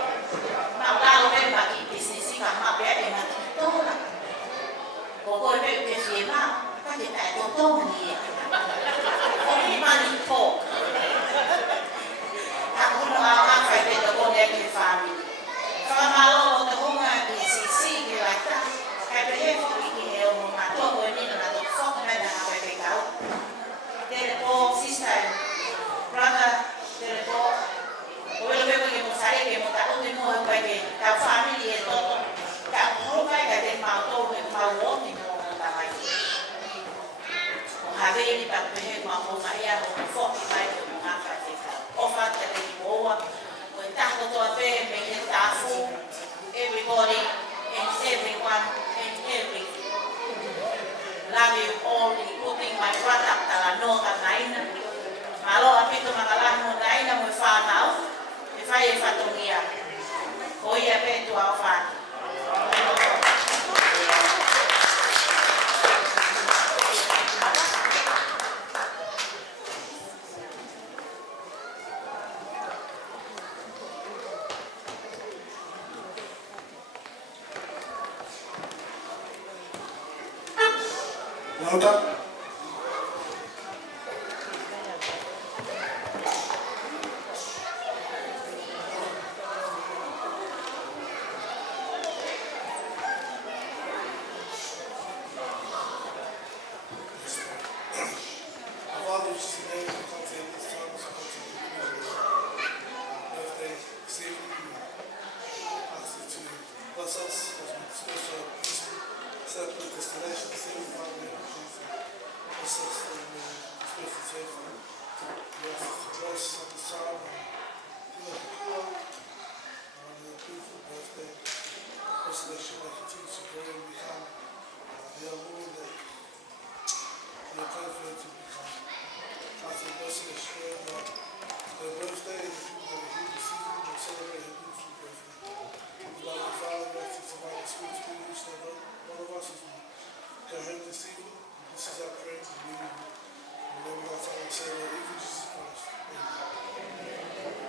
ma lao pe ma ki business ma pe e ma to la ko pe pe fi ma ka te ta to ni o mi ma ni to a ko no a ka fa pe to ko ne ki family fa ma lo to ko ma BCC ki la ta ka pe he ko ki he o ma to ko ni na to fo na na pe pe ka te po sister brother te po o lo pe ko ni mo sare ke mo ta o ni mo ko ke ta family e to ka mo vai ka te mau to me mau o ni mo ta mai o have ni pa pe he ma mo mai a o fo ki mai o ma ka te o fa te ni mo wa o ta ko to pe me ke ta fu everybody and everyone and every love you all including my brother tala no ta naina malo apito makala mo naina mo fa nau e fa e fa to mia o ia pe tu au fa Lauta. Separate destination, same family, We pray for it to become. After the blessing and share their birthday and the people that are here this evening and celebrate her beautiful birthday. Lord, our Father, we ask you to provide the spirit to be each and one of us is one. Can hurt this evening. This is our prayer. We believe in the name of our Father and Savior, even Jesus Christ. Amen.